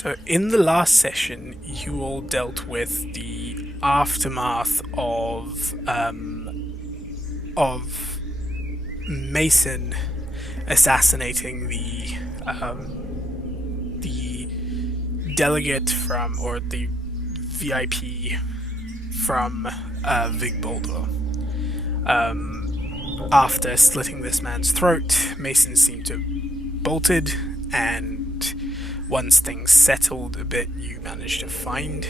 So in the last session, you all dealt with the aftermath of Mason assassinating the delegate from, or the VIP from Vig Boulder. After slitting this man's throat, Mason seemed to have bolted, and once things settled a bit, you managed to find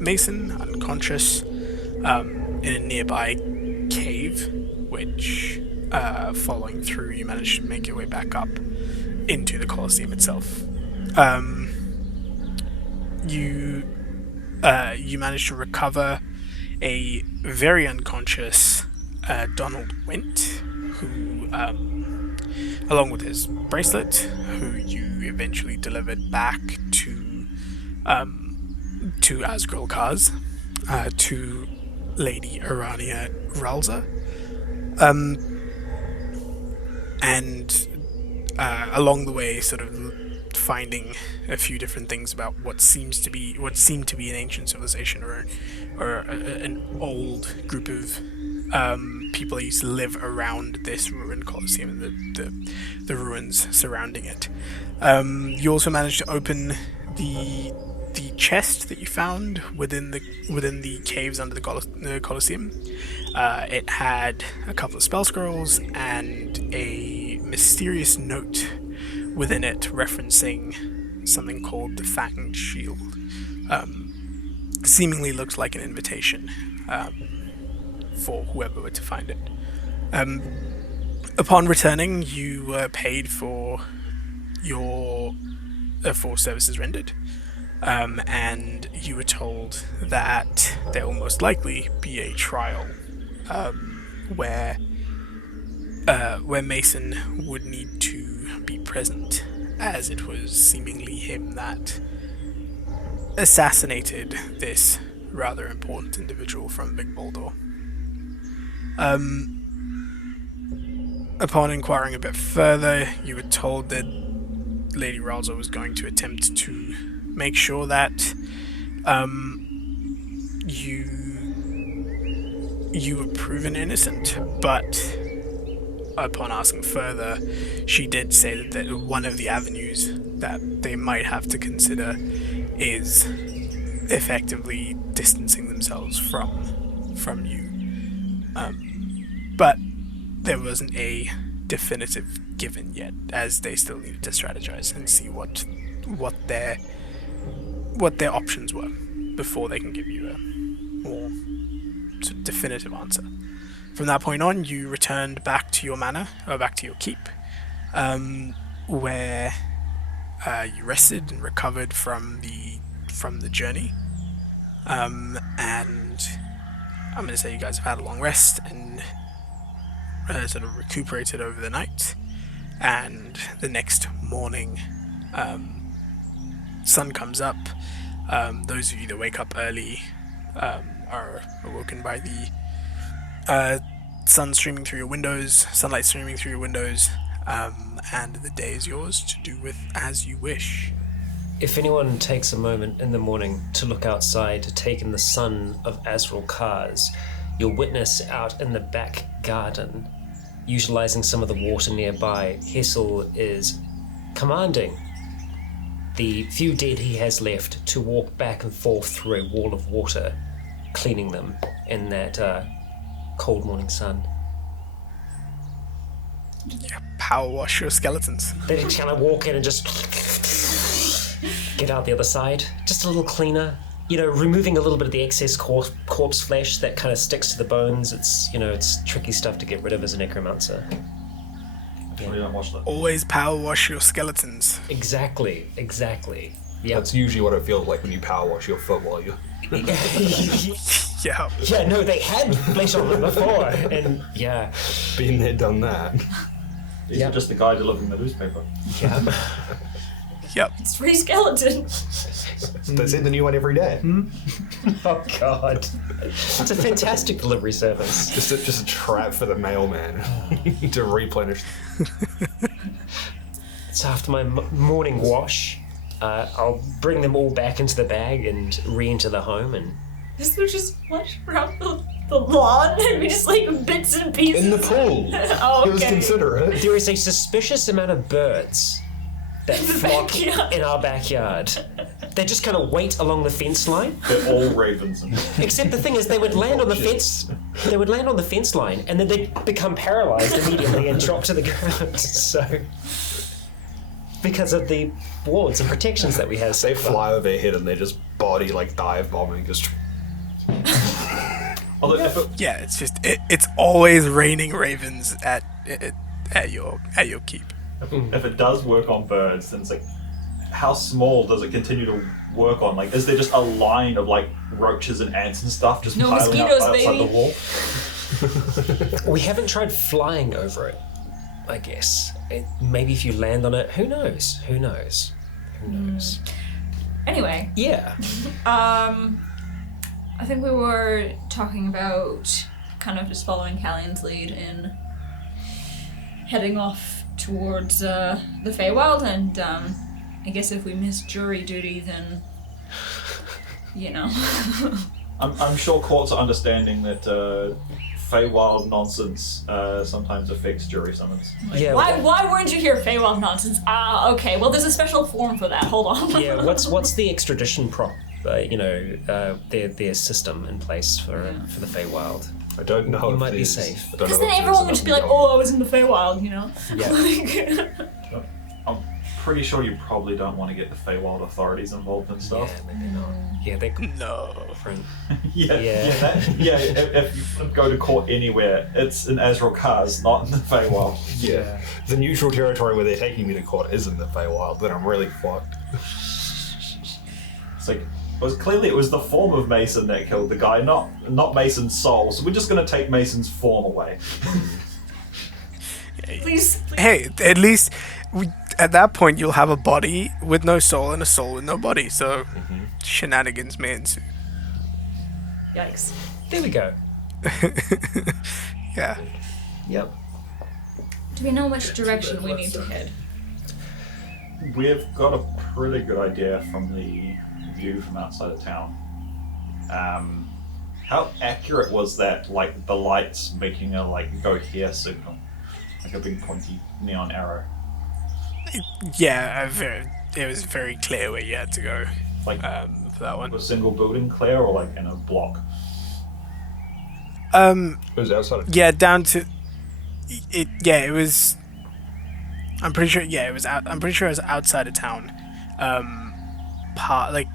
Mason unconscious in a nearby cave, which, following through, you managed to make your way back up into the Colosseum itself. You managed to recover a very unconscious Donald Wint, who, along with his bracelet, who you eventually delivered back to Asgril Kaz, to Lady Arania Ralza, and along the way, sort of finding a few different things about what seemed to be an ancient civilization, or an old group of people that used to live around this ruined Colosseum and the ruins surrounding it. You also managed to open the chest that you found within the caves under the Colosseum. It had a couple of spell scrolls and a mysterious note within it referencing something called the Fanged Shield. Seemingly looks like an invitation for whoever were to find it. Upon returning, you were paid for your for services rendered, and you were told that there will most likely be a trial where Mason would need to be present, as it was seemingly him that assassinated this rather important individual from Big Boulder. Upon inquiring a bit further, you were told that Lady Ralza was going to attempt to make sure that you were proven innocent, but upon asking further, she did say that one of the avenues that they might have to consider is effectively distancing themselves from you. But there wasn't a definitive given yet, as they still needed to strategize and see what their options were before they can give you a more sort of definitive answer. From that point on, you returned back to your manor, or back to your keep, where you rested and recovered from the journey. And I'm going to say you guys have had a long rest and sort of recuperated over the night. And the next morning, sun comes up. Those of you that wake up early are awoken by the sunlight streaming through your windows, and the day is yours to do with as you wish. If anyone takes a moment in the morning to look outside to take in the sun of Asriel Kaz, you'll witness out in the back garden, utilizing some of the water nearby, Hessel is commanding the few dead he has left to walk back and forth through a wall of water, cleaning them in that cold morning sun. Yeah, power wash your skeletons. They just kind of walk in and just get out the other side. Just a little cleaner. Removing a little bit of the excess corpse flesh that kind of sticks to the bones. It's tricky stuff to get rid of as a necromancer. Yeah. Always power wash your skeletons. Exactly. Yeah. That's usually what it feels like when you power wash your foot while you... Yeah. Yeah, no, they had flesh on them before, and yeah. Been there, done that. These are just the guy delivering the newspaper. Yeah. Yep. It's 3 skeletons. They send a new one every day. Oh God. It's a fantastic delivery service. Just a trap for the mailman to replenish. It's after my morning wash. I'll bring them all back into the bag and re-enter the home. And This would just wash around the lawn and be just like bits and pieces. In the pool. Oh, It was okay. considerate. there is a suspicious amount of birds that flock backyard. in our backyard. They just kind of wait along the fence line. They're all ravens. And Except the thing is, they would land on the fence. They would land on the fence line, and then they'd become paralyzed immediately and drop to the ground. So, because of the wards and protections that we have, They fly overhead and they just body like dive bombing. Just although if it, Yeah, it's just it's always raining ravens at your keep. if it does work on birds, then it's like, how small does it continue to work on? Like, is there just a line of like roaches and ants and stuff just No piling up mosquitoes, outside baby. the wall? we haven't tried flying over it. I guess maybe if you land on it, who knows? Who knows? Who knows? Anyway, Yeah. I think we were talking about kind of just following Callan's lead in heading off towards the Feywild, and I guess if we miss jury duty, then you know. I'm sure courts are understanding that Feywild nonsense sometimes affects jury summons. Yeah. Why weren't you here, Feywild nonsense? Ah, okay. Well, there's a special form for that. Hold on. Yeah. What's the extradition their system in place for the Feywild? I don't know. You if might be there's- safe. I don't Because know then if everyone would there's just be like, enough "Oh, I was in the Feywild," you know. Yeah. Like, I'm pretty sure you probably don't want to get the Feywild authorities involved in stuff. Yeah, maybe not. Yeah, they're No. different. Yeah, Yeah. if you want to go to court anywhere, it's in Azrael Cars, not in the Feywild. Yeah. The neutral territory where they're taking me to court isn't the Feywild, then I'm really fucked. It's like, it was the form of Mason that killed the guy, not Mason's soul. So we're just gonna take Mason's form away. please. Hey, at least at that point you'll have a body with no soul and a soul with no body. So shenanigans may ensue. Yikes. There we go. Yeah. Yep. Do we know which direction we need to head? We've got a pretty good idea from the view from outside of town. How accurate was that? Like the lights making a like go here signal, like a big pointy neon arrow. Yeah, it was very clear where you had to go Like for that one. a single building clear, or like in a block. It was outside of Yeah, down to it. Yeah, it was. I'm pretty sure. Yeah, it was out. I'm pretty sure it was outside of town. Part like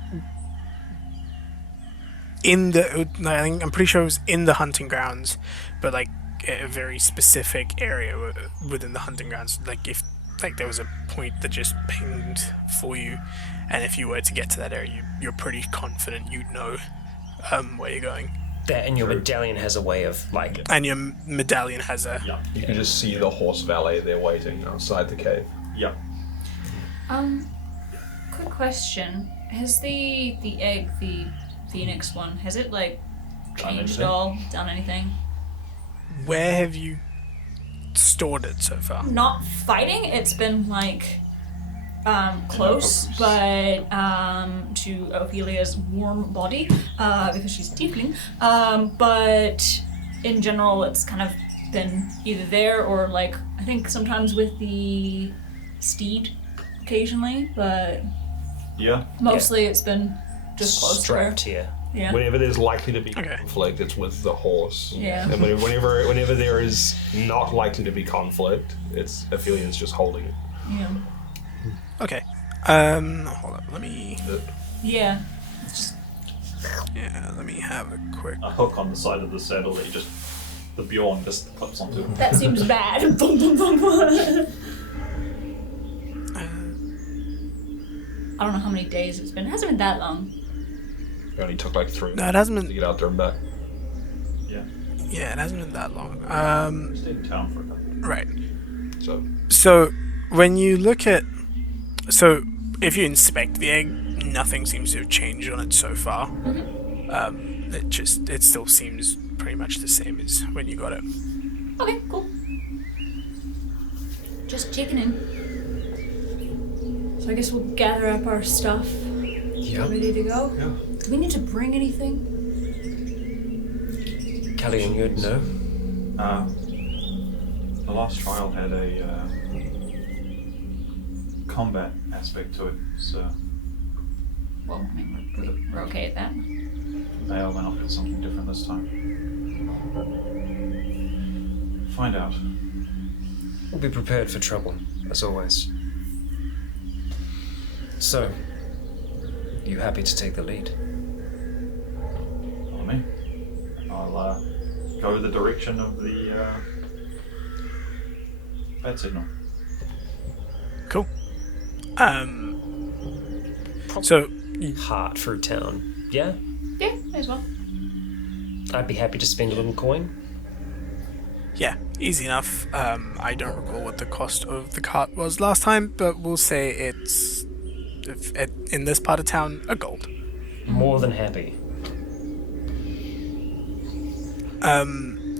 in the. I'm pretty sure it was in the hunting grounds, but like a very specific area within the hunting grounds. Like if like there was a point that just pinged for you, and if you were to get to that area, you're pretty confident you'd know where you're going. That and your medallion has a way of like. And your medallion has a. Yeah, You can just see the horse valet there waiting outside the cave. yeah. Quick question. Has the egg, the phoenix one, has it like changed anything? at all? Done anything? Where have you stored it so far? Not fighting. It's been like close, purpose. but to Ophelia's warm body because she's a tiefling. But in general, it's kind of been either there or like I think sometimes with the steed occasionally, but Yeah. mostly it's been just close to her. strapped here. Yeah. Whenever there's likely to be Okay. conflict, it's with the horse. Yeah. And whenever there is not likely to be conflict, it's Aphelia's just holding it. Yeah. Okay. Hold up. Let me. Yeah. It's just Yeah. Let me have a quick. A hook on the side of the saddle that the Bjorn just clips onto. that seems bad. Boom, boom, boom. I don't know how many days it's been. It hasn't been that long. It only took like 3 No, it hasn't to been. get out there and back. Yeah. Yeah, it hasn't been that long. Stayed in town for a couple. Right. So When you look at, if you inspect the egg, nothing seems to have changed on it so far. It still seems pretty much the same as when you got it. Okay, cool. Just checking in. So I guess we'll gather up our stuff. Yeah. Ready to go? Yeah. Do we need to bring anything? Callan, you'd know. The last trial had a combat aspect to it, so Well, I mean, we're okay at that. may or may not get something different this time. Find out. We'll be prepared for trouble, as always. So, you happy to take the lead? Follow me. I'll go the direction of the bat signal. Cool. So Heart through town. Yeah? Yeah, may as well. I'd be happy to spend a little coin. yeah, easy enough. I don't recall what the cost of the cart was last time, but we'll say it's in this part of town a gold. More than happy.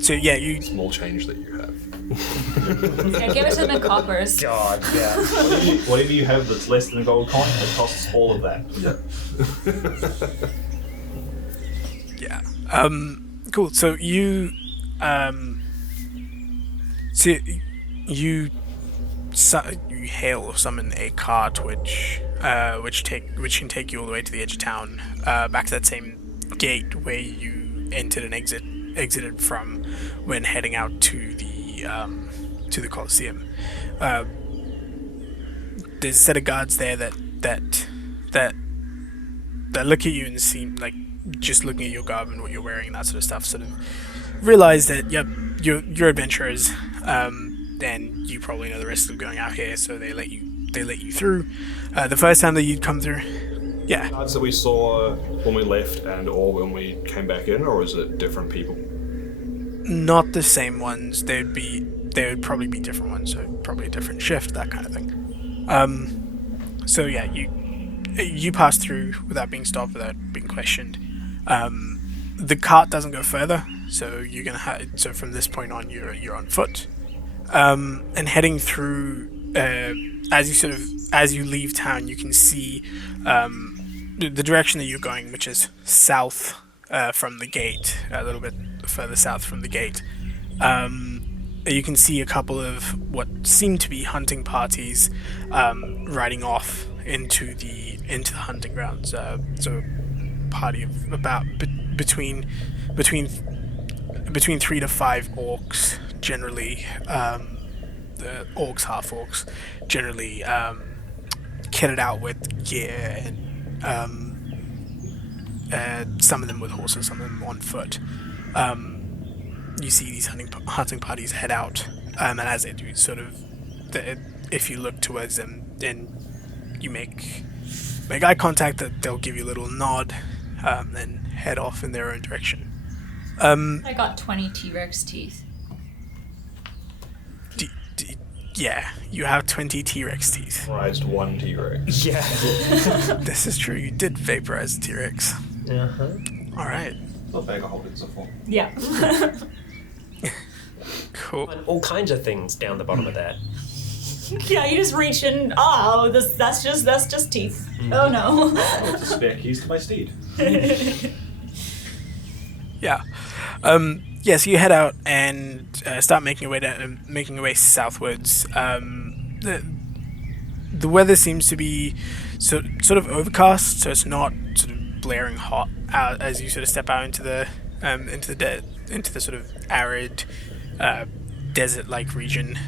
So yeah, you Small change that you have. Yeah, give it to the coppers. God, yeah. Whatever you have that's less than a gold coin, it costs all of that. yeah. Cool. So you you hail or summon a cart which can take you all the way to the edge of town, back to that same gate where you entered and exited from when heading out to the Colosseum. There's a set of guards there that look at you and seem like, just looking at your garb and what you're wearing and that sort of stuff, sort of realize that yep, you're adventurers, and you probably know the risk of going out here, so they let you through. The first time that you'd come through, yeah, Guards that we saw when we left and or when we came back in, or is it different people? not the same ones. They would probably be different ones, so probably a different shift, that kind of thing. So yeah, you pass through without being stopped, without being questioned. The cart doesn't go further, so you're gonna so from this point on you're on foot, and heading through. As you leave town, you can see the direction that you're going, which is south from the gate, a little bit further south from the gate. You can see a couple of what seem to be hunting parties riding off into the hunting grounds. So a party of about between 3 to 5 orcs generally. The orcs, half orcs, generally kitted out with gear, and some of them with horses, some of them on foot. You see these hunting parties head out, and as they do, sort of, if you look towards them, then you make eye contact, that they'll give you a little nod, and head off in their own direction. I got 20 T-Rex teeth. Yeah, you have 20 T-Rex teeth. Vaporized one T-Rex. Yeah. This is true, you did vaporize the T-Rex. Uh-huh. Alright, What bag of holdings are for? Yeah. cool. All kinds of things down the bottom of that. Yeah, you just reach in. Oh, that's just teeth. Oh no. It's a spare keys to my steed. Yeah. Yeah, so you head out and start making your way southwards. The weather seems to be sort of overcast, so it's not sort of blaring hot out as you sort of step out into the sort of arid desert-like region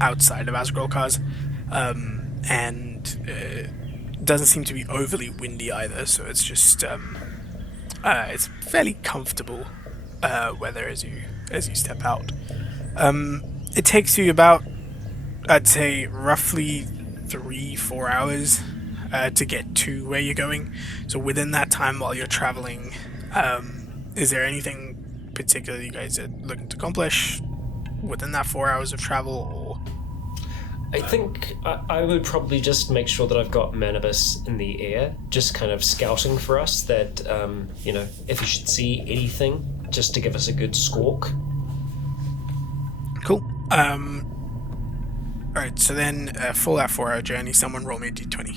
outside of Asgrolkaz, and it doesn't seem to be overly windy either. So it's just it's fairly comfortable weather as you step out. It takes you about, I'd say, roughly 3-4 hours to get to where you're going. So within that time, while you're traveling, is there anything particular you guys are looking to accomplish within that 4 hours of travel? Or I think I would probably just make sure that I've got Manibus in the air, just kind of scouting for us, that, if you should see anything, just to give us a good squawk. cool. Alright, Alright, so then full out 4-hour journey. Someone roll me a d20.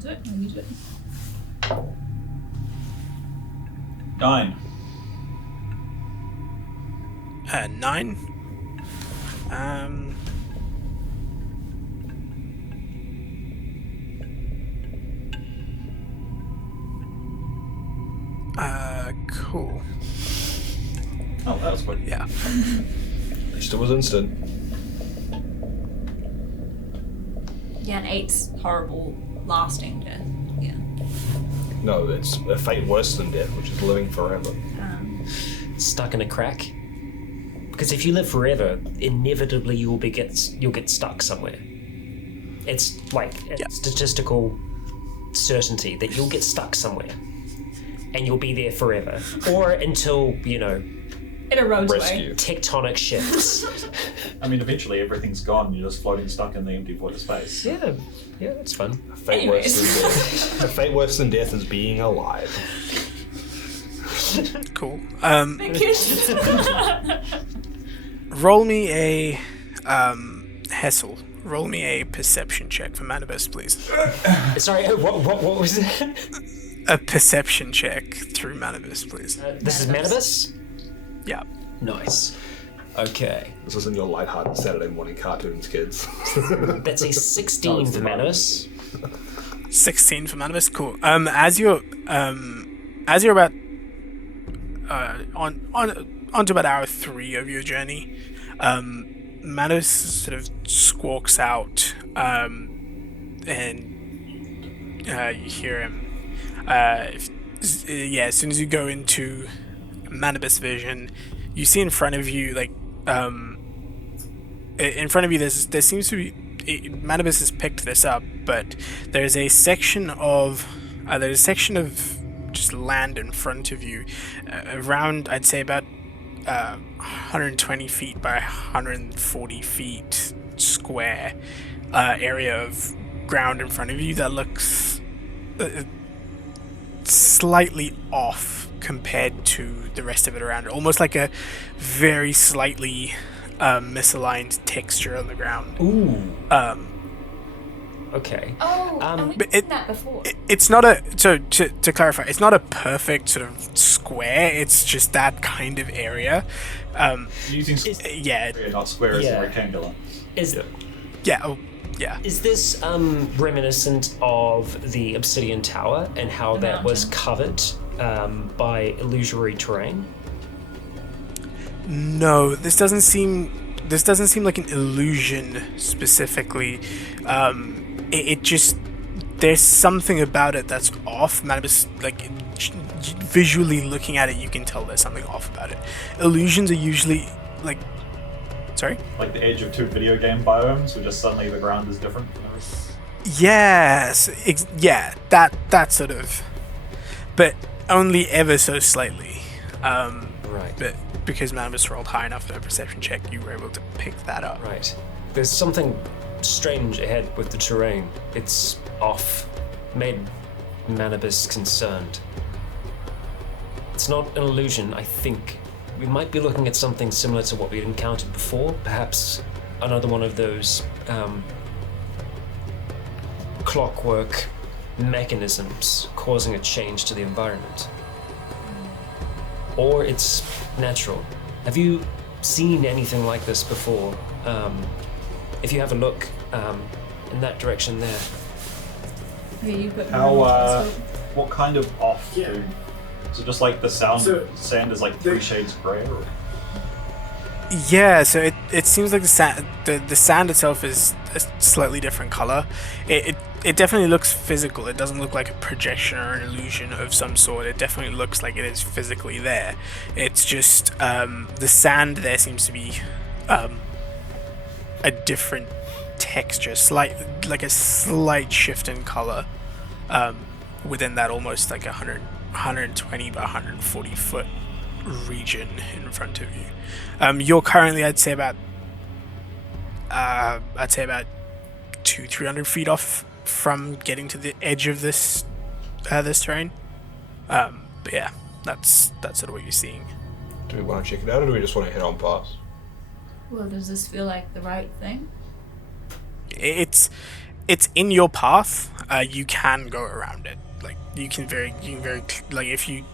Do it. You do it. 9. 9. Cool. Oh, that was quick. Yeah. At least it was instant. Yeah, and 8's horrible, lasting death. Yeah. No, it's a fate worse than death, which is living forever. Stuck in a crack. Because if you live forever, inevitably you'll get stuck somewhere. It's like a statistical certainty that you'll get stuck somewhere. And you'll be there forever. Or until, It erodes away. Rescue. tectonic shifts. I mean, eventually everything's gone. You're just floating stuck in the empty void of space. Yeah, that's fun. A fate worse than death. A fate worse than death is being alive. Cool. The kids. Roll me a Hessel. Roll me a perception check for Manibus, please. Sorry, what was it? A perception check through Manibus, please. This is Manibus? Yeah. Nice. Okay. This isn't your lighthearted Saturday morning cartoons, kids. That's a 16 for Manibus. 16 for Manibus. Cool. As you're about onto about hour 3 of your journey, Manibus sort of squawks out, and you hear him. As soon as you go into Manibus vision, you see in front of you, in front of you, there seems to be. Manibus has picked this up, but there's a section of just land in front of you, around, I'd say about 120 feet by 140 feet square area of ground in front of you that looks slightly off compared to the rest of it around it. Almost like a very slightly misaligned texture on the ground. Ooh. Okay. Oh, Um, we've but seen that before. It's not a, so to clarify, it's not a perfect sort of square, it's just that kind of area. Using Yeah, area, not square as Yeah. a rectangular. Is yeah. is this reminiscent of the Obsidian Tower and how The that was mountain. covered by illusory terrain? No, this doesn't seem like an illusion specifically. It just, there's something about it that's off. Manibus, visually looking at it, you can tell there's something off about it. Illusions are usually sorry. Like the edge of 2 video game biomes, where just suddenly the ground is different. Yes, that sort of, but only ever so slightly. Right. But because Manibus rolled high enough for a perception check, you were able to pick that up. Right. There's something strange ahead with the terrain. It's off. Made Manibus concerned. It's not an illusion, I think. We might be looking at something similar to what we'd encountered before. Perhaps another one of those clockwork mechanisms causing a change to the environment. Or it's natural. Have you seen anything like this before? If you have a look in that direction there. Yeah, you've got What kind of off? Yeah. So just like the sand is like 3 shades grey? Or? Yeah, so it seems like the sand itself is a slightly different color. It definitely looks physical. It doesn't look like a projection or an illusion of some sort. It definitely looks like it is physically there. It's just the sand there seems to be a different texture, like a slight shift in color within that almost like 120 by 140 foot region in front of you. You're currently, I'd say about 200-300 feet off from getting to the edge of this terrain. But yeah, that's sort of what you're seeing. Do we want to check it out, or do we just want to head on past? Well, does this feel like the right thing? It's in your path. You can go around it. Like you can very like if you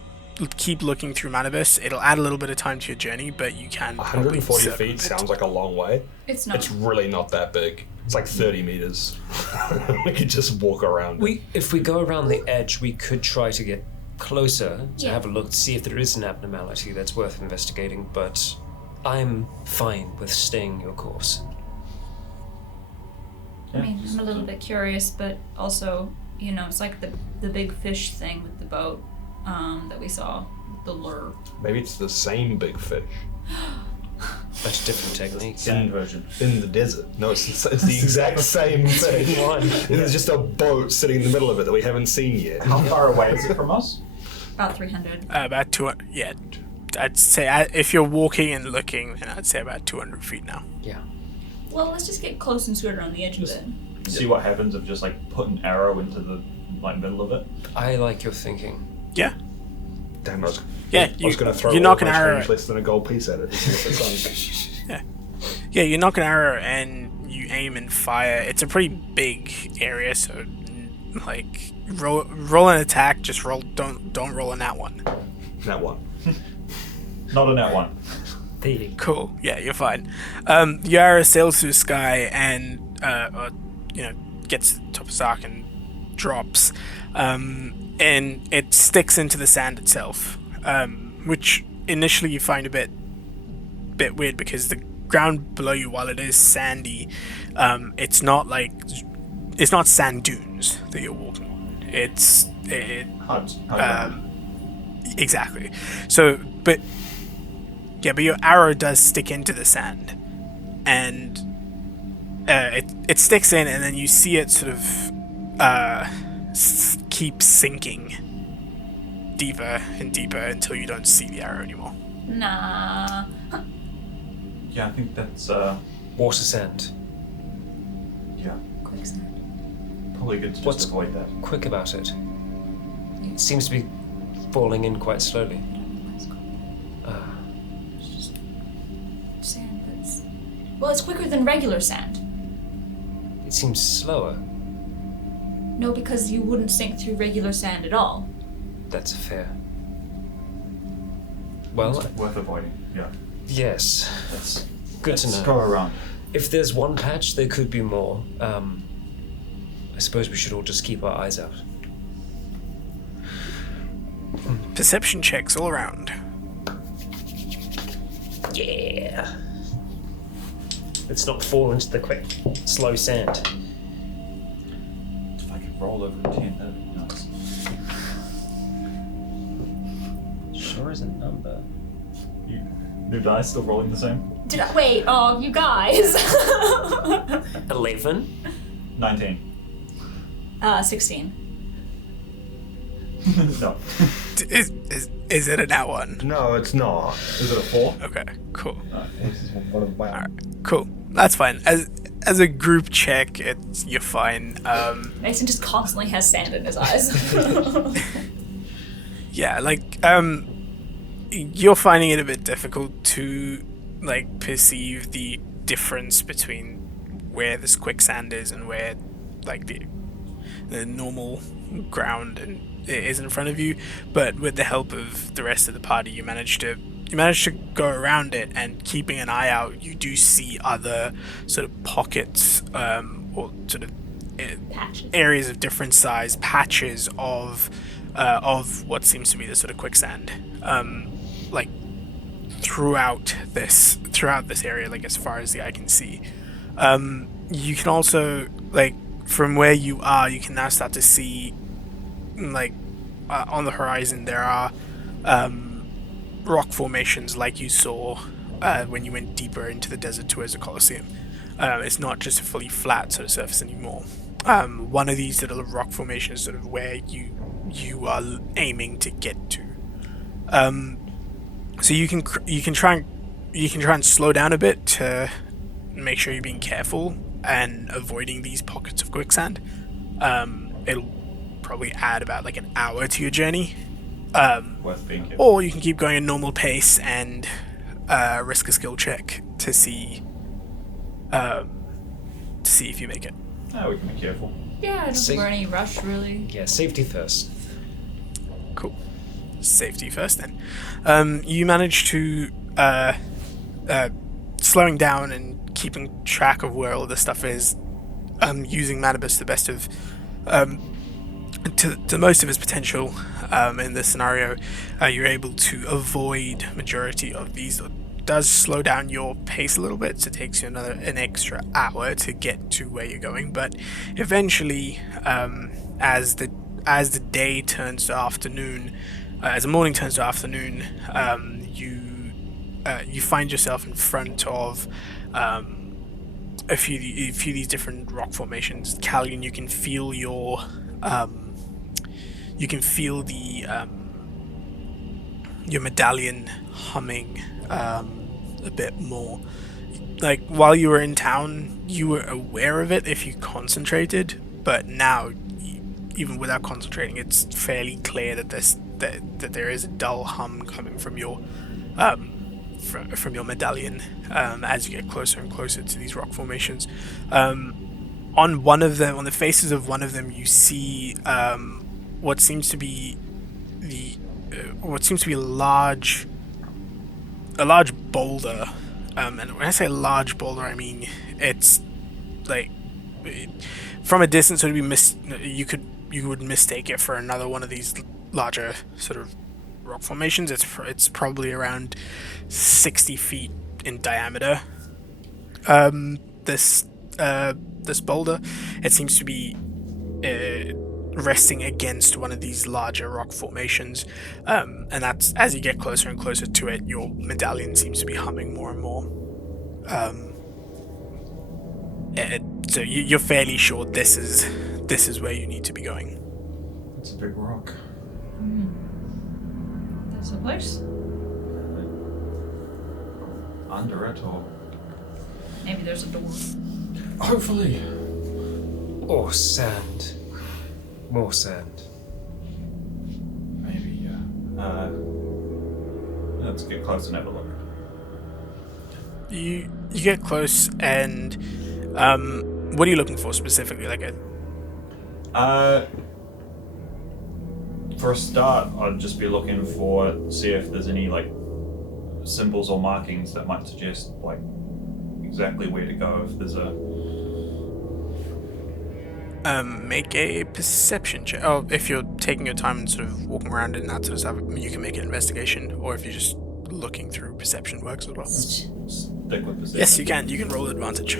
keep looking through Manibus, it'll add a little bit of time to your journey, but you can. 140 feet sounds like a long way. It's not. It's really not that big. It's like 30 meters. We could just walk around. If we go around the edge, we could try to get closer to Yeah. have a look to see if there is an abnormality that's worth investigating, but I'm fine with staying your course. I mean, I'm a little bit curious, but also, it's like the big fish thing with the boat that we saw, the lure. Maybe it's the same big fish But a different technique. Sand version. in the desert. No, it's the exact same thing. There's just a boat sitting in the middle of it that we haven't seen yet. How far away is it from us? About 300. About 200. Yeah, I'd say if you're walking and looking, then I'd say about 200 feet now. Yeah. Well, let's just get close and scoot around the edge of it. See what happens if just like put an arrow into the middle of it. I like your thinking. Yeah. Damn, I was going to throw you all knock of an my arrow. change less than a gold piece at it. To see if it sunk. Yeah, you knock an arrow and you aim and fire. It's a pretty big area, so like roll an attack. Just roll. Don't roll a nat one. That one. Not on that one. There you go. Cool. Yeah, you're fine. The arrow sails through the sky and gets to the top of Zark and drops, and it sticks into the sand itself, which initially you find a bit weird because the ground below you, while it is sandy, it's not sand dunes that you're walking on. Exactly. So, but your arrow does stick into the sand, and it sticks in, and then you see it sort of keep sinking deeper and deeper until you don't see the arrow anymore. Nah. Yeah, I think that's Water sand. yeah, Quicksand. probably good to just What's avoid that. quick about it? It seems to be falling in quite slowly. Sand that's... Well, it's quicker than regular sand. It seems slower. No, because you wouldn't sink through regular sand at all. That's fair. Well, It's worth avoiding. Yeah. yes. Let's Good to let's know. go around. If there's one patch, there could be more. I suppose we should all just keep our eyes out. Perception checks all around. Yeah. Let's not fall into the quick, slow sand. If I could roll over 10, that'd be nice. Sure is a number. New dice still rolling the same? Did I... Wait, oh, you guys. 11? 19. 16. No. Is it a nat one? No, it's not. Is it a 4? Okay, cool. This is one of my. Alright, cool. That's fine. As a group check, you're fine. Mason just constantly has sand in his eyes. Yeah, like you're finding it a bit difficult to like perceive the difference between where this quicksand is and where like the normal ground and it is in front of you, but with the help of the rest of the party you manage to go around it, and keeping an eye out you do see other sort of pockets or sort of Patches. areas of different size, patches of what seems to be the sort of quicksand, like throughout this area, like as far as the eye can see. You can also, like from where you are, you can now start to see, like on the horizon there are rock formations like you saw when you went deeper into the desert towards the Colosseum. It's not just a fully flat sort of surface anymore. One of these little rock formations is sort of where you are aiming to get to. So you can try and slow down a bit to make sure you're being careful and avoiding these pockets of quicksand. It'll probably add about like an hour to your journey. Worth being careful. Or you can keep going at normal pace and risk a skill check to see if you make it. Oh, we can be careful. Yeah, I don't See- think we're in any rush, really. Yeah, safety first. Cool. Safety first, then. You manage to slowing down and keeping track of where all this stuff is, using Manibus the best of to most of his potential in this scenario. You're able to avoid majority of these. It does slow down your pace a little bit, so it takes you an extra hour to get to where you're going. But eventually, as the day turns to afternoon, as the morning turns to afternoon, you find yourself in front of a few of these different rock formations. Callan, you can feel your medallion humming a bit more. Like, while you were in town, you were aware of it if you concentrated, but now, even without concentrating, it's fairly clear that there is a dull hum coming from your from your medallion as you get closer and closer to these rock formations. On the faces of one of them, you see what seems to be a large boulder. And when I say large boulder, I mean it's like, from a distance it would be you would mistake it for another one of these larger sort of rock formations. It's probably around 60 feet in diameter. This boulder, it seems to be resting against one of these larger rock formations, and that's, as you get closer and closer to it, your medallion seems to be humming more and more. So you're fairly sure this is where you need to be going. It's a big rock. That's the place. Under it, or Maybe there's a door. Hopefully. Or sand. More sand. maybe. Let's get close and have a look. You get close, and what are you looking for specifically? Like For a start, I'd just be looking see if there's any like symbols or markings that might suggest like exactly where to go. If there's a make a perception check. Oh, if you're taking your time and sort of walking around and that sort of stuff, you can make an investigation, or if you're just looking through, perception works as well. stick with perception. Yes, you can. You can roll advantage.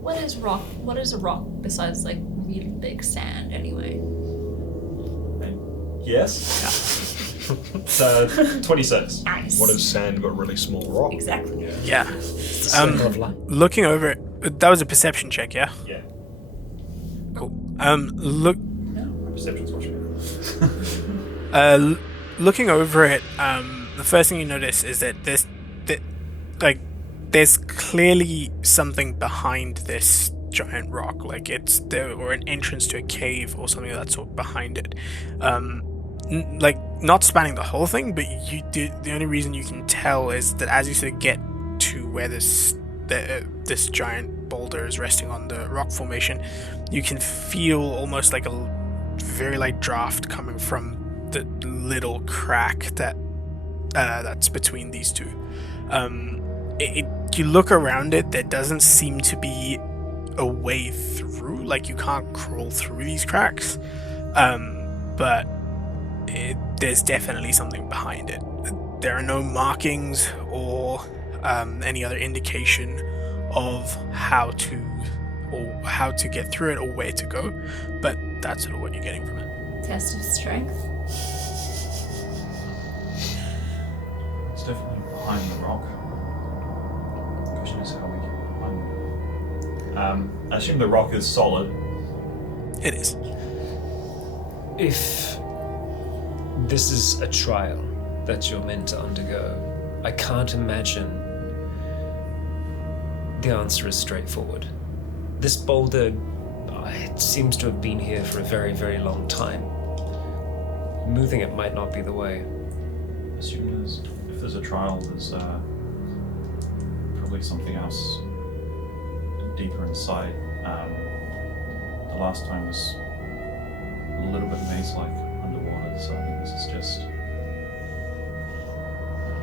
What is rock? What is a rock besides like really big sand anyway? Yes. So 26. Nice. What if sand got really small rock? Exactly. Yeah. The circle of light. Looking over it, that was a perception check, yeah? Yeah. Cool. Look. My perception's much better. Looking over it, the first thing you notice is that there's clearly something behind this giant rock, like or an entrance to a cave or something of that sort behind it. Like, not spanning the whole thing, but the only reason you can tell is that as you sort of get to where this giant boulder is resting on the rock formation, you can feel almost like a very light draft coming from the little crack that's between these two. You look around it, there doesn't seem to be a way through, like you can't crawl through these cracks, but there's definitely something behind it. There are no markings or any other indication of how to get through it or where to go, but that's sort of what you're getting from it. Test of strength. It's definitely behind the rock. The question is how we get behind it. I assume the rock is solid. It is. If this is a trial that you're meant to undergo, I can't imagine the answer is straightforward. This boulder, it seems to have been here for a very, very long time. Moving it might not be the way. Assume if there's a trial, there's probably something else deeper inside. The last time was a little bit maze-like underwater, so I think this is just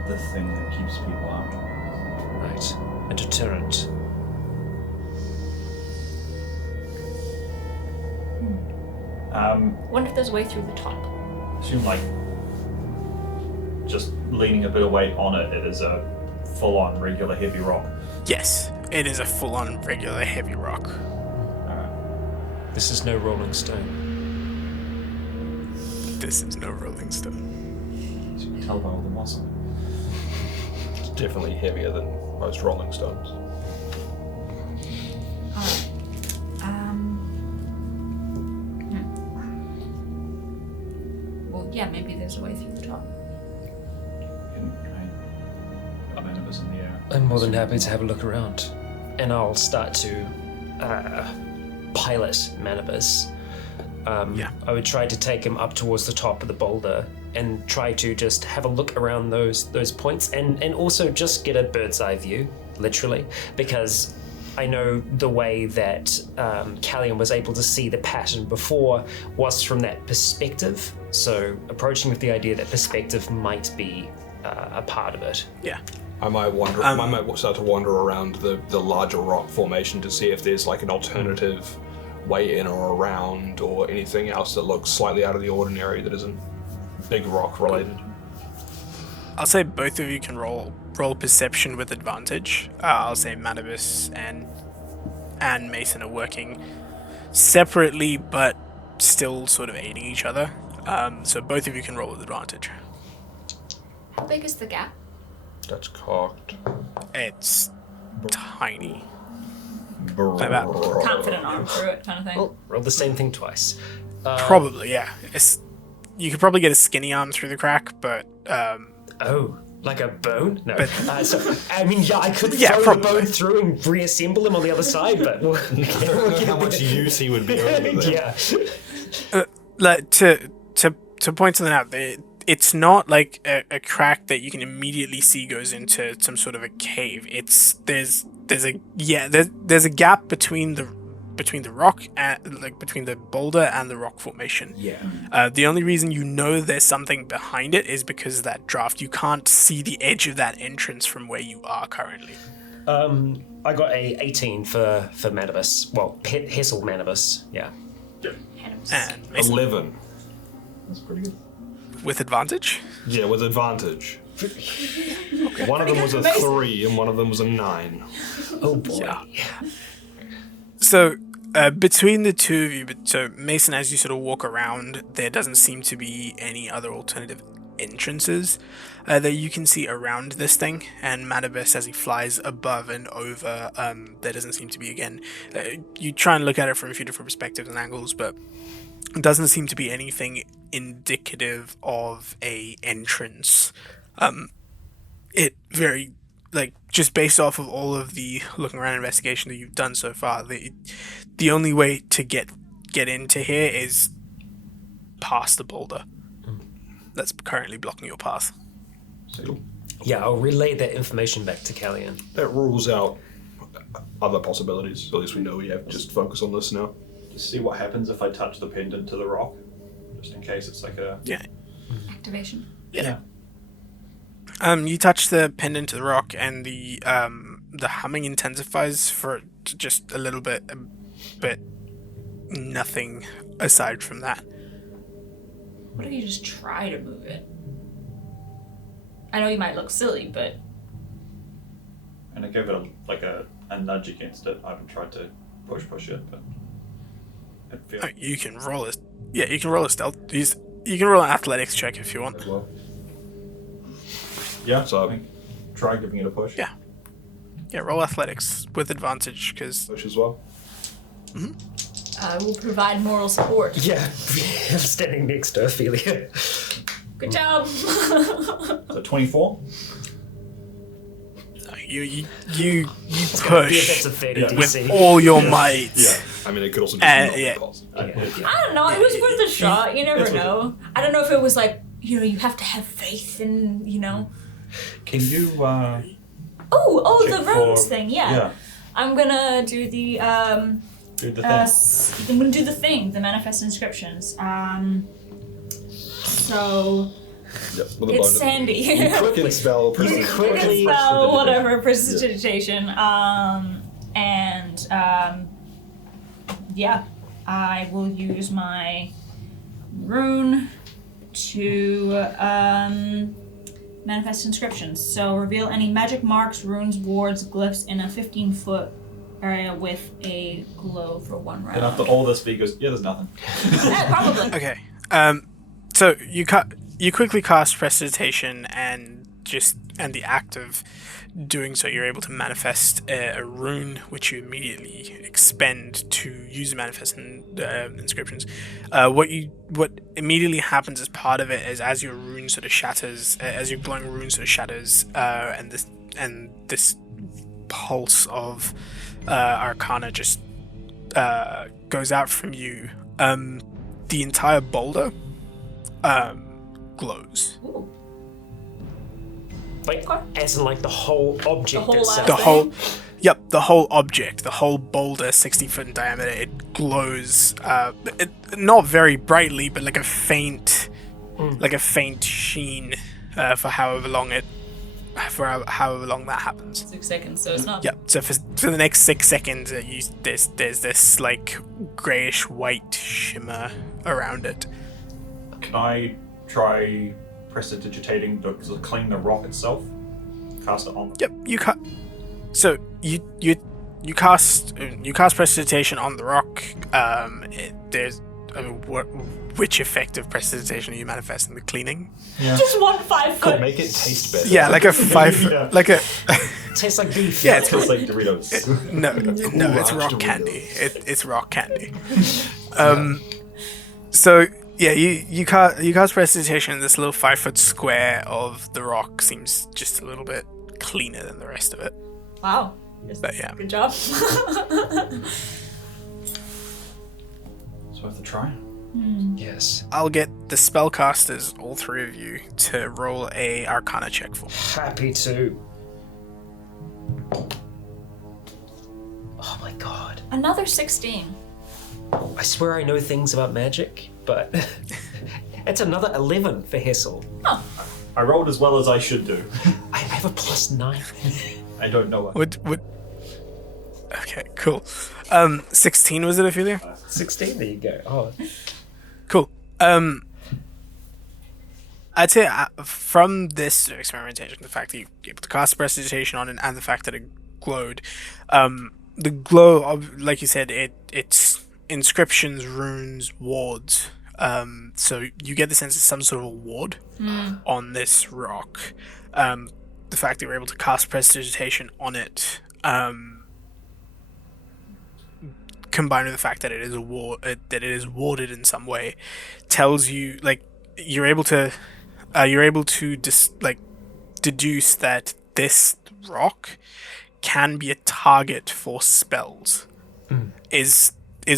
the thing that keeps people out. Right. A deterrent. Wonder if there's a way through the top. Assume like just leaning a bit of weight on it, it is a full-on regular heavy rock. Yes, it is a full-on regular heavy rock. This is no rolling stone. This is no rolling stone. As you can tell by all the moss on it. It's definitely heavier than most rolling stones. Alright. Well, yeah, maybe there's a way through the top. Manibus in the air. I'm more than happy to have a look around. And I'll start to pilot Manibus. Yeah. I would try to take him up towards the top of the boulder and try to just have a look around those points and also just get a bird's eye view, literally, because I know the way that Callan was able to see the pattern before was from that perspective. So approaching with the idea that perspective might be a part of it. Yeah. I might wander. I might start to wander around the larger rock formation to see if there's like an alternative way in or around, or anything else that looks slightly out of the ordinary that isn't big rock related. I'll say both of you can roll perception with advantage. I'll say Manibus and Mason are working separately, but still sort of aiding each other. So both of you can roll with advantage. How big is the gap? That's cocked. It's tiny. Like that. Can't fit an arm through it, kind of thing. Roll the same thing twice. Probably, yeah. You could probably get a skinny arm through the crack, but Oh, like a bone? No. But- I mean, yeah, I could Yeah, throw probably. the bone through and reassemble him on the other side, but how much use he would be over there. yeah. like, to point something out, it's not like a crack that you can immediately see goes into some sort of a cave. There's a gap between the rock and between the boulder and the rock formation. Yeah. The only reason you know there's something behind it is because of that draft. You can't see the edge of that entrance from where you are currently. I got a 18 for Manibus. Well, Hessel Manibus. Yeah. And Mason, 11. That's pretty good. with advantage. Yeah, with advantage. One of them was a 3 and one of them was a 9. Oh boy. Yeah. So, between the two of you, so Mason, as you sort of walk around, there doesn't seem to be any other alternative entrances that you can see around this thing. And Manibus, as he flies above and over, there doesn't seem to be, again, you try and look at it from a few different perspectives and angles, but it doesn't seem to be anything indicative of a entrance. It very, just based off of all of the looking around investigation that you've done so far, the only way to get into here is past the boulder that's currently blocking your path. Yeah, I'll relay that information back to Callan. That rules out other possibilities. At least we know we have to just focus on this now. Just see what happens if I touch the pendant to the rock, just in case it's like a... Yeah. Activation. Yeah. You touch the pendant to the rock, and the humming intensifies for just a little bit, but nothing aside from that. What if you just try to move it? I know you might look silly, but And I gave it a nudge against it. I haven't tried to push it, but it feels... You can roll a stealth. You can roll an athletics check if you want. as well. Yeah, So- I think try giving it a push. Yeah. Yeah, roll athletics with advantage because Push as well. I will provide moral support. Yeah, I'm standing next to Ophelia. Good job. So 24? you Yeah, push that's a 30 Yeah. with DC. all your might. Yeah. I mean, it could also just not yeah. be possible. I don't know. It was worth a shot. You never know. I don't know if it was like, you have to have faith in, Can you Oh, check the runes for- thing, yeah. Yeah. I'm gonna do the Do the thing. I'm gonna do the thing, the manifest inscriptions. So Yep, with a it's bonus. sandy. Quicken spell. quickly- Spell, whatever, prestidigitation. Yeah, I will use my rune to manifest inscriptions. So reveal any magic marks, runes, wards, glyphs in a 15-foot area with a glow for 1 round. And after all this, he goes, yeah, there's nothing. Probably. Okay. So you quickly cast prestidigitation, and the act of doing so, you're able to manifest a rune, which you immediately expend to use manifest inscriptions. What immediately happens as part of it is, as your rune sort of shatters, as your glowing rune sort of shatters, and this pulse of arcana just goes out from you. The entire boulder glows. Ooh. Like, as in like the whole object whole itself. The whole object, the whole boulder, 60 foot in diameter, it glows. Not very brightly, but like a faint sheen for however long that happens. 6 seconds, so it's not. Yep. So for the next 6 seconds, there's this like grayish white shimmer around it. Can I try prestidigitating to clean the rock itself? Cast it on. Yep. So you cast prestidigitation on the rock. Which effect of prestidigitation are you manifesting? The cleaning? Just 1 5 foot. Make it taste better. Yeah, like a 5 Yeah. like a Tastes like beef. yeah. It tastes like Doritos. No, it's rock Doritos. candy. It's rock candy. So yeah, you cast prestidigitation, and this little 5 foot square of the rock seems just a little bit cleaner than the rest of it. Wow. But yeah, Good job. So I have to try. Yes. I'll get the spellcasters, all 3 of you, to roll a Arcana check for me. Happy to. Oh my god. Another 16. I swear I know things about magic, but it's another 11 for Hessel. Oh, I rolled as well as I should do. I have a +9. I don't know what. Would okay, cool. 16 was it, Ophelia? 16, there you go. Oh, Cool. I'd say from this experimentation, the fact that you're able to cast prestidigitation on it, and the fact that it glowed, the glow of, like you said, it's inscriptions, runes, wards. So you get the sense it's some sort of a ward on this rock. The fact that you're able to cast prestidigitation on it, combined with the fact that it is warded in some way, tells you, like, you're able to deduce that this rock can be a target for spells. Is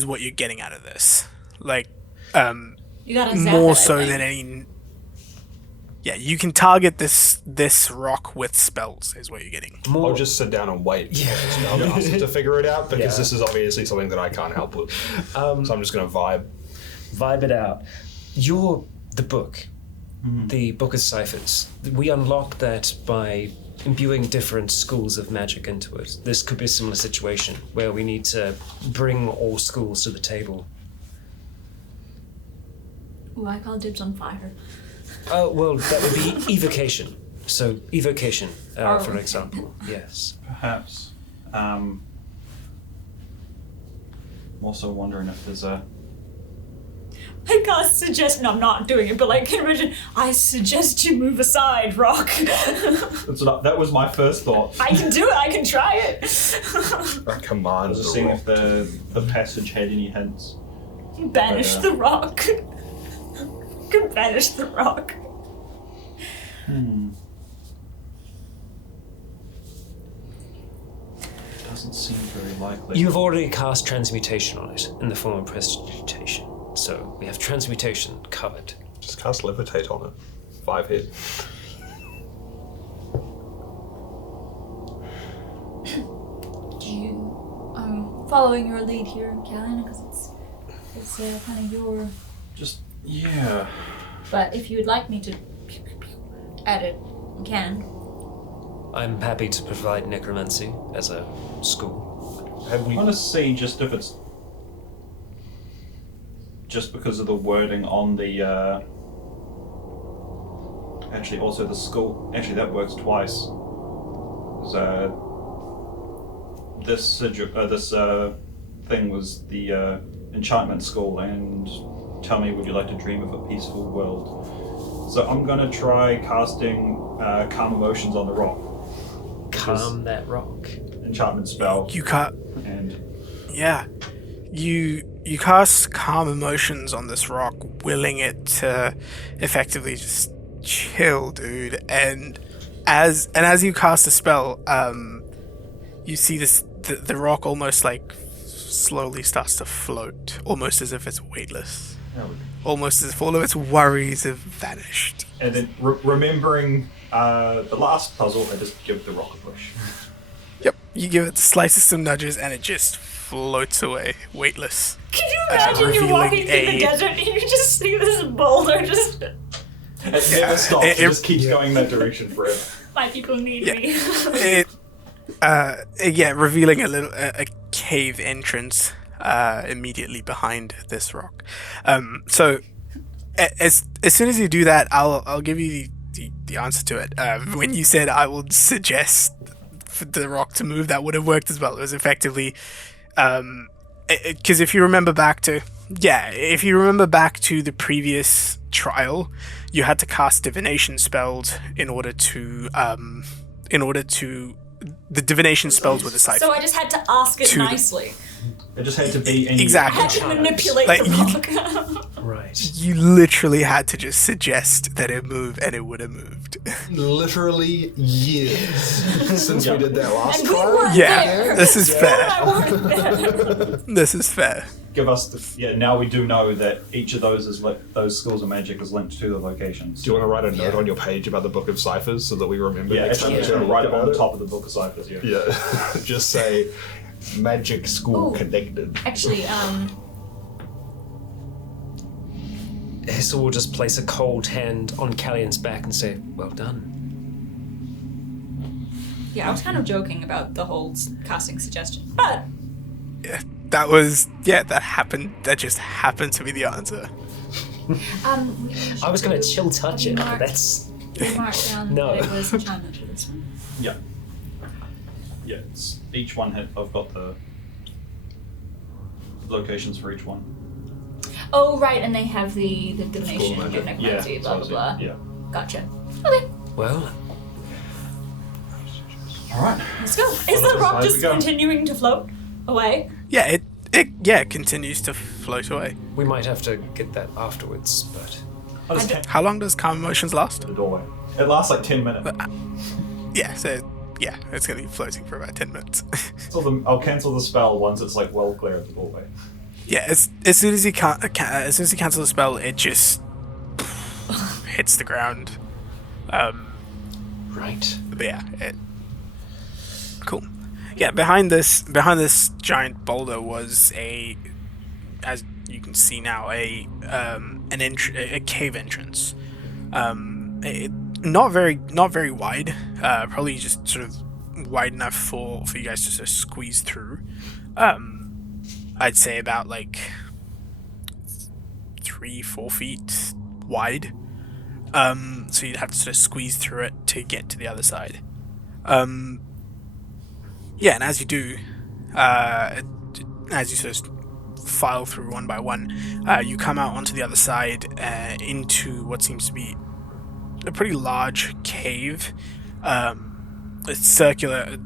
what you're getting out of this, like, you gotta zap more it, I so think. than any. Yeah, you can target this rock with spells, is what you're getting. I'll just sit down and wait. Yeah. I'll ask to figure it out, because Yeah. this is obviously something that I can't help with. So I'm just going to vibe. vibe it out. The book, the Book of Ciphers. We unlocked that by imbuing different schools of magic into it. This could be a similar situation where we need to bring all schools to the table. Ooh, I call dibs on fire. Oh, well, that would be evocation. So, evocation, Oh. for example. Yes. Perhaps. I'm also wondering if there's a. I can't suggest. No, I'm not doing it, but like, can you imagine? I suggest you move aside, Rock. That was my first thought. I can do it. I can try it. I I command was the just seeing rock. if the passage had any hints. Banish the rock. Can banish the rock. Doesn't seem very likely. You've already cast transmutation on it in the form of prestidigitation. So, we have transmutation covered. Just cast levitate on it. 5 hit. following your lead here, Callan, because it's kind of your. Just yeah. But if you would like me to add it, you can. I'm happy to provide necromancy as a school. Have I we? want to see just if it's just because of the wording on the. Actually, also the school. Actually, that works twice. This thing was the enchantment school, and tell me, would you like to dream of a peaceful world? So I'm gonna try casting calm emotions on the rock. Calm that rock. Enchantment spell. You can't. And Yeah. You cast calm emotions on this rock, willing it to effectively just chill, dude. And as you cast the spell, you see the rock almost like slowly starts to float, almost as if it's weightless, almost as if all of its worries have vanished. and then remembering the last puzzle, I just give the rock a push. Yep. You give it the slightest of nudges, and it just floats away, weightless. Can you imagine you're walking through the desert and you just see this boulder just. It never stops. It just keeps going that direction forever. My people need Yeah. me. Revealing a cave entrance immediately behind this rock. So as soon as you do that, I'll give you the answer to it. When you said I will suggest for the rock to move, that would have worked as well. It was effectively because if you remember back to the previous trial, you had to cast divination spells in order to the divination spells were deciphered. So I just had to ask it To the- nicely. It just had to be any. I Exactly. had to manipulate Like, the you- rock. Right. You literally had to just suggest that it move, and it would have moved. Literally years since we did that last And we trial. weren't Yeah, there. this is I fair. weren't there. This is fair. Give us the now we do know that each of those is those schools of magic is linked to the locations. Do you want to write a note on your page about the Book of Ciphers so that we remember Yeah, next time actually, we yeah, right up on about the it? top of the book of ciphers. Yeah. Yeah, just say magic school Ooh. connected. Actually, Hissel will just place a cold hand on Callan's back and say, "Well done." yeah, I was kind of joking about the whole casting suggestion, but Yeah, that happened. That just happened to be the answer. I was gonna chill touch it, but Mark. that's we marked down No. that it was enchantment for this one. Yeah. Yeah. Each one I've got the locations for each one. Oh, right, and they have the divination, magic. your necromancy, Yeah. blah blah so blah. Yeah. Gotcha. Okay, well. All right. let's go. Is Well, the rock let's just go. continuing to float away? Yeah, it continues to float away. We might have to get that afterwards, but I'll just hang How long does calm emotions last? the doorway. It lasts like 10 minutes. Yeah, so yeah, it's gonna be floating for about 10 minutes. So I'll cancel the spell once it's like well clear of the doorway. Yeah, as soon as you cancel the spell, it just hits the ground. right. But yeah, cool. Yeah, behind this giant boulder was as you can see now, a cave entrance. Not very wide. Probably just sort of wide enough for you guys to sort of squeeze through. I'd say about like 3-4 feet wide. So you'd have to sort of squeeze through it to get to the other side. Yeah, and as you do, as you sort of file through one by one, you come out onto the other side into what seems to be a pretty large cave. A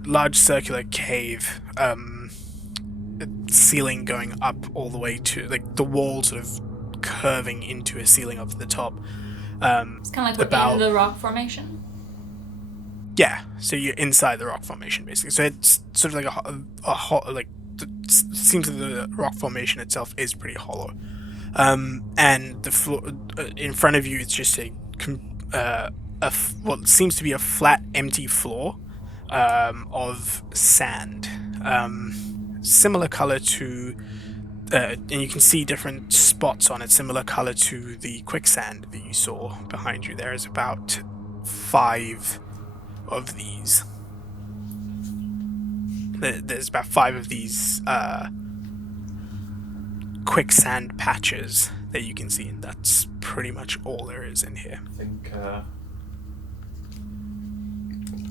large circular cave, ceiling going up all the way to, like, the wall sort of curving into a ceiling up at the top. It's kind of like the end of the rock formation. Yeah, so you're inside the rock formation, basically. So it's sort of like it seems that the rock formation itself is pretty hollow. And the floor in front of you, it's just what seems to be a flat, empty floor of sand. similar color to, and you can see different spots on it, similar color to the quicksand that you saw behind you. There is about 5 of these. There's about 5 of these quicksand patches that you can see, and that's pretty much all there is in here. I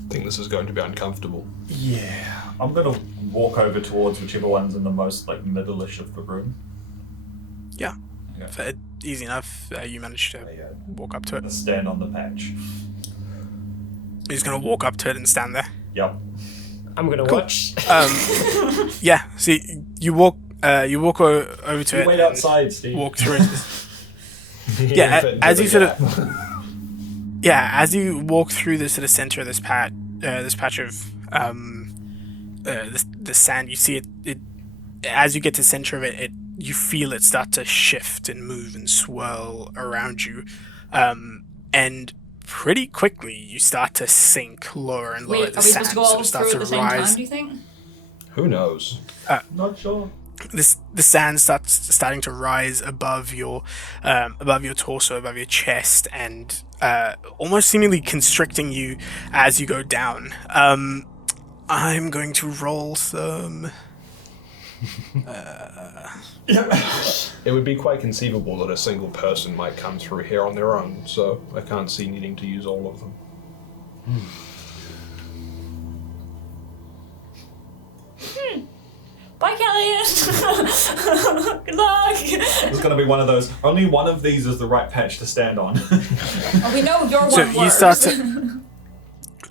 think this is going to be uncomfortable. Yeah. I'm gonna walk over towards whichever one's in the most like middle-ish of the room. Yeah, Okay. easy enough. You managed to walk up to it. Stand on the patch. He's gonna walk up to it and stand there. Yep. I'm gonna watch. Yeah. So you walk over to it. Wait and outside, Steve. Walk through it. Yeah, as you sort of. Yeah, as you walk through the sort of center of this patch of the sand, you see it. As you get to the center of it, you feel it start to shift and move and swirl around you, and pretty quickly you start to sink lower and lower. Wait, The are we sand supposed to go sort all of through starts at the to same rise. time, do you think? Who knows? Not sure. The sand starting to rise above your torso, above your chest, and almost seemingly constricting you as you go down. I'm going to roll some. It would be quite conceivable that a single person might come through here on their own, so I can't see needing to use all of them. Bye, Callan! Good luck! It's gonna be one of those. Only one of these is the right patch to stand on. Oh, we know your So one you works. start to.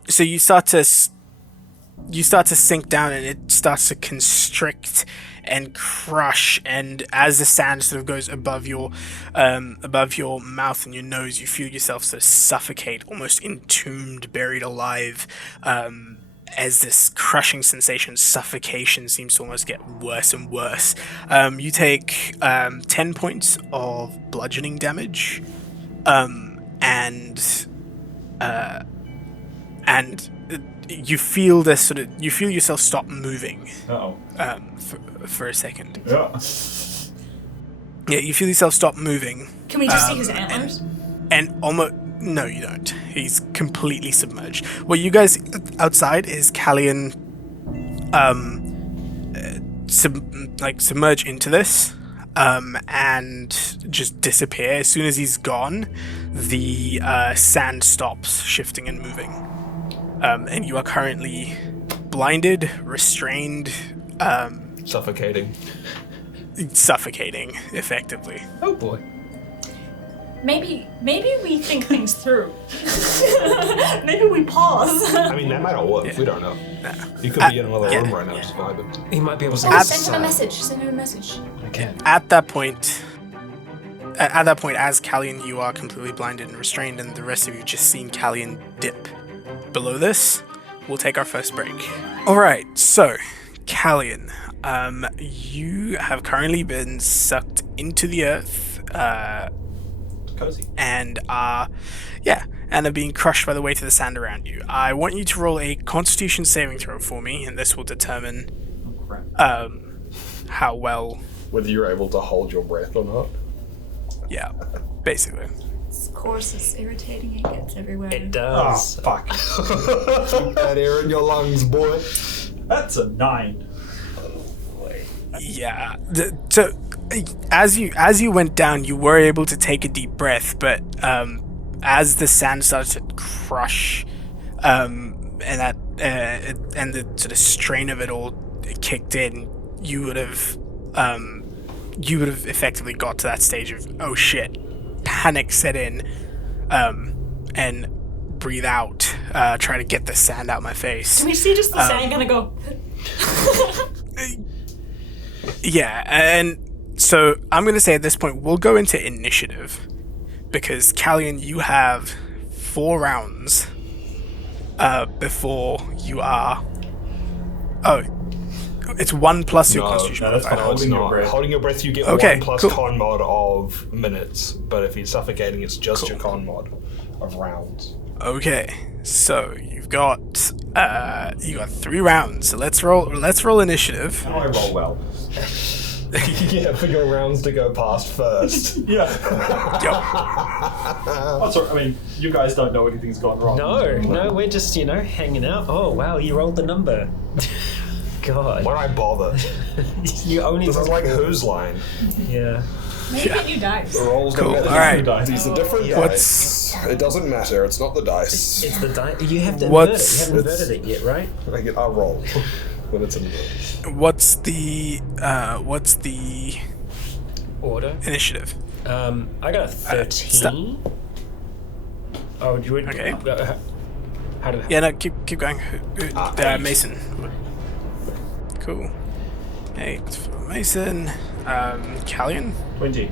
So you start to sink down, and it starts to constrict and crush. And as the sand sort of goes above your mouth and your nose, you feel yourself sort of suffocate, almost entombed, buried alive. As this crushing sensation, suffocation seems to almost get worse and worse. You take 10 points of bludgeoning damage, and you feel this sort of. You feel yourself stop moving. Uh-oh. For a second. Yeah. Yeah, you feel yourself stop moving. Can we just see his antlers? And almost no, you don't. He's completely submerged. What you guys outside is Callan submerge into this and just disappear. As soon as he's gone, the sand stops shifting and moving. And you are currently blinded, restrained, Suffocating. suffocating, effectively. Oh boy. Maybe we think things through. Maybe we pause. I mean, that might not work. Yeah. We don't know. You could be in another room right now just vibing. He might be able to. Send him a message. Send him a message. Okay. At that point, as Callan, you are completely blinded and restrained, and the rest of you just seen Callan dip below this. We'll take our first break. All right, so Callan, you have currently been sucked into the earth, Cozy. and are being crushed by the weight of the sand around you. I want you to roll a Constitution saving throw for me, and this will determine Oh, crap. how well. Whether you're able to hold your breath or not. Yeah, basically. This course is irritating. It gets everywhere. It Oh, does. fuck. Keep that air in your lungs, boy. That's a 9. Yeah. So as you went down, you were able to take a deep breath, but as the sand started to crush, and the sort of strain of it all kicked in, you would have effectively got to that stage of oh shit, panic set in, and breathe out, try to get the sand out of my face. Can we see just the sand gonna go? Yeah, and so I'm going to say at this point, we'll go into initiative. Because, Callan, you have 4 rounds before you are... Oh, it's 1 plus your constitution no, that's modifier. fine. No, it's Holding your not. breath. Holding your breath, you get Okay, 1 plus cool. con mod of minutes, but if he's suffocating, it's just your con mod of rounds. Okay, so you've got You got 3 rounds, so let's roll initiative. How do I roll well? Yeah, for your rounds to go past first. Yeah. Yep. Oh, sorry. I mean, you guys don't know anything's gone wrong. No, we're just, hanging out. Oh, wow, you rolled the number. God. Why bother? You only This is rolled like four. Who's Line. Yeah. Maybe get new dice. The rolls Cool. don't All matter. right. These are different What's- dice. It doesn't matter. It's not the dice. It's the die. You have to invert it. What's- You haven't inverted it yet, right? I'll roll when it's inverted. What's the Order. initiative? I got a 13. Oh, do you Okay. How do Yeah, no, keep going. Mason. Cool. 8 for Mason. Callan. 20.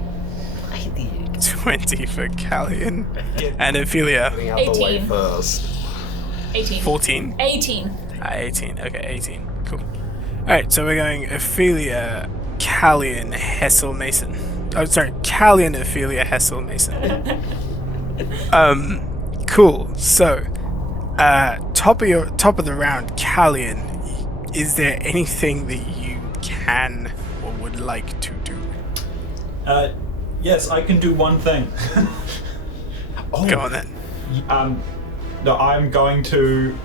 20 for Callan. And Ophelia. Getting out the way 18. first. 18. 14. 18. 18. Okay, 18. Cool. Alright, so we're going Ophelia, Callan, Hessel, Mason. Oh, sorry. Callan, Ophelia, Hessel, Mason. Cool. So, top of the round, Callan, is there anything that you can or would like to do? Yes, I can do one thing. Go on then. No, I'm going to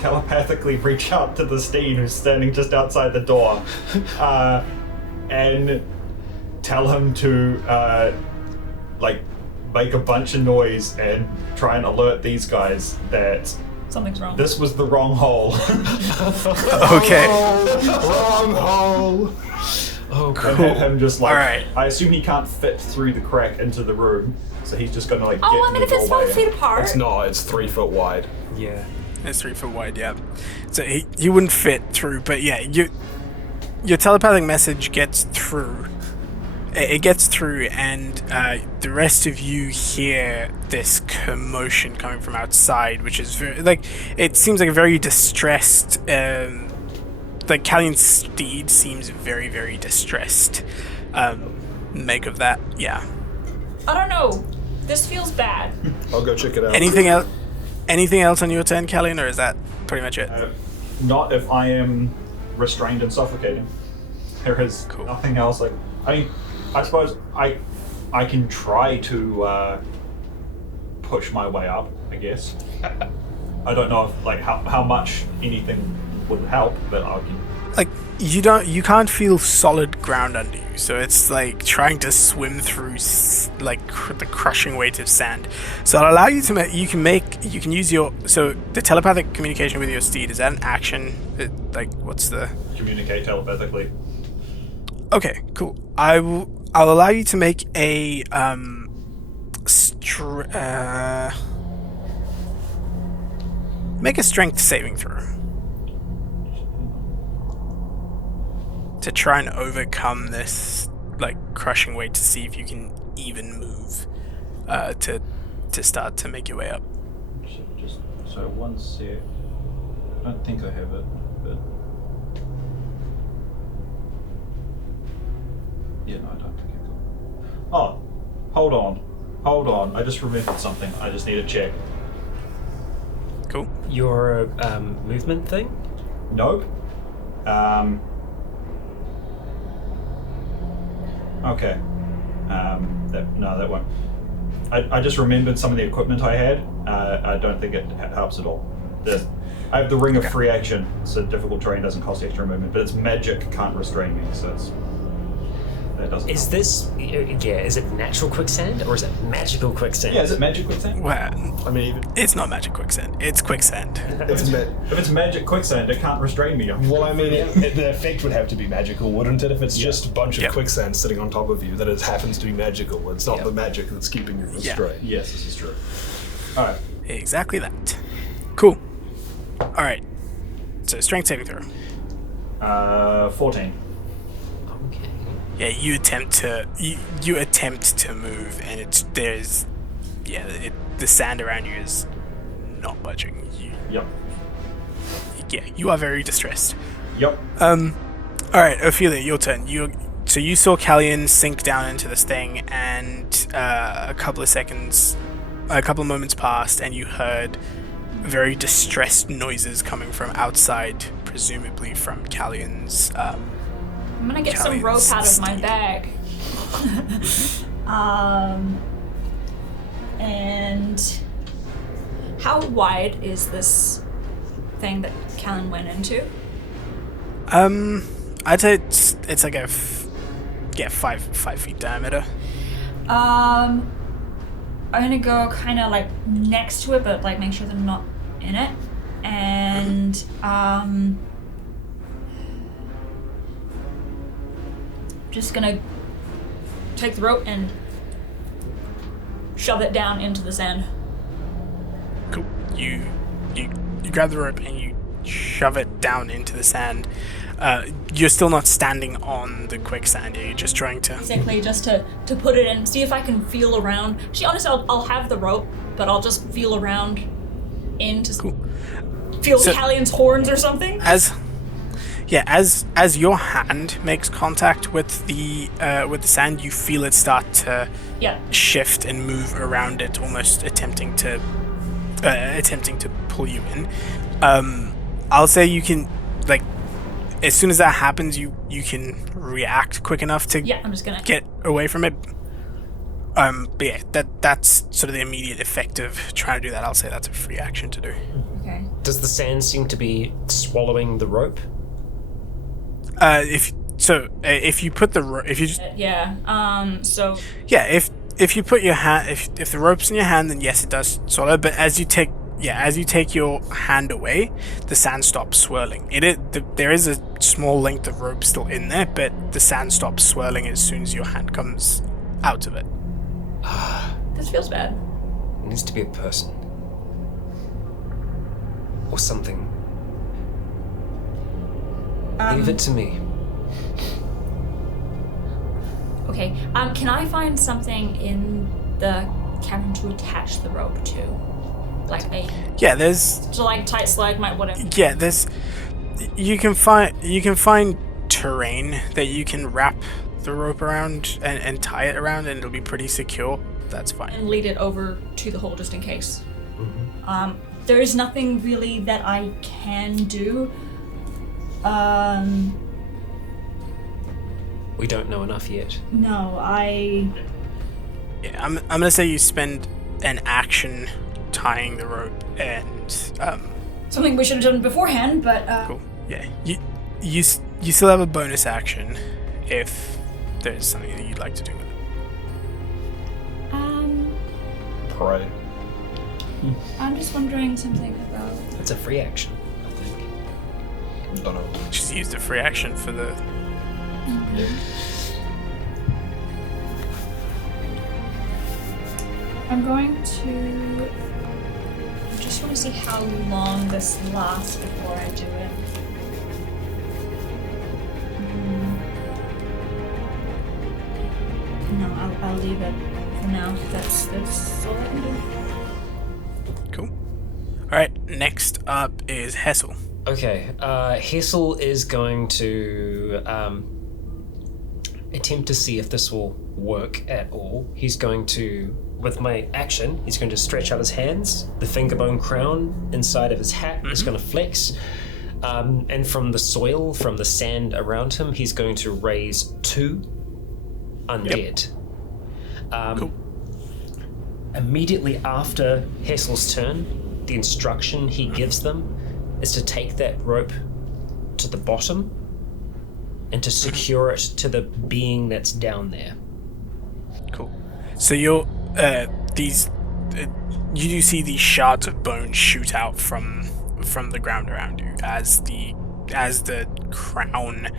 telepathically reach out to the Steen who's standing just outside the door, and tell him to make a bunch of noise and try and alert these guys that Something's wrong. this was the wrong hole. Okay. Wrong hole. Oh, And God. have him just like, Alright. I assume he can't fit through the crack into the room, so he's just gonna like get Oh, I in mean, the if it's 5 doorway. feet apart. It's not. It's 3 foot wide. Yeah. It's 3 foot wide, yeah. So he wouldn't fit through, but yeah, your telepathic message gets through. It gets through, and the rest of you hear this commotion coming from outside, which is very, it seems like a very distressed. Callan's steed seems very, very distressed. Make of that, yeah. I don't know. This feels bad. I'll go check it out. Anything else? Anything else on your turn, Callan, or is that pretty much it? Not if I am restrained and suffocating. There is Cool. nothing else. I suppose I can try to push my way up. I guess. I don't know if how much anything would help, but I can. You can't feel solid ground under you, so it's like trying to swim through the crushing weight of sand. So I'll allow you to you can use your, so the telepathic communication with your steed, is that an action? What's the Communicate telepathically. Okay, cool. I'll allow you to make a make a strength saving throw to try and overcome this crushing weight, to see if you can even move to start to make your way up. So one sec. I don't think I have it, but yeah, no, I don't think I got. Oh, hold on. I just remembered something. I just need to check. Cool. Your movement thing? Nope. Okay. That won't. I just remembered some of the equipment I had. I don't think it helps at all. I have the ring of free action. So difficult terrain doesn't cost extra movement, but it's magic can't restrain me. So that doesn't. Is help. this... Yeah, is it natural quicksand or is it magical quicksand? Yeah, is it magic quicksand? Well, I mean, it's not magic quicksand. It's quicksand. it's If it's magic quicksand, it can't restrain me. well, I mean, the effect would have to be magical, wouldn't it? If it's just a bunch of Yep. quicksand sitting on top of you, that it happens to be magical. It's not Yep. the magic that's keeping you Yeah. restrained. Yes, this is true. All right. Exactly that. Cool. All right. So strength saving throw. 14. Okay. Yeah, you attempt to move, and the sand around you is not budging. Yep. You are very distressed. Yep. All right, Ophelia, your turn. So you saw Callan sink down into this thing, and a couple of moments passed, and you heard very distressed noises coming from outside, presumably from Callan's. I'm gonna get some rope out of my bag. And how wide is this thing that Callan went into? I'd say it's like a 5 feet diameter. I'm gonna go kind of like next to it, but like make sure they're not in it, and just gonna take the rope and shove it down into the sand. Cool. You grab the rope and you shove it down into the sand. You're still not standing on the quicksand. You're just trying to. Basically, just to put it in, see if I can feel around. Actually, honestly, I'll have the rope, but I'll just feel around in to feel Callan's horns or something. As your hand makes contact with the sand, you feel it start to shift and move around it, almost attempting to pull you in. I'll say you can, like, as soon as that happens, you can react quick enough to I'm just gonna get away from it. But yeah, that's sort of the immediate effect of trying to do that. I'll say that's a free action to do. Okay. Does the sand seem to be swallowing the rope? If you put the rope, if you just if you put your hand, if the rope's in your hand, then yes, it does swallow. But as you take your hand away, the sand stops swirling. There is a small length of rope still in there, but the sand stops swirling as soon as your hand comes out of it. This feels bad. It needs to be a person. Or something. Leave it to me. Okay. Can I find something in the cavern to attach the rope to? Like there's tight slide, whatever. Yeah, you can find terrain that you can wrap the rope around and tie it around, and it'll be pretty secure. That's fine. And lead it over to the hole just in case. Mm-hmm. There is nothing really that I can do. We don't know enough yet. No, Yeah, I'm gonna say you spend an action tying the rope and something we should have done beforehand, but cool. Yeah, you still have a bonus action if there's something that you'd like to do with it. Pray. I'm just wondering something about. It's a free action, I think. Don't know. Just use the free action for the. Yeah. I'm going to. I just want to see how long this lasts before I do it. No, I'll leave it for now. That's all I can do. Cool. All right. Next up is Hessel. Okay, Hessel is going to attempt to see if this will work at all. He's going to, with my action, he's going to stretch out his hands. The finger bone crown inside of his hat is going to flex. And from the soil, from the sand around him, he's going to raise 2 undead. Cool. Immediately after Hessel's turn, the instruction he gives them is to take that rope to the bottom and to secure it to the being that's down there. Cool. So you do see these shards of bone shoot out from the ground around you as the crown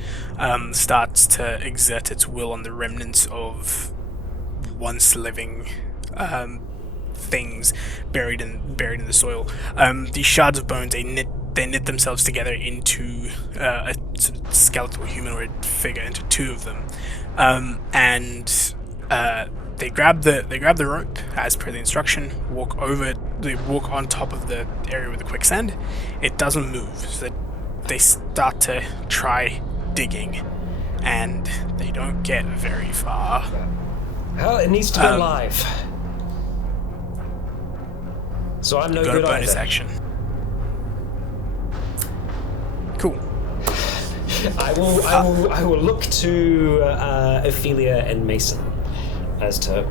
starts to exert its will on the remnants of once living things buried in the soil. These shards of bones, they knit themselves together into a sort of skeletal humanoid figure, into 2 of them, and they grab the rope as per the instruction. They walk on top of the area with the quicksand. It doesn't move, so they start to try digging, and they don't get very far. Well, it needs to be alive. So I'm no got good a bonus either. action. I will look to Ophelia and Mason as to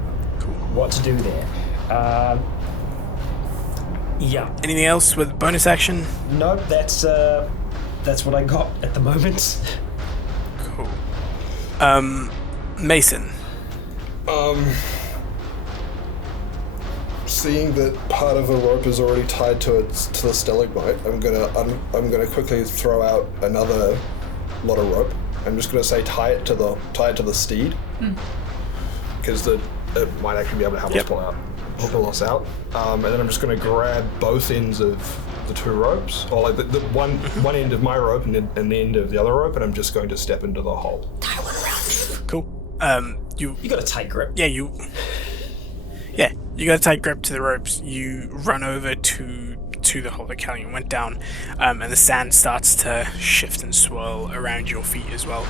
what to do there. Yeah. Anything else with bonus action? No, that's what I got at the moment. Cool. Mason. Seeing that part of a rope is already tied to the stalagmite, I'm gonna quickly throw out another lot of rope. I'm just gonna say tie it to the steed, because it might actually be able to help us pull us out. And then I'm just gonna grab both ends of the two ropes, or like the one end of my rope and the end of the other rope, and I'm just going to step into the hole. Tie one around. Cool. You got a tight grip. Yeah, you got a tight grip to the ropes. You run over to the hole that Callan went down, and the sand starts to shift and swirl around your feet as well.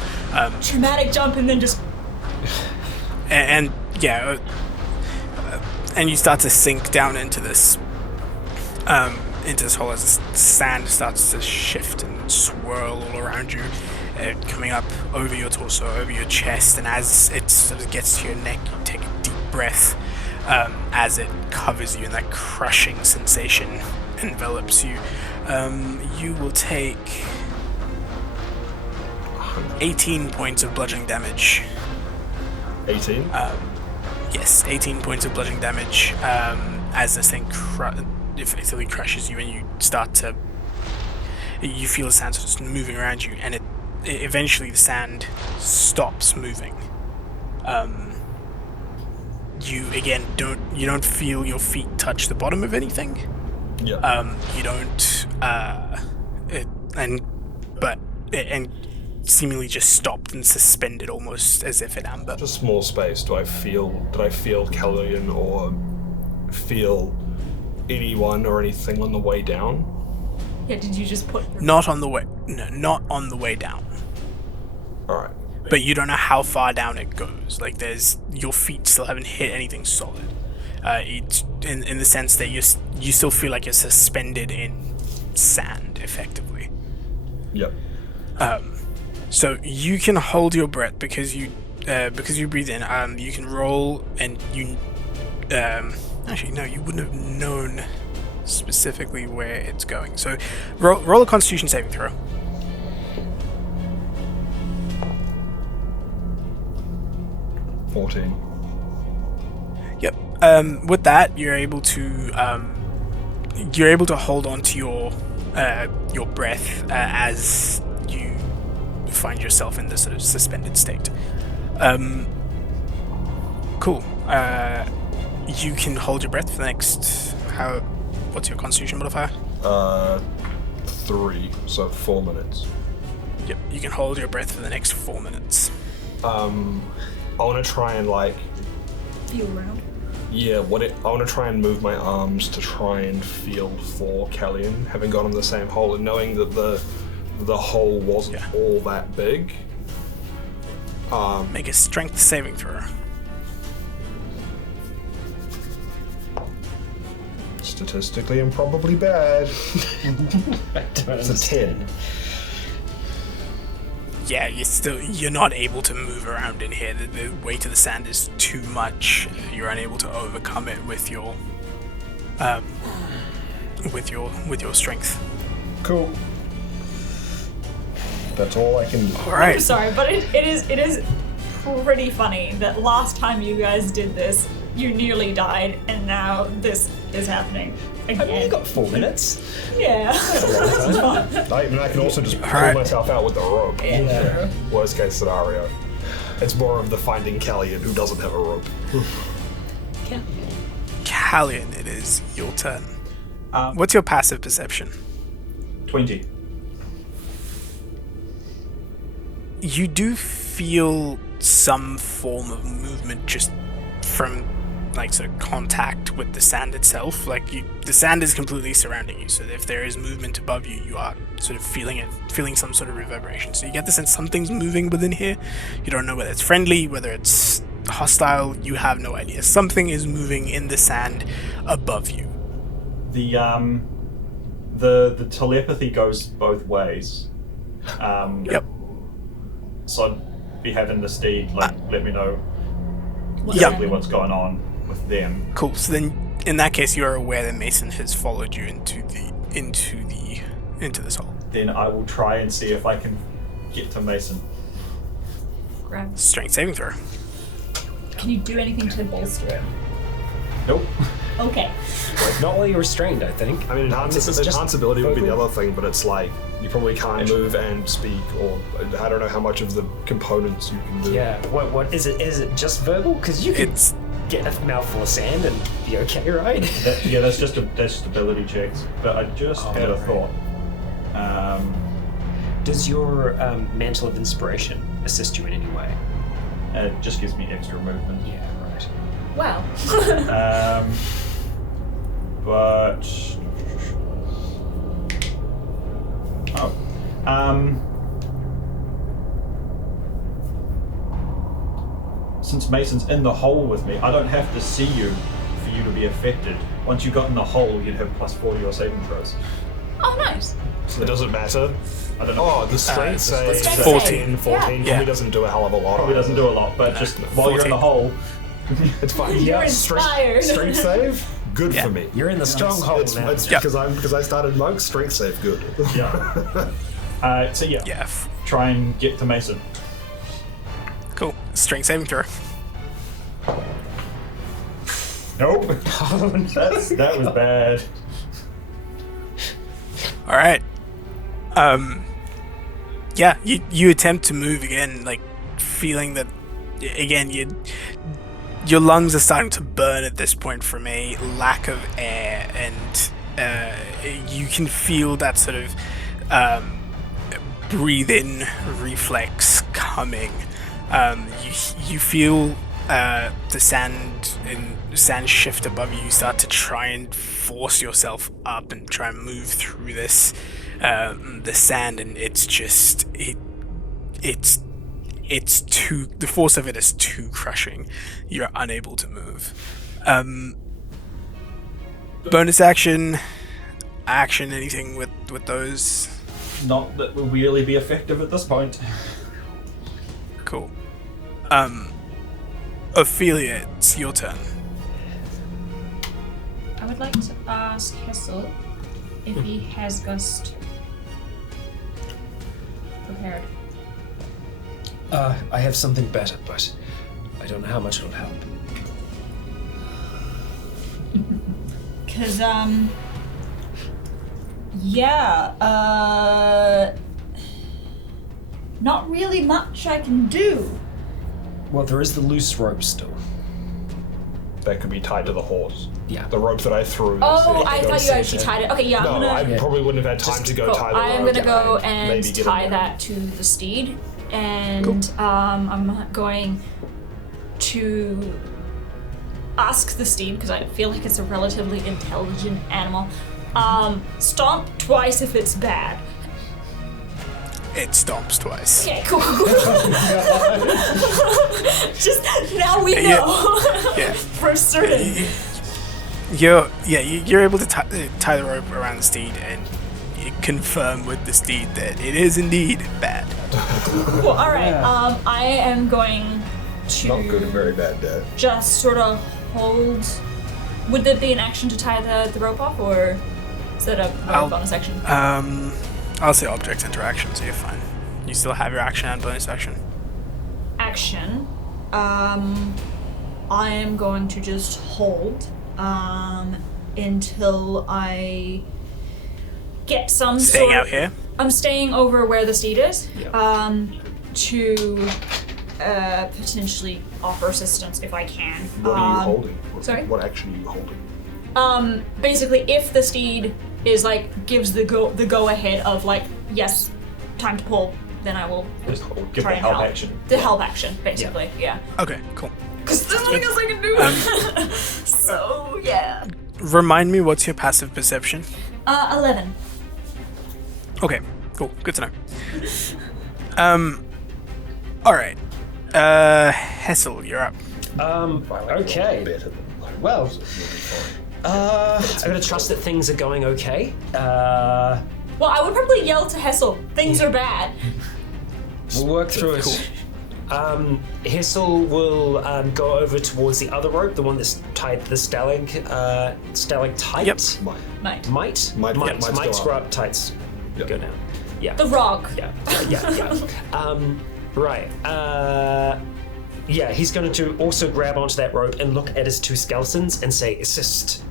Dramatic jump and then just... and you start to sink down into this hole as the sand starts to shift and swirl all around you, coming up over your torso, over your chest, and as it sort of gets to your neck, you take a deep breath as it covers you and that crushing sensation envelops you. You will take 18 points of bludgeoning damage. 18? Yes, 18 points of bludgeoning damage as this thing effectively crushes you, and you feel the sand sort of moving around you, and eventually the sand stops moving. You again don't feel your feet touch the bottom of anything. Yeah. You don't and seemingly just stopped and suspended almost as if in amber. Just small space. Did I feel Callan or feel anyone or anything on the way down? Yeah, did you just put... Not on the way down. Alright. But you don't know how far down it goes. Like, your feet still haven't hit anything solid. It's in the sense that you still feel like you're suspended in sand, effectively. Yep. So you can hold your breath because you breathe in. You can roll, and you actually no, you wouldn't have known specifically where it's going. So roll a Constitution saving throw. $14. Yep. With that, you're able to hold on to your breath as you find yourself in this sort of suspended state. Cool. You can hold your breath for the next... What's your Constitution modifier? 3, so 4 minutes. Yep, you can hold your breath for the next 4 minutes. I want to try and Feel around. I want to try and move my arms to try and feel for Callan, having gone in the same hole and knowing that the hole wasn't all that big. Make a strength saving throw. Statistically, I'm probably bad. It's a 10. Yeah, you're not able to move around in here. The weight of the sand is too much. You're unable to overcome it with your strength. Cool. That's all I can do. All right. I'm sorry, but it is pretty funny that last time you guys did this, you nearly died, and now this is happening again. I mean, you got 4 minutes. Yeah. I can also just pull myself out with the rope. Yeah. Worst case scenario. It's more of the finding Callan who doesn't have a rope. Callan, it is your turn. Um, What's your passive perception? 20. You do feel some form of movement just from sort of contact with the sand itself. The sand is completely surrounding you, so if there is movement above you, you are sort of feeling some sort of reverberation. So you get the sense something's moving within here. You don't know whether it's friendly, whether it's hostile, you have no idea. Something is moving in the sand above you. The telepathy goes both ways. Yep. once I'd be having the steed, let me know What's exactly happening? what's going on with them. Cool. So then, in that case, you're aware that Mason has followed you into this hole. Then I will try and see if I can get to Mason. Grab. Strength saving throw. Can you do anything to bolster it? Nope. Okay. Not while you're restrained, I think. I mean, This is just enhanceability would be the vocal. other thing, but it's like you probably can't move and speak, or I don't know how much of the components you can do. Yeah. What is it? Is it just verbal? Because you can It's get a mouthful of sand and be okay, right? That's just ability checks. But I just had a right. thought. Does your mantle of inspiration assist you in any way? It just gives me extra movement. Yeah. Right. Wow. But since Mason's in the hole with me, I don't have to see you for you to be affected. Once you got in the hole, you'd have +4 to your saving throws. Oh, nice. So it doesn't matter. I don't know. Oh, the strength save. strength 14. 14 Yeah. probably doesn't do a hell of a lot. Probably doesn't do a lot, but just while you're in the 14. hole, It's fine. You're Strength- inspired. Strength save, good Yeah. for me. You're in the stronghold It's, now. it's Yeah. because I started monk. Strength save, good. yeah. So yeah, yeah. try and get to Mason. Cool. Strength saving throw. Nope. That was bad. All right. Yeah, you attempt to move again, like feeling that again your lungs are starting to burn at this point from a lack of air, and you can feel that sort of breathe in reflex coming. You feel the sand shift above you. You start to try and force yourself up and try and move through this the sand, and it's just it's too, the force of it is too crushing. You're unable to move. Bonus action, anything with those? Not that will really be effective at this point. Cool. Ophelia, it's your turn. I would like to ask Hessel if he has Gust prepared. I have something better, but I don't know how much it'll help. Cause not really much I can do. Well, there is the loose rope still. That could be tied to the horse. Yeah. The rope that I threw. Oh, I Don't thought you say actually that. tied it. Okay, yeah, No, I'm gonna. I probably wouldn't have had time to go go. tie the rope. I am gonna go and maybe get tie him that to the steed, and I'm going to ask the steed, because I feel like it's a relatively intelligent animal. Stomp twice if it's bad. It stomps twice. Okay, cool. Just now we Yeah, know Yeah. for certain. You're able to tie the rope around the steed and you confirm with the steed that it is indeed bad. Cool. All right. I am going to Not good, a very bad day. just sort of hold. Would there be an action to tie the rope off, or is that a bonus action? I'll say object interaction, so you're fine. You still have your action and bonus action. Action. I am going to just hold until I get some Staying sort out of- here? I'm staying over where the steed is. To potentially offer assistance if I can. What are you holding? sorry? What action are you holding? Basically, if the steed is like gives the go ahead of like yes, time to pull, then I will Just give try the and help action. The help action, basically, yeah. Okay, cool. Because there's nothing else I can do. So yeah. Remind me, what's your passive perception? 11. Okay, cool. Good to know. Alright. Hessel, you're up. Okay. Better than Well, I'm gonna trust that things are going okay. Well, I would probably yell to Hessel, things are bad. We'll work through it. Hissel will go over towards the other rope, the one that's tied to the stalactite. Yep. Might. Might go up. Tights go down. Yeah. The rock. Yeah. Right. Yeah, he's going to also grab onto that rope and look at his two skeletons and say, assist.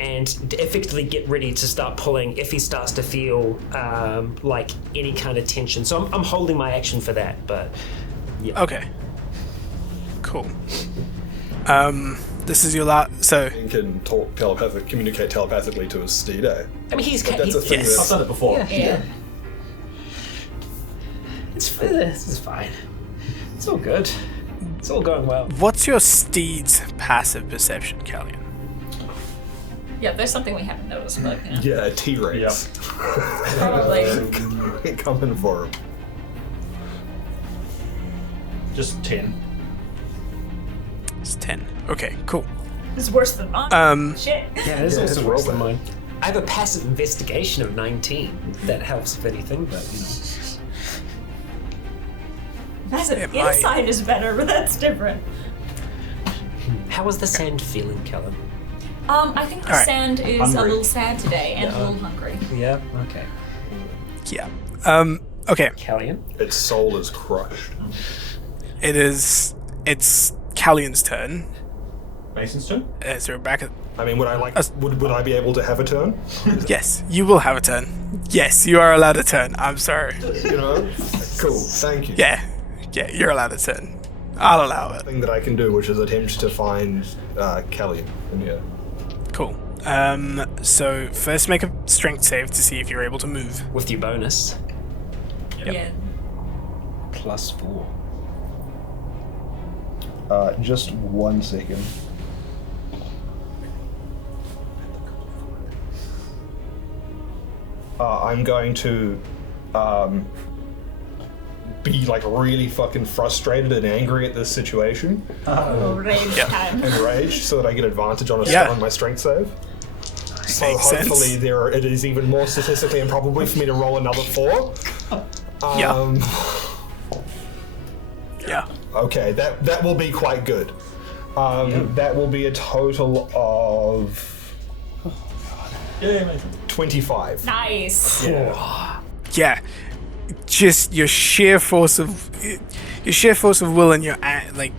And effectively get ready to start pulling if he starts to feel like any kind of tension. So I'm holding my action for that, but yeah. Okay. Cool. This is your last. So He can communicate telepathically to his steed, eh? I mean, he's But that's a thing yes. I've done it before. Yeah. This is fine. It's all good. It's all going well. what's your steed's passive perception, Callan? Yeah, there's something we haven't noticed, but you know, Yeah, a T-Rex. probably. Coming for him. Just 10. It's 10. Okay, cool. It's worse than mine. Shit. Yeah, it is Yeah, also it's worse than roll mine. I have a passive investigation of 19. That helps if anything, but Passive It might. insight is better, but that's different. How was the sand feeling, Callan? I think the Alright. sand is Hungry. a little sad today and a little hungry. Yeah. Okay. Yeah. Okay. Callan. Its soul is crushed. It's Callan's turn. Mason's turn? So we're back at. I mean, would I be able to have a turn? Yes, you will have a turn. Yes, you are allowed a turn. I'm sorry. You know? Cool, thank you. Yeah, you're allowed a turn. I'll allow it. Thing that I can do, which is attempt to find Callan in here. Cool. So first make a strength save to see if you're able to move. With your bonus. Yeah. +4. Just 1 second. I'm going to be like really fucking frustrated and angry at this situation, Rage time. enraged, so that I get advantage on Yeah. on my strength save. So Makes hopefully sense. it is even more statistically improbable for me to roll another 4. Yeah. Yeah. Okay, that will be quite good. That will be a total of Yeah, Mason. 25. Nice. Yeah. Just your sheer force of will and your like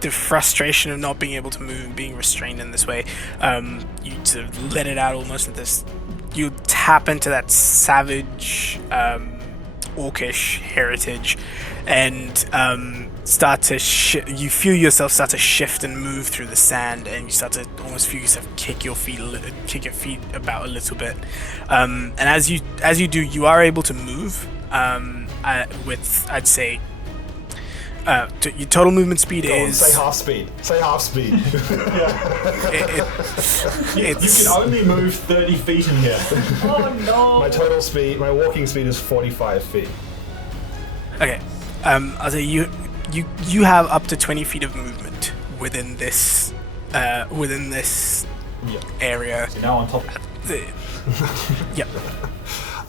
the frustration of not being able to move and being restrained in this way. You to let it out almost at this. You tap into that savage, orcish heritage, and start to you feel yourself start to shift and move through the sand, and you start to almost feel yourself kick your feet about a little bit. And as you do, you are able to move with, I'd say, your total movement speed Go on, is say half speed. Say half speed. You it's can only move 30 feet in here. Oh no. my walking speed is 45 feet. okay. I'll say you have up to 20 feet of movement within this area. So now on top. Yep.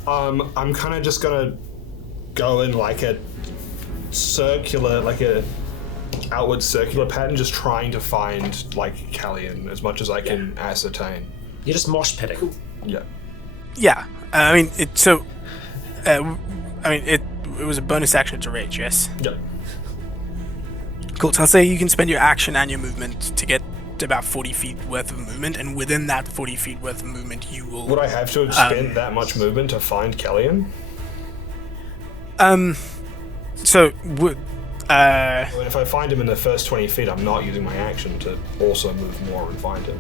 I'm kind of just gonna go in like a outward circular pattern, just trying to find like Callan as much as I can ascertain. You're just mosh pitting. Yeah. Yeah. It was a bonus action to rage, yes? Yep. Cool. So I'll say you can spend your action and your movement to get to about 40 feet worth of movement, and within that 40 feet worth of movement, you will. Would I have to have spent that much movement to find Callan? So would. And if I find him in the first 20 feet, I'm not using my action to also move more and find him.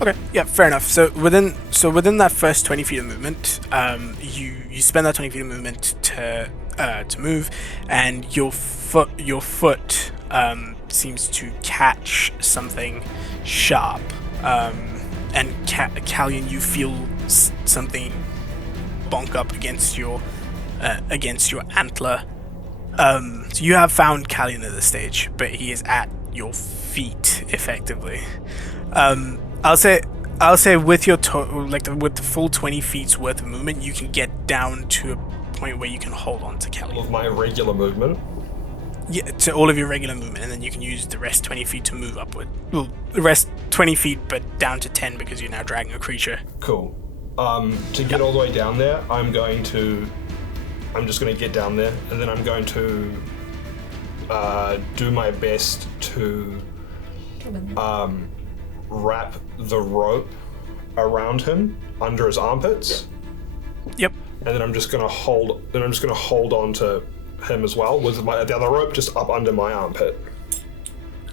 Okay, yeah, fair enough. So within that first 20 feet of movement, you spend that 20 feet of movement to move, and your foot seems to catch something sharp, and Callan, you feel something bonk up against your antler. So you have found Callan at this stage, but he is at your feet effectively. I'll say with your with the full 20 feet's worth of movement, you can get down to a point where you can hold on to Callan. Of my regular movement. Yeah, to all of your regular movement, and then you can use the rest 20 feet to move upward. Well, the rest 20 feet, but down to 10 because you're now dragging a creature. Cool. To get all the way down there, I'm just going to get down there, and then I'm going to do my best to wrap the rope around him under his armpits. Yep. And then I'm just going to hold on to him as well with the other rope just up under my armpit.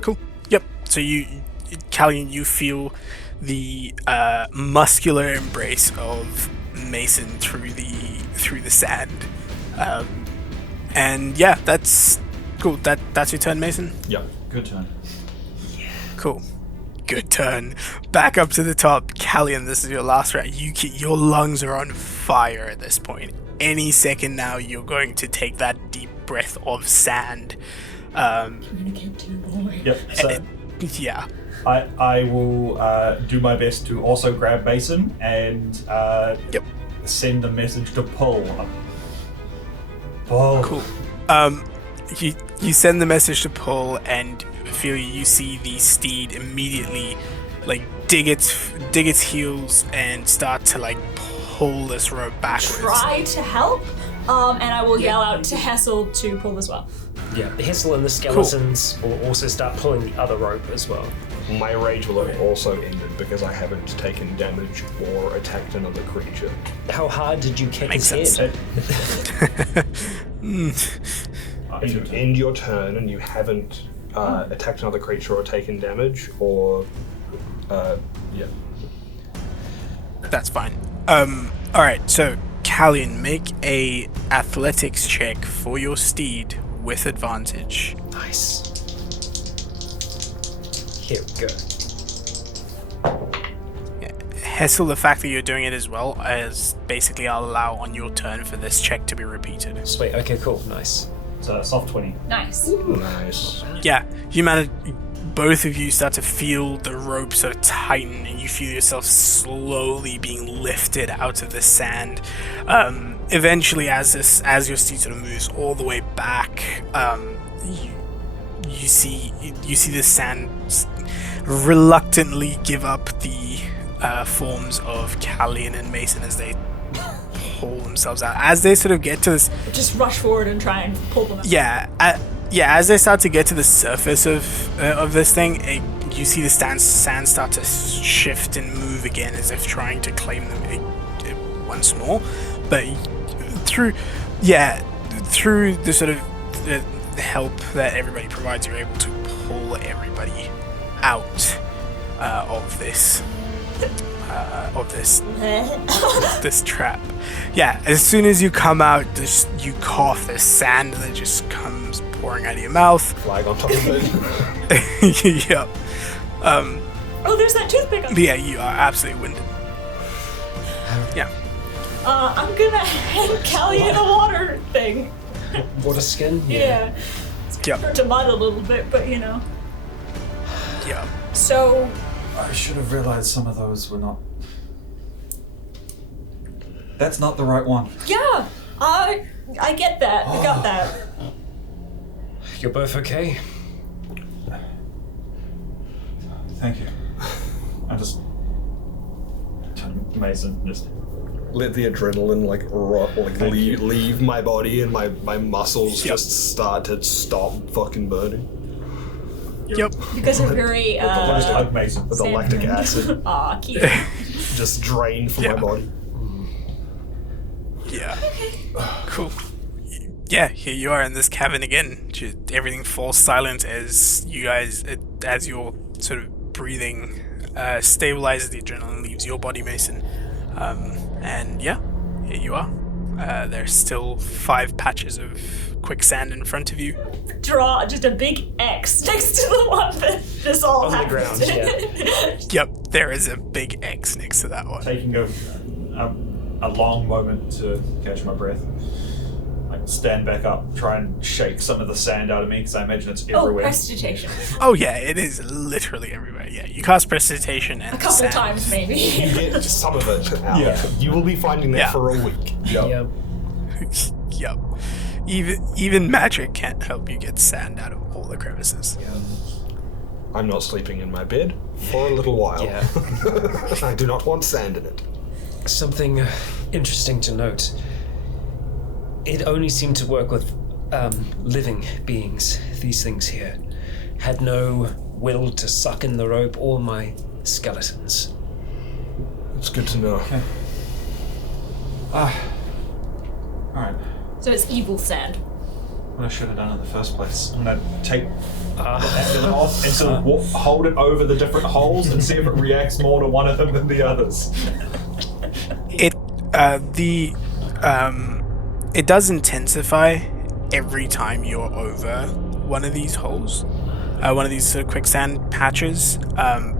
Cool. Yep. So Callan, you feel the muscular embrace of Mason through the sand, and yeah, that's cool. That's your turn, Mason. Yeah. Good turn. Cool. Good turn. Back up to the top, Callan. This is your last round. Your lungs are on fire at this point. Any second now, you're going to take that deep breath of sand. Communicate to your boy. Yep. So Yeah. I will do my best to also grab Mason and send a message to Pull. Pull. Cool. You send the message to Pull, and Ophelia, you see the steed immediately like dig its heels and start to like pull this rope backwards. Try to help, and I will yell out to Hessel to pull as well. Yeah, Hessel and the skeletons will also start pulling the other rope as well. My rage will have also ended because I haven't taken damage or attacked another creature. How hard did you kick Makes his sense. head? If you end your turn and you haven't attacked another creature or taken damage, or yeah. That's fine. Alright, so Callan, make a athletics check for your steed with advantage. Nice. Here we go. Hessel, the fact that you're doing it as well as basically I'll allow on your turn for this check to be repeated. Sweet, okay, cool, nice. It's a soft 20. Nice. Nice. Yeah, you manage. Both of you start to feel the rope sort of tighten, and you feel yourself slowly being lifted out of the sand. Eventually, as your steed sort of moves all the way back, you see the sand reluctantly give up the forms of Callan and Mason as they pull themselves out. As they sort of get to this, Just rush forward and try and pull them out. as they start to get to the surface of this thing, you see the sand start to shift and move again as if trying to claim them once more. But through the sort of the help that everybody provides, you're able to pull everybody out of this this trap. Yeah, as soon as you come out, you cough. There's sand that just comes pouring out of your mouth. Flag on top of it. Yep. Oh, there's that toothpick on. Yeah, you are absolutely winded. Yeah. I'm gonna hang Callie in a water thing. Water skin? Yeah. Yep. Hurt to mud a little bit, but you know. Yeah. So, I should have realized some of those were not. That's not the right one. yeah, I get that. I got that. You're both okay? Thank you. I just. Mason just. Let the adrenaline leave my body, and my muscles just start to stop fucking burning. Yep. You guys are very Just hug Mason. The lactic acid Aw, cute. just drained from my body. Yeah. Cool. Yeah, here you are in this cavern again. Everything falls silent as you guys, as your sort of breathing stabilizes, the adrenaline leaves your body, Mason. And yeah, here you are. There's still 5 patches of quicksand in front of you. Draw just a big X next to the one that this all On the happened. ground, Yep, there is a big X next to that one. Taking a long moment to catch my breath. I stand back up, try and shake some of the sand out of me because I imagine it's Oh, everywhere. prestidigitation. Oh yeah, it is literally everywhere. Yeah, you cast prestidigitation and A couple sand. times, maybe. You get some of it out. Yeah. You will be finding that Yeah. for a week. Yeah. Yup. Even magic can't help you get sand out of all the crevices. I'm not sleeping in my bed for a little while. Yeah. I do not want sand in it. Something interesting to note. It only seemed to work with living beings. These things here had no will to suck in the rope or my skeletons. It's good to know. Okay. Alright. So it's evil sand. What I should have done in the first place. I'm gonna take the amulet off and sort of hold it over the different holes and see if it reacts more to one of them than the others. It does intensify every time you're over one of these holes, one of these sort of quicksand patches,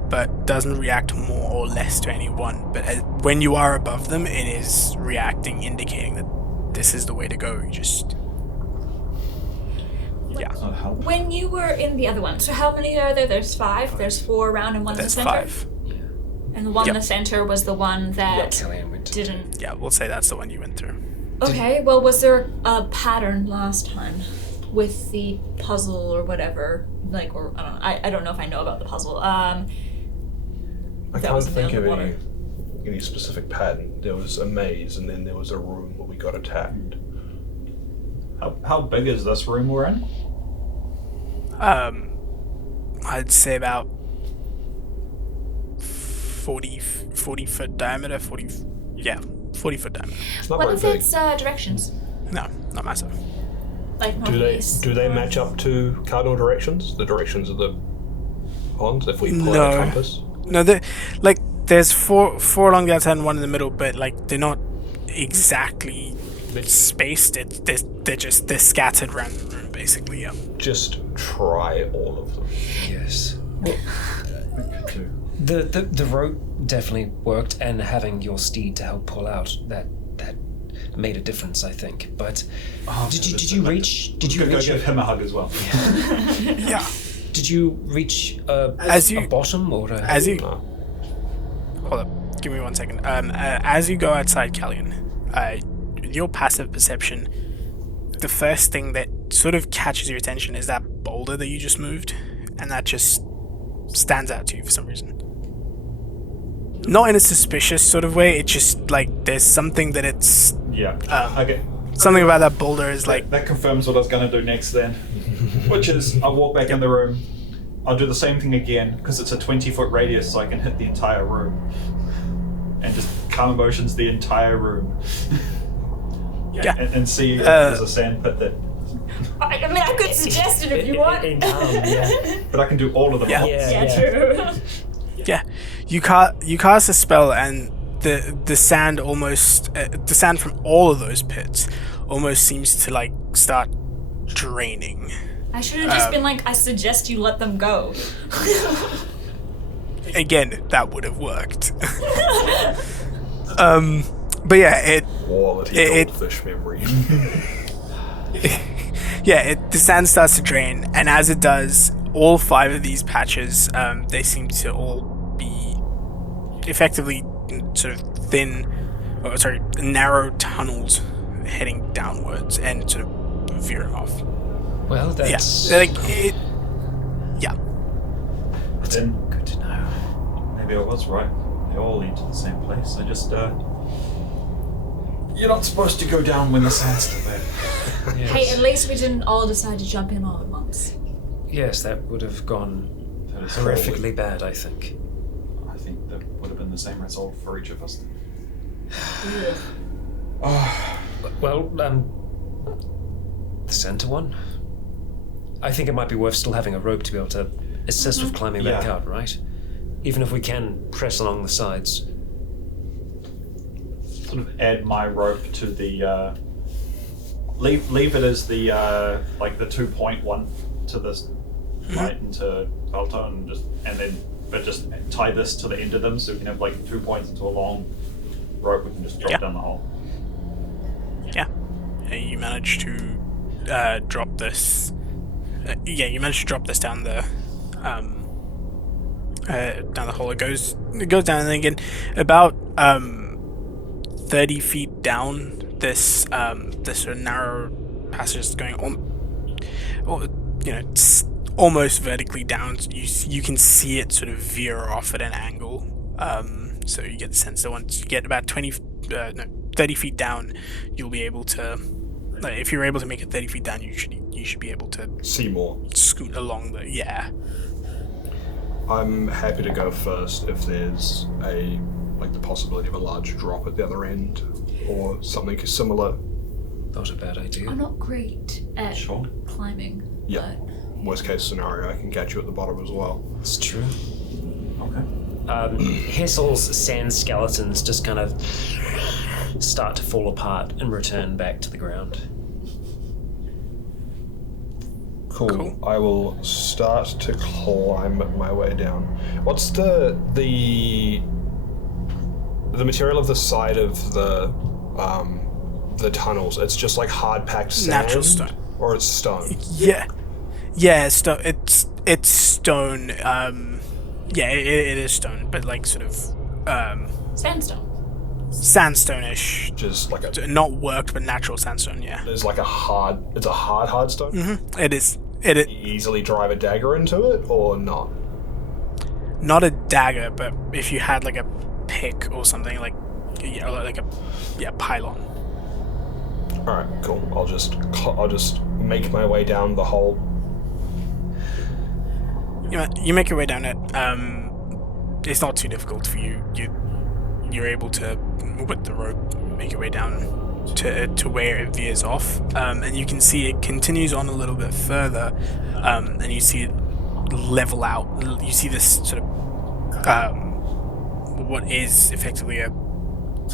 but doesn't react more or less to any one. But when you are above them, it is reacting, indicating that this is the way to go. You just... Yeah. Not help. When you were in the other one, so how many are there? There's 5. There's 4 around and one in the There's center. 5. And the one in Yep. the center was the one that Callan went to. didn't. Yeah, we'll say that's the one you went through. Okay, well, was there a pattern last time with the puzzle or whatever? Like, or I don't know. I don't know if I know about the puzzle. I That can't was in the think of underwater. any specific pattern. There was a maze, and then there was a room where we got attacked. How big is this room we're in? I'd say about 40 foot diameter, 40 foot diameter. It's not What very is big. its directions? No, not massive. Like Do they northeast? match up to cardinal directions? The directions of the ponds? If we pull out a compass? No, there's four along the outside and one in the middle, but like they're not exactly spaced. They're scattered around the room, basically. Yeah. Just try all of them. Yes. The rope definitely worked, and having your steed to help pull out that made a difference, I think. But did you reach? Did you Go reach? give him a hug as well. Yeah. Did you reach a bottom or a? As you No. hold up, give me 1 second. As you go outside, Callan, your passive perception, the first thing that sort of catches your attention is that boulder that you just moved, and that just stands out to you for some reason. Not in a suspicious sort of way. It's just like there's something that it's Yeah. Okay. something about that boulder is like That confirms what I was going to do next then. Which is, I'll walk back in the room. I'll do the same thing again, because it's a 20-foot radius, so I can hit the entire room. And just calm emotions the entire room. Yeah. And see if there's a sand pit that... I mean, I could suggest it if you want. Yeah. But I can do all of them. Yeah. Yeah, true. yeah. You cast a spell, and the sand almost the sand from all of those pits almost seems to like start draining. I should have just been like, I suggest you let them go. Again, that would have worked. But yeah, Quality it- goldfish memory. the sand starts to drain, and as it does, all 5 of these patches, they seem to all be effectively sort of narrow tunnels heading downwards and sort of veering off. Well, that's Yeah, like it. Yeah, Then good to know. maybe I was right. They all lead to the same place. I just, you're not supposed to go down when the sand's still there. Yes. Hey, at least we didn't all decide to jump in all at once. Yes, that would have gone That is horrifically bad, I think. I think that would have been the same result for each of us. Well, the center one? I think it might be worth still having a rope to be able to assist with climbing back Yeah. out, right? Even if we can press along the sides. Sort of add my rope to the leave it as the like the 2-point to this right into Alto and just tie this to the end of them so we can have like 2 points into a long rope we can just drop Yeah. down the hole. yeah. You managed to drop this. You managed to drop this down the hole. It goes down, and then again about 30 feet down this this sort of narrow passage is going it's almost vertically down. You can see it sort of veer off at an angle. So you get the sense that once you get about 30 feet down, you'll be able to. If you're able to make it 30 feet down, you should be able to See more. scoot along the I'm happy to go first if there's the possibility of a large drop at the other end or something similar. Not a bad idea. I'm not great at Sure. climbing. Yeah. But Worst case scenario, I can catch you at the bottom as well. It's true. Okay. Hessel's sand skeletons just kind of start to fall apart and return back to the ground. Cool. I will start to climb my way down. What's the material of the side of the tunnels? It's just like hard packed sand, Natural stone. or it's stone. yeah. It's stone. It is stone, but like sort of sandstone. sandstone-ish. Just like Not worked, but natural sandstone. Yeah. it's a hard stone. Mm-hmm. It is. Easily drive a dagger into it or not? Not a dagger, but if you had like a pick or something, like pylon. All right, cool. I'll just make my way down the hole. You make your way down it. It's not too difficult for you. You're able to, with the rope, make your way down to where it veers off, and you can see it continues on a little bit further, and you see it level out. You see this sort of what is effectively a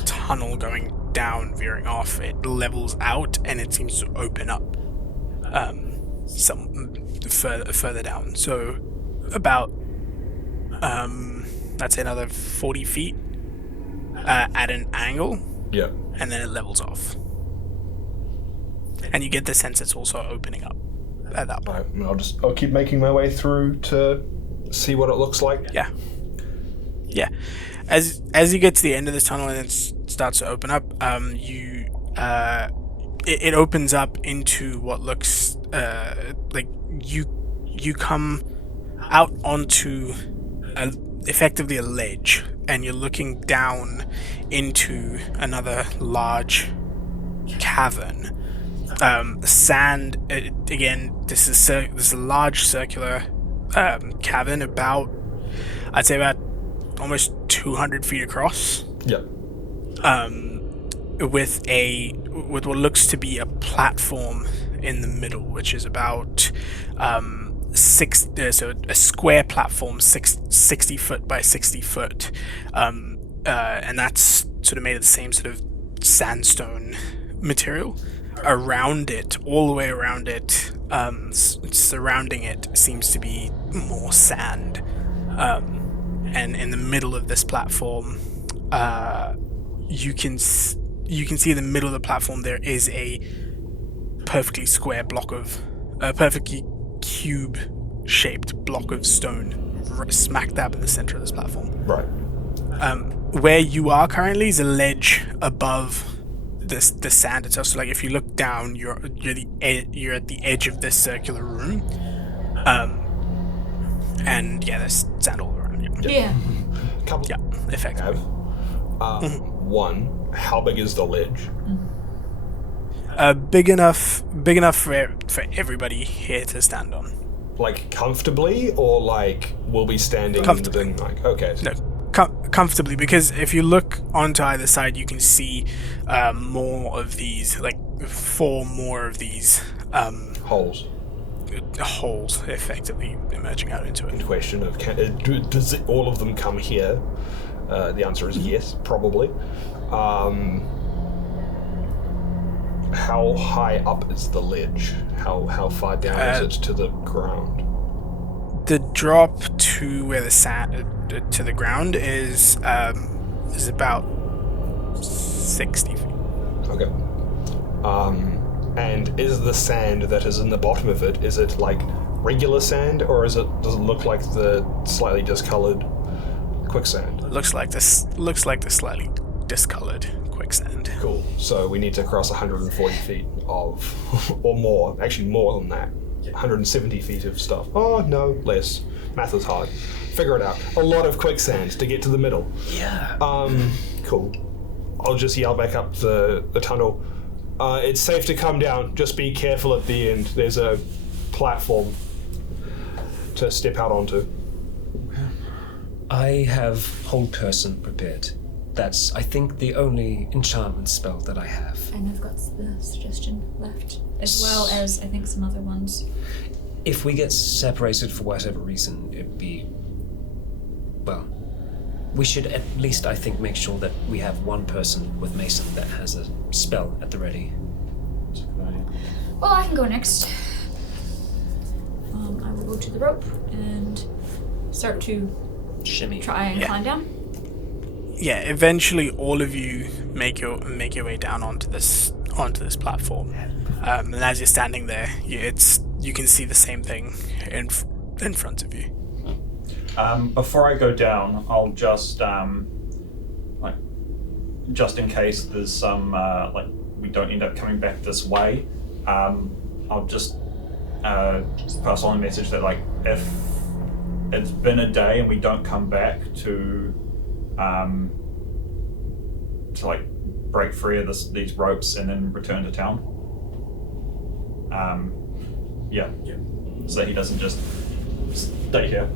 tunnel going down, veering off. It levels out, and it seems to open up some further down. So about that's another 40 feet at an angle. Yeah. And then it levels off. And you get the sense it's also opening up at that point. Right, I'll keep making my way through to see what it looks like. Yeah. As you get to the end of this tunnel and it starts to open up, it opens up into what looks like you come out onto effectively a ledge, and you're looking down into another large cavern. Sand again. This is a large circular cavern, I'd say about almost 200 feet across. Yeah. With what looks to be a platform in the middle, which is about so a square platform, 60 foot by 60 foot, and that's sort of made of the same sort of sandstone material. Around it, all the way around it, surrounding it seems to be more sand, and in the middle of this platform, you can see in the middle of the platform there is a perfectly square block of perfectly cube-shaped block of stone smack dab in the center of this platform. Right. Where you are currently is a ledge above the sand itself. So, like, if you look down, you're at the edge of this circular room, and there's sand all around you. Yeah. Couple. Yeah, effectively. One. How big is the ledge? Big enough for everybody here to stand on. Like comfortably, or like we'll be standing Comfortably. and like okay. No, comfortably, because if you look onto either side, you can see more of these, like 4 more of these Holes. holes, effectively emerging out into it. Question of does all of them come here? The answer is yes, probably. How high up is the ledge? How far down is it to the ground? The drop to where the sand to the ground is about 60 feet. Okay. And is the sand that is in the bottom of it, is it like regular sand, or does it look like the slightly discolored quicksand? Looks like the slightly discolored quicksand. Cool. So we need to cross 140 feet of, or more, actually more than that. 170 feet of stuff. Oh, no, less. Math is hard. Figure it out. A lot of quicksand to get to the middle. Yeah. Cool. I'll just yell back up the tunnel. It's safe to come down. Just be careful at the end. There's a platform to step out onto. I have Hold Person prepared. That's, I think, the only enchantment spell that I have. And I've got the suggestion left, as well as I think some other ones. If we get separated for whatever reason, it'd be... Well, we should at least, I think, make sure that we have one person with Mason that has a spell at the ready. Well, I can go next. I will go to the rope and start to Shimmy. try and Yeah. climb down. Yeah, eventually all of you make your way down onto this platform, and as you're standing there, you can see the same thing in front of you. Before I go down, I'll just just in case there's some we don't end up coming back this way, I'll just pass on a message that if it's been a day and we don't come back to break free of these ropes and then return to town. Yeah. So he doesn't just stay here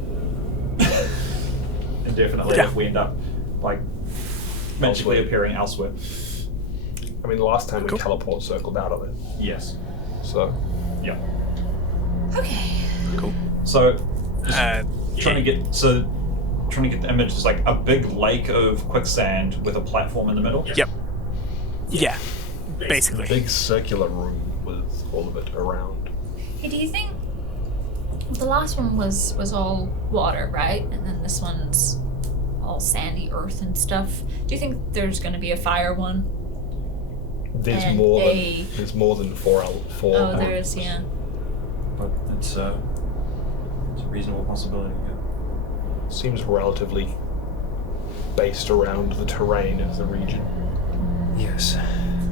indefinitely if we end up magically appearing elsewhere. I mean, the last time we teleport circled out of it. Yes. So, Yeah. Okay. Cool. So trying to get the image is like a big lake of quicksand with a platform in the middle. Yep. Yeah. Basically. big circular room with all of it around. Hey, do you think the last one was all water, right? And then this one's all sandy earth and stuff. Do you think there's going to be a fire one? There's And more than four. Oh, there is, yeah. But it's a reasonable possibility. Yeah. Seems relatively based around the terrain of the region. Yes.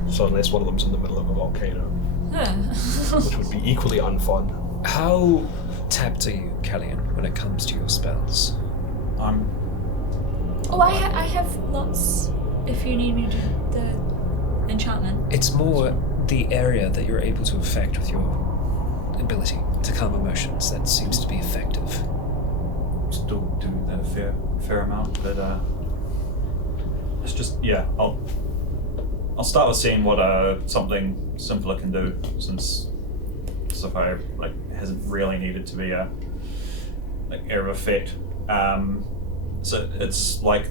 So unless one of them's in the middle of a volcano, which would be equally unfun. How tapped are you, Callan, when it comes to your spells? I'm Oh, I have lots if you need me to the enchantment. It's more the area that you're able to affect with your ability to calm emotions that seems to be effective. still do that a fair amount, but it's just I'll start with seeing what something simpler can do, since Sapphire hasn't really needed to be a area of effect. So it's what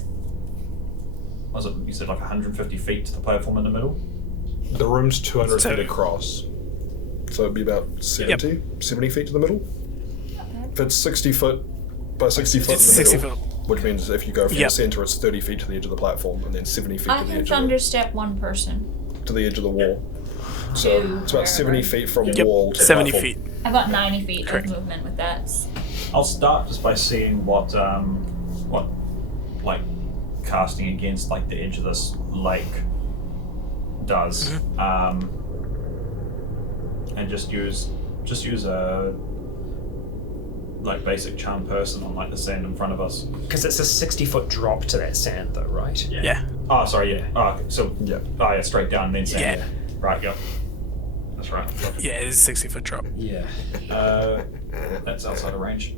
was it? You said 150 feet to the platform in the middle. The room's 200 So- feet across, so it'd be about 70 feet to the middle. If it's 60 foot by 60 foot It's in the 60 middle, foot. which means if you go from Yep. the center, it's 30 feet to the edge of the platform, and then 70 feet I to the can edge thunderstep one person. to the edge of the wall. So To it's about 70 wherever. feet from Yep. wall to 70 platform. feet. I've got 90 feet Correct. of movement with that. I'll start just by seeing what casting against the edge of this lake does, and just use a basic charm person on the sand in front of us. Because it's a 60-foot drop to that sand, though, right? Yeah. Oh, sorry, yeah. Oh, okay. So Yeah. straight down and then sand. Yeah. Right, yep. That's right. Yeah, it is a 60-foot drop. Yeah. That's outside of range.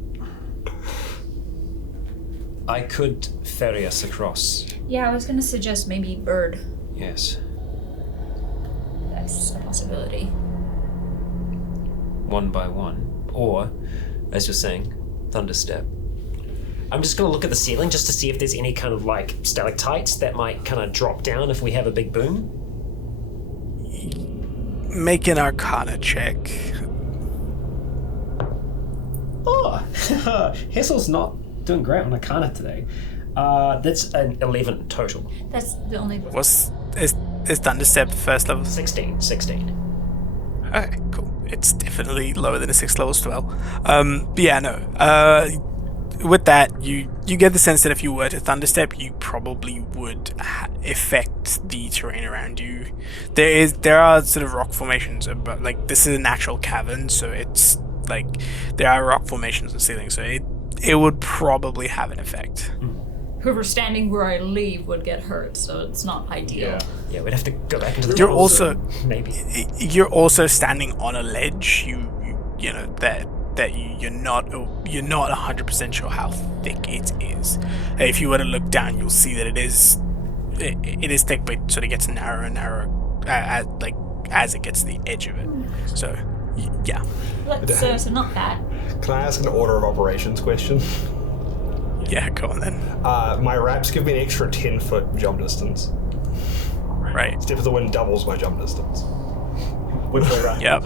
I could ferry us across. Yeah, I was gonna suggest maybe bird. Yes. That's a possibility. One by one. Or, as you're saying, thunderstep. I'm just going to look at the ceiling just to see if there's any kind of stalactites that might kind of drop down if we have a big boom. Make an Arcana check. Oh, Hessel's not doing great on Arcana today. That's an 11 total. That's the only. Is Thunderstep first level? 16. Okay, cool. It's definitely lower than a 6th level spell. But yeah, no. With that, you you get the sense that if you were to thunderstep, you probably would affect the terrain around you. There are sort of rock formations, but like this is a natural cavern, so it's like there are rock formations in the ceiling, so it would probably have an effect. Whoever's standing where I leave would get hurt, so it's not ideal. Yeah, we'd have to go back into the You're tunnels also and maybe. You're also standing on a ledge. You know that you're not 100% sure how thick it is. If you were to look down, you'll see that it is thick, but it sort of gets narrower and narrower as it gets to the edge of it. So yeah. So not bad. Can I ask an order of operations question? Yeah, go on then. My wraps give me an extra 10-foot jump distance. Right. Step of the wind doubles my jump distance. Which way around? Yep.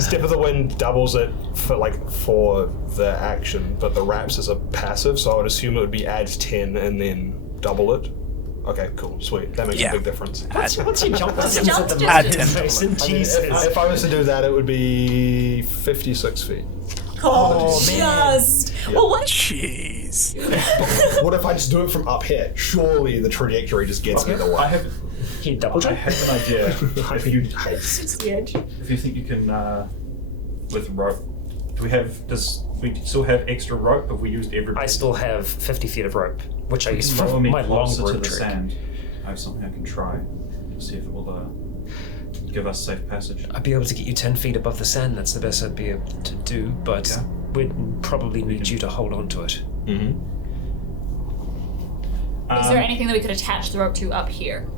Step of the wind doubles it for the action, but the wraps is a passive, so I would assume it would be add 10 and then double it. Okay, cool, sweet. That makes a big difference. What's your jump distance Jump at the distance. moment, Mason? I mean, Jesus. if I was to do that, it would be 56 feet. Well, what? Jeez. What if I just do it from up here? Surely the trajectory just gets me the way. Can you double I jump? have an idea. If you It's the edge. if you think you can with rope, does we still have extra rope? Have we used every? I still have 50 feet of rope, which I use Lower for me my long closer to rope the trick. sand. I have something I can try. See if it will give us safe passage. I'd be able to get you 10 feet above the sand. That's the best I'd be able to do, but Okay. we'd probably need you to hold on to it. Mm-hmm. Is there anything that we could attach the rope to up here?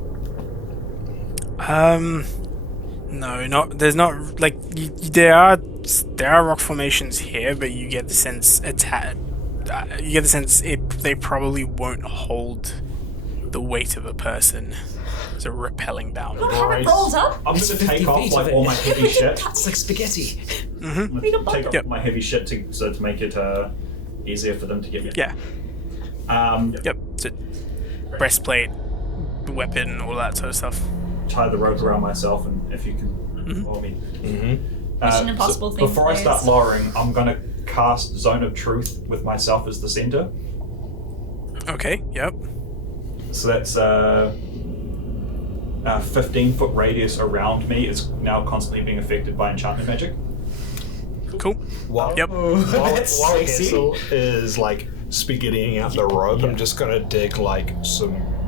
No, there's not like there are rock formations here, but you get the sense they probably won't hold the weight of a person. It's a rappelling down. What, how it rolls up? I'm It's gonna 50 take off feet like of all it. my heavy shit. It's like spaghetti. I'm gonna take off Yep. my heavy shit to make it easier for them to get me. Yeah. Yep. So, breastplate, weapon, all that sort of stuff. Tie the rope around myself, and if you can follow me. Mission Impossible thing. Before I start lowering, I'm gonna cast Zone of Truth with myself as the center. Okay. Yep. So that's a 15-foot radius around me is now constantly being affected by enchantment magic. Cool. Yep. While That's sexy. Hessel is like spaghettiing out the rope, I'm just gonna dig like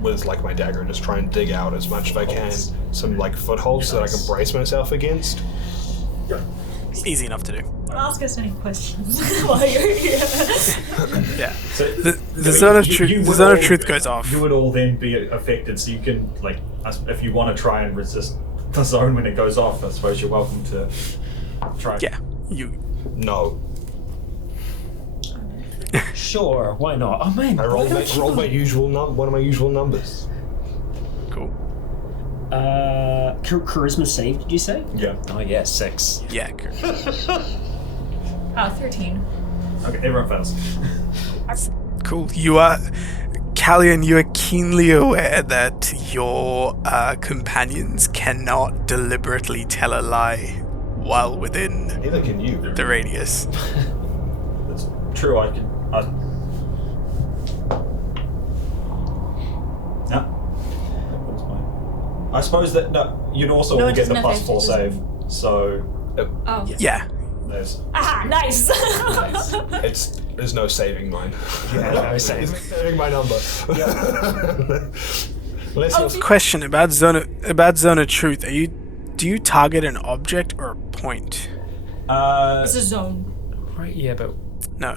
with my dagger, just try and dig out as much as I can, some like footholds so that I can brace myself against. Easy enough to do. Don't ask us any questions while you're here. Yeah. So The zone of truth goes off. You would all then be affected, so you can if you want to try and resist the zone when it goes off, I suppose you're welcome to try. Yeah. You. No. Sure, why not? Oh man, I rolled one of my usual numbers. Cool. Charisma save, did you say? Yeah. Oh yeah, 6. Yeah. Good. 13. Okay, everyone fails. Cool. You are, Callan, you are keenly aware that your companions cannot deliberately tell a lie while within Neither can you. the radius. That's true. Yeah. I suppose that you'd also No, it get the doesn't +4 affect- save. So Oh. Yeah. there's. Ah, nice! There's no saving mine. no saving. There's no saving my number. Question about zone of truth. Do you target an object or a point? It's a zone. Right, yeah, but No.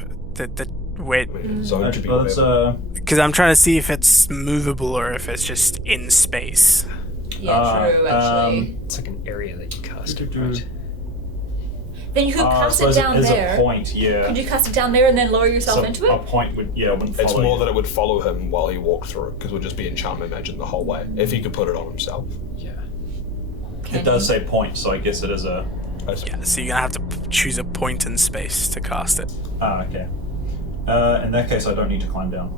Wait. Zone should be That's whatever. Because I'm trying to see if it's movable or if it's just in space. Yeah, true, actually. it's like an area that you cast it, right? Then you could I cast it suppose down it is there. a point, yeah. Could you cast it down there and then lower yourself So into a it? point wouldn't follow. It's more you. that it would follow him while he walked through, because it would just be enchantment magic the whole way, if he could put it on himself. Yeah. It does say point, so I guess it is a. Yeah. So you're gonna have to choose a point in space to cast it. Okay. In that case, I don't need to climb down.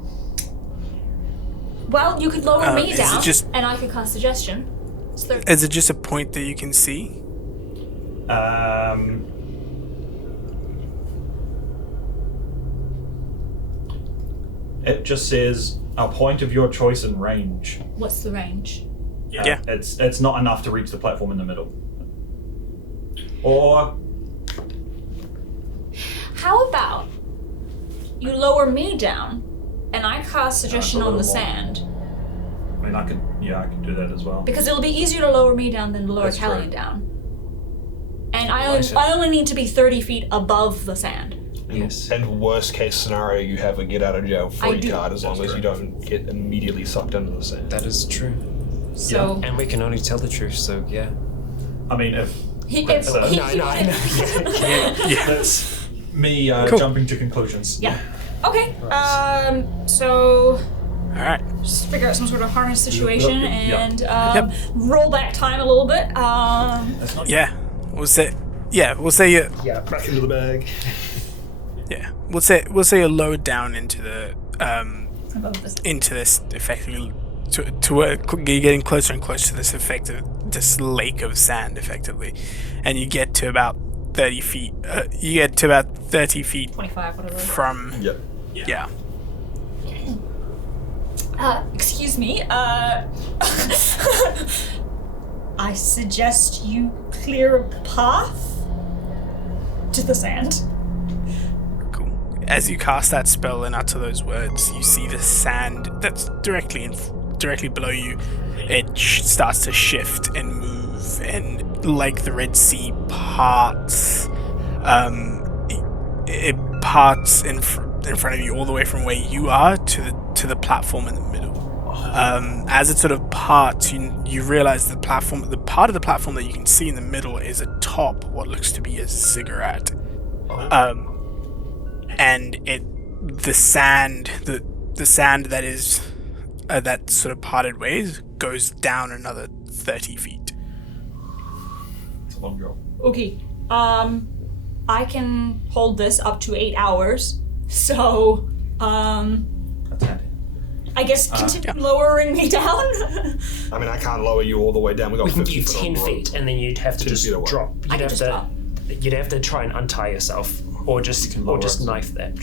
Well, you could lower me is it down, just- and I could cast suggestion. It's 13. Is it just a point that you can see? It just says a point of your choice in range. What's the range? Yeah. It's not enough to reach the platform in the middle. Or How about you lower me down, and I cast suggestion on the little sand, I mean, I could do that as well. because it'll be easier to lower me down than to lower That's Callan true. down. And I only need to be 30 feet above the sand. Yes. And worst case scenario, you have a get out of jail I free do. card as long as you don't get immediately sucked into the sand. That is true. So And we can only tell the truth, so yeah. I mean, if if No, I know. that's me Cool. jumping to conclusions. yeah. Okay. So All right. just figure out some sort of harness situation Yeah. and roll back time a little bit. That's not Yeah. We'll say you. Yeah, back into the bag. Yeah. We'll say you're lowered down into the Above this. into this effectively to where you're getting closer and closer to this lake of sand effectively, and you get to about 30 feet. You get to about 30 feet 25, whatever. from. Yep. Yeah. Excuse me. I suggest you clear a path to the sand. Cool. As you cast that spell and utter those words, you see the sand that's directly below you. It starts to shift and move, and like the Red Sea parts, it parts in front of you all the way from where you are to the platform in the middle. As it sort of parts, you realize the part of the platform that you can see in the middle is atop what looks to be a ziggurat. And the sand that is that sort of parted ways goes down another 30 feet. It's a long drop. Okay. I can hold this up to 8 hours. So, That's handy. I guess continue lowering me down. I mean, I can't lower you all the way down. We got We can 50 do foot 10 on the rope. feet, and then you'd have to 10 just feet away. drop. I can just drop. You'd have to try and untie yourself, or just lower us. knife that.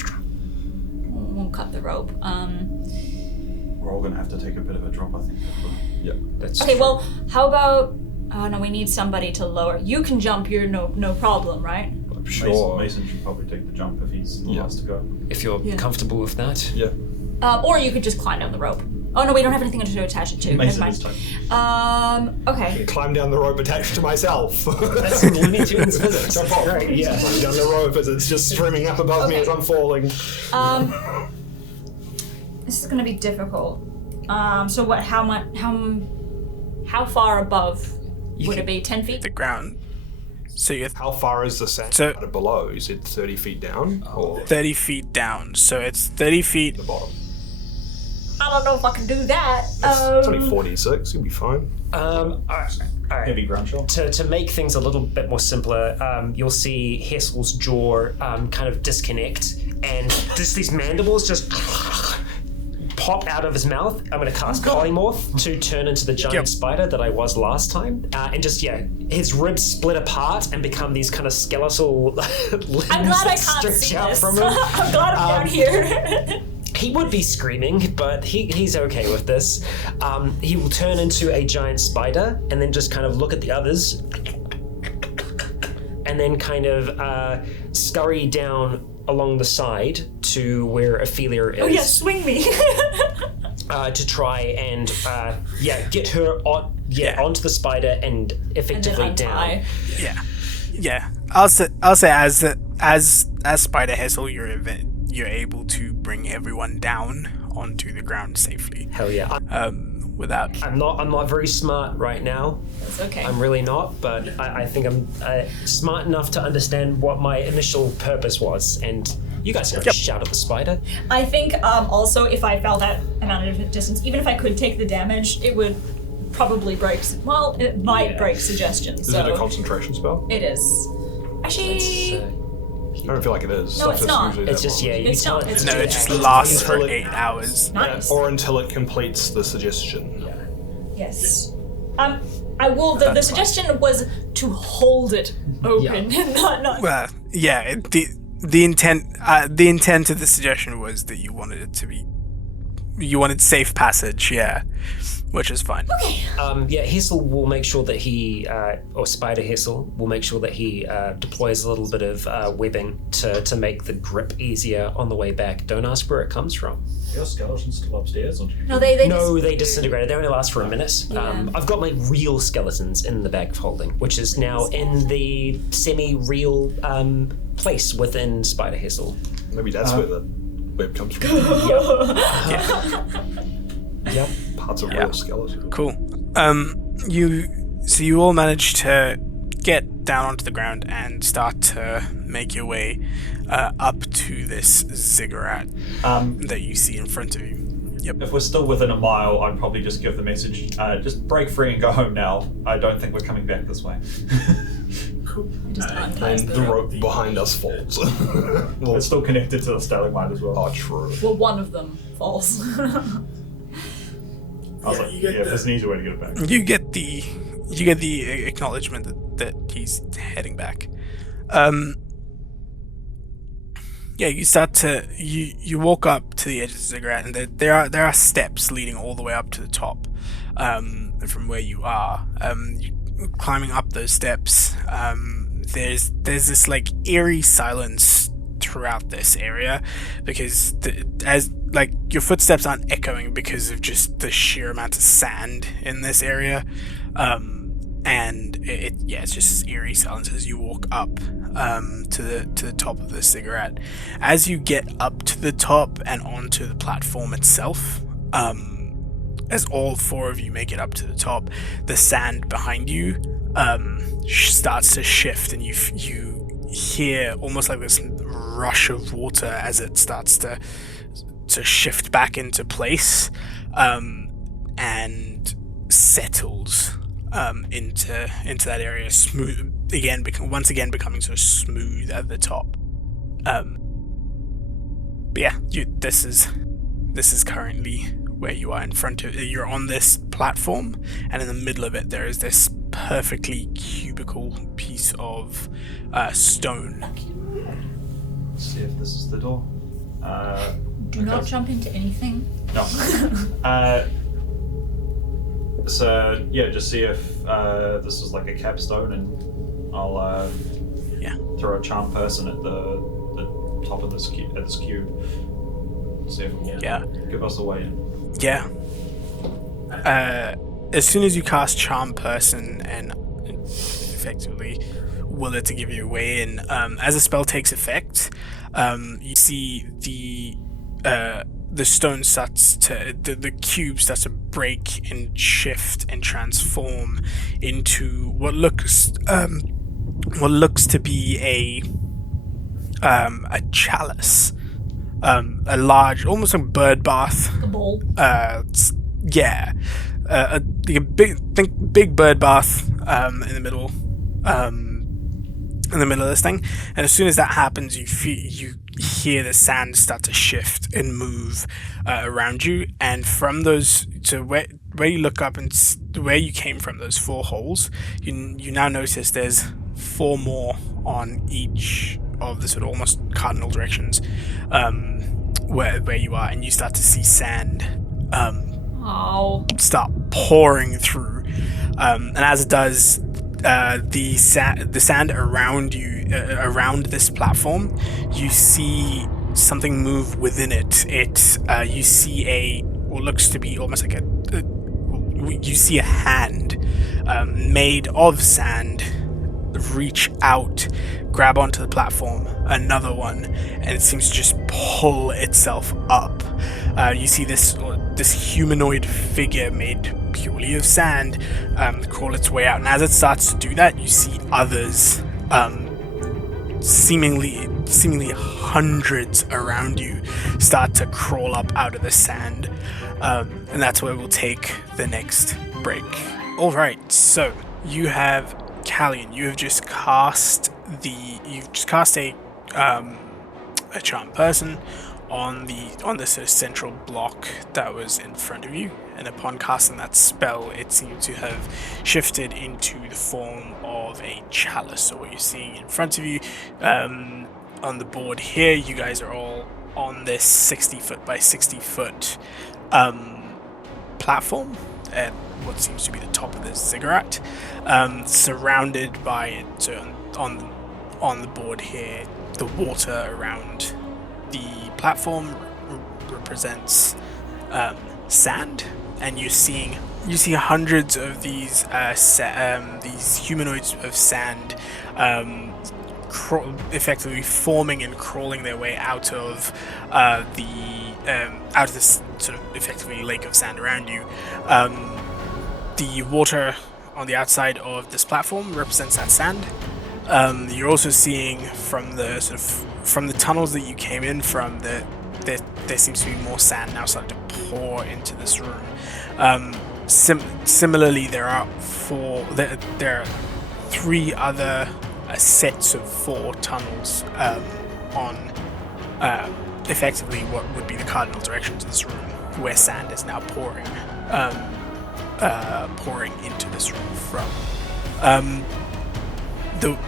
Won't cut the rope. We're all gonna have to take a bit of a drop, I think. Yep. That's Okay, true. well, how about... Oh, no, we need somebody to lower. You can jump, you're no problem, right? I'm sure. Mason should probably take the jump if he's the Yeah. last to go. If you're Yeah. comfortable with that. Yeah. Or you could just climb down the rope. Oh, no, we don't have anything to attach it to. Never Mason is mind. type. Okay. Climb down the rope attached to myself. That's Looney Tunes physics. Jump off. Right, yeah. Climb down the rope as it's just streaming up above me Okay. as I'm falling. This is gonna be difficult. So what, how far above would it be? 10 feet? The ground. So you're How far is the sand So- below? You said 30 feet down? Or 30 feet down. So it's 30 feet. the bottom? I don't know if I can do that. It's only 46. You'll be fine. All right. Heavy ground shot. To make things a little bit more simpler, you'll see Hessel's jaw kind of disconnect, and just these mandibles just pop out of his mouth. I'm going to cast Polymorph to turn into the giant Yep. spider that I was last time, and just his ribs split apart and become these kind of skeletal limbs I'm glad I that can't stretch see out this. from him. I'm glad I'm down here. He would be screaming, but he's okay with this. He will turn into a giant spider and then just kind of look at the others and then kind of scurry down along the side to where Ophelia is Oh yeah, swing me. to try and get her onto the spider and And then effectively untie. down. Yeah. I'll say as Spider Hessel, you're able to bring everyone down onto the ground safely. Hell yeah. Without. I'm not very smart right now. It's okay. I'm really not, but I think I'm smart enough to understand what my initial purpose was, and you guys can shout at the spider. I think also if I fell that amount of distance, even if I could take the damage, it would probably break. Well, it might break suggestion. Is So it a concentration spell? it is. Actually, I don't feel like it is. No, it's not. It's just, yeah, you It's not, can't. it's No, just- it just lasts for Until it- 8 hours. nice. Or until it completes the suggestion. Yes. I will. The suggestion was to hold it open, not. Well, yeah. The intent of the suggestion was that you wanted it to be you wanted safe passage, yeah, which is fine. Hessel will make sure that he, or Spider Hessel, will make sure that he deploys a little bit of webbing to make the grip easier on the way back. Don't ask where it comes from. Your skeleton's still upstairs, or No, they They disintegrated. They only last for a minute. Yeah. I've got my real skeletons in the bag of holding, which is now in the semi-real place within Spider Hessel. Maybe that's where the web comes from. Yep. Parts of real skeleton. Cool. You all managed to get down onto the ground and start to make your way up to this ziggurat that you see in front of you. Yep. if we're still within a mile, I'd probably just give the message, just break free and go home now. I don't think we're coming back this way. just unties And the the rope. rope behind us falls. It's still connected to the stalagmite as well. Oh, true. Well, one of them falls. I was like, there's an easy way to get it back. You get the acknowledgement that he's heading back. You start to you walk up to the edge of the ziggurat, and there are steps leading all the way up to the top from where you are. Climbing up those steps, there's this like eerie silence throughout this area, because your footsteps aren't echoing because of just the sheer amount of sand in this area, and it's just this eerie silence as you walk up to the top of the ziggurat. As you get up to the top and onto the platform itself, as all four of you make it up to the top, the sand behind you starts to shift, and you hear almost like this rush of water as it starts to shift back into place, and settles into that area, smooth again, once again becoming so smooth at the top. This is currently where you are. In front of you're on this platform, and in the middle of it there is this perfectly cubical piece of stone. Let's see if this is the door. Do not jump into anything. No. Just see if this is like a capstone, and I'll throw a charm person at the top of this cube. See if it will give us a way in. Yeah. As soon as you cast Charm Person and effectively will it to give you a way in, as the spell takes effect, you see the stone starts to the cube starts to break and shift and transform into what looks to be a chalice. A large, almost like bird bath. A bowl. A big bird bath in the middle of this thing. And as soon as that happens, you hear the sand start to shift and move around you. And from those, to where you look up and where you came from, those 4 holes, you now notice there's 4 more on each of the sort of almost cardinal directions where you are, and you start to see sand start pouring through, and as it does, the sand around you, around this platform, you see something move within it. You see what looks to be almost like you see a hand made of sand reach out, grab onto the platform, another one, and it seems to just pull itself up. You see this humanoid figure made purely of sand crawl its way out, and as it starts to do that, you see others, seemingly hundreds around you, start to crawl up out of the sand, and that's where we'll take the next break. All right, so you have Callan. You have just cast a charm person on the sort of central block that was in front of you, and upon casting that spell, it seemed to have shifted into the form of a chalice. So what you're seeing in front of you on the board here, you guys are all on this 60 foot by 60 foot platform at what seems to be the top of this ziggurat, surrounded by it. So on the board here, the water around the platform represents sand, and you see hundreds of these humanoids of sand effectively forming and crawling their way out of this sort of effectively lake of sand around you. The water on the outside of this platform represents that sand. You're also seeing from the tunnels that you came in from that there seems to be more sand now starting to pour into this room. Similarly, there are three other sets of 4 tunnels on effectively what would be the cardinal directions of this room, where sand is now pouring into this room from.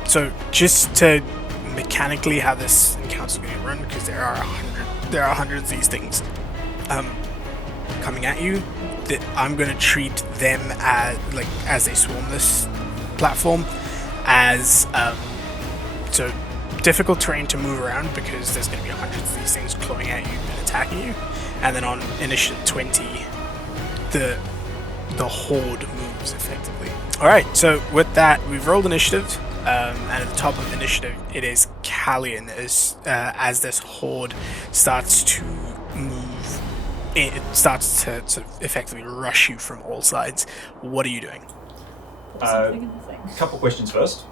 So just to mechanically how this encounter is going to run, because there are hundreds of these things coming at you, that I'm going to treat them as they swarm this platform as so difficult terrain to move around, because there's going to be hundreds of these things clawing at you and attacking you. And then on initiative 20, the horde moves effectively. All right, so with that, we've rolled initiative, and at the top of initiative, it is Callan as this horde starts to move. It starts to sort of effectively rush you from all sides. What are you doing? A couple questions first.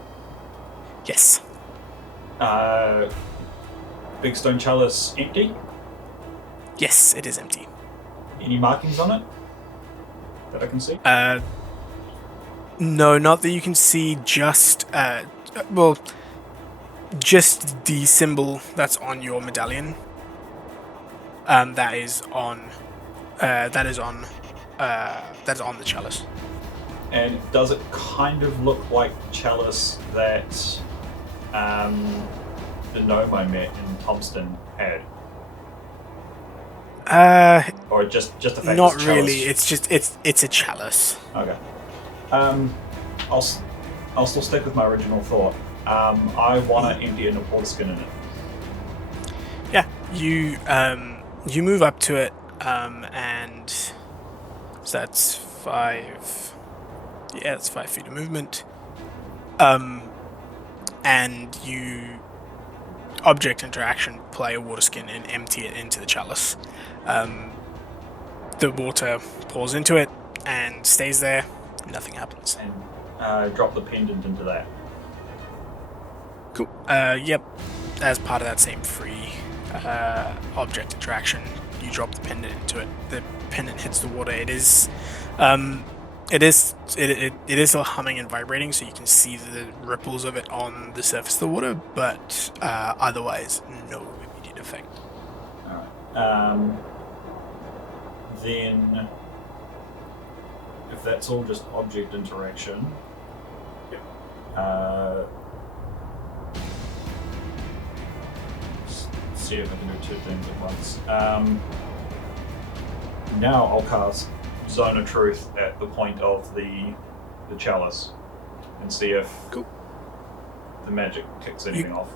Yes. Big stone chalice empty? Yes, it is empty. Any markings on it that I can see? No, not that you can see. Just just the symbol that's on your medallion. That is on the chalice. And does it kind of look like chalice that the gnome I met in Thompson had? Or just the fact not it's really. chalice? It's a chalice. Okay. I'll still stick with my original thought. I want to empty a porter skin in it. Yeah, you move up to it, and so that's 5. Yeah, that's 5 feet of movement. And you object interaction, play a water skin, and empty it into the chalice. The water pours into it and stays there. Nothing happens. And drop the pendant into that. Cool. Yep. As part of that same free object interaction, you drop the pendant into it. The pendant hits the water. It is still humming and vibrating, so you can see the ripples of it on the surface of the water, but otherwise no immediate effect. Alright. Then, if that's all just object interaction, see if I can do 2 things at once. Now I'll cast Zone of Truth at the point of the chalice and see if the magic kicks anything off.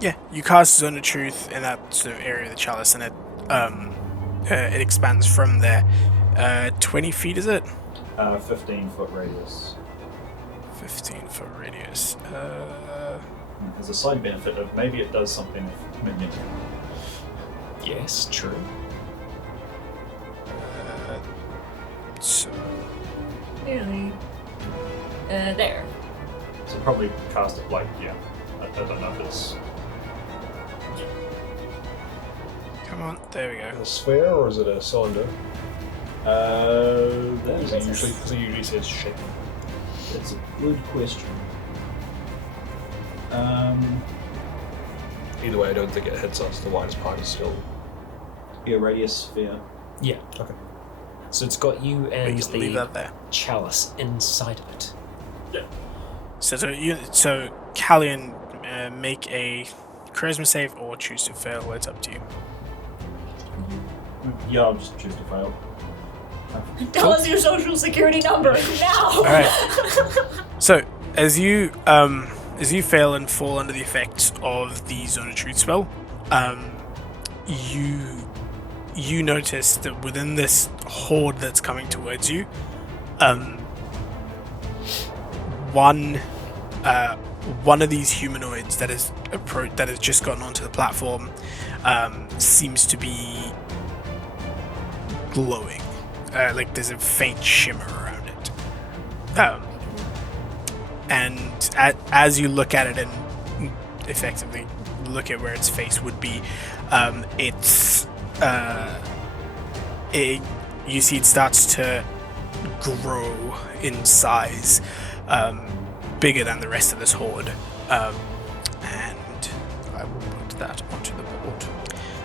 Yeah, you cast Zone of Truth in that sort of area of the chalice, and it expands from there. 20 feet, is it? 15-foot radius. 15-foot radius. There's a side benefit of maybe it does something with minion. Yes, true. So Really? There. So probably cast it like, I don't know if it's... come on, there we go. A sphere or is it a cylinder? That Because it usually says shape. That's a good question. Either way, I don't think it hits us. The widest part is still. Radius sphere. Yeah. Okay. So it's got you and We can leave the that there. chalice inside of it. Yeah. So Callan, make a charisma save or choose to fail. It's up to you. Yeah, I'll just choose to fail. Tell us your social security number now. All right. So as you fail and fall under the effects of the Zone of Truth spell, you notice that within this horde that's coming towards you, one of these humanoids that has just gotten onto the platform seems to be glowing. Like there's a faint shimmer around it. And as you look at it and effectively look at where its face would be, you see it starts to grow in size, bigger than the rest of this horde. And I will put that onto the board.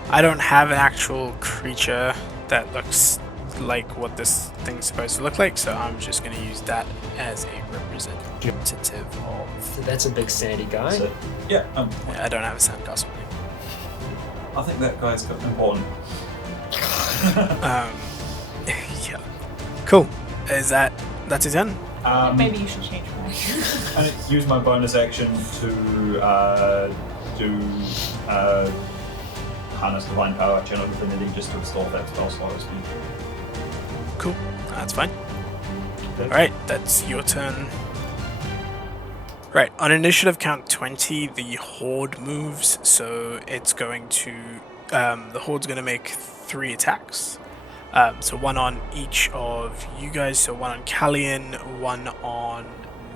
I don't have an actual creature that looks like what this thing's supposed to look like, so I'm just going to use that as a representative of... So that's a big sandy guy. So, yeah, I don't have a sandcastle. I think that guy's important. Yeah. Cool. That's his turn? Maybe you should change mine. And use my bonus action to do harness divine power, channel divinity, just to restore that spell slot speed. Cool. That's fine. Alright, that's your turn. Right, on initiative count 20, the horde moves, so it's going to... the horde's going to make 3 attacks. So one on each of you guys, so one on Callan, one on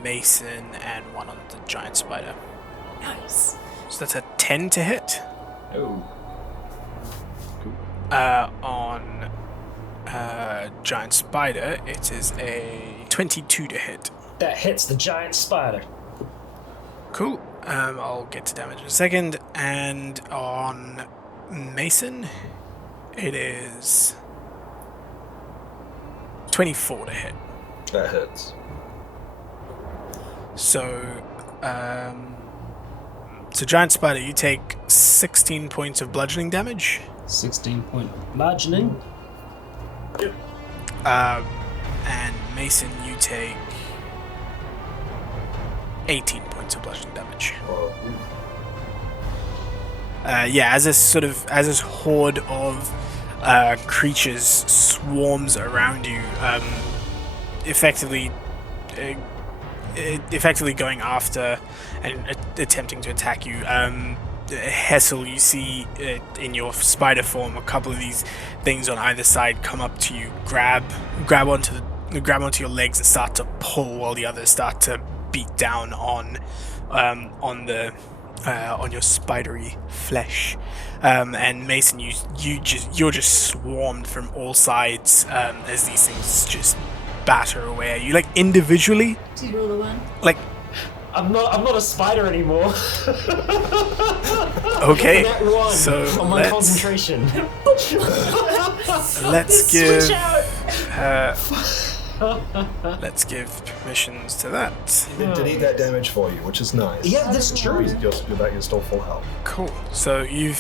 Mason, and one on the giant spider. Nice. So that's a 10 to hit. Oh. On giant spider, it is a 22 to hit. That hits the giant spider. Cool. I'll get to damage in a second. And on Mason, it is 24 to hit. That hits. So, giant spider, you take 16 points of bludgeoning damage. 16-point bludgeoning. And Mason, you take 18 points of bludgeoning damage. As this horde of creatures swarms around you, effectively going after and attempting to attack you. Hessel, you see in your spider form a couple of these things on either side come up to you, grab onto your legs and start to pull, while the others start to beat down on your spidery flesh. And Mason, you're just swarmed from all sides as these things just batter away at you, like individually. Did you roll a 1? Like, I'm not a spider anymore. okay, That one so on my concentration. let's give Switch out. let's give permissions to that. It did eat that damage for you, which is nice. Yeah, that's true. You're still full health. Cool. So you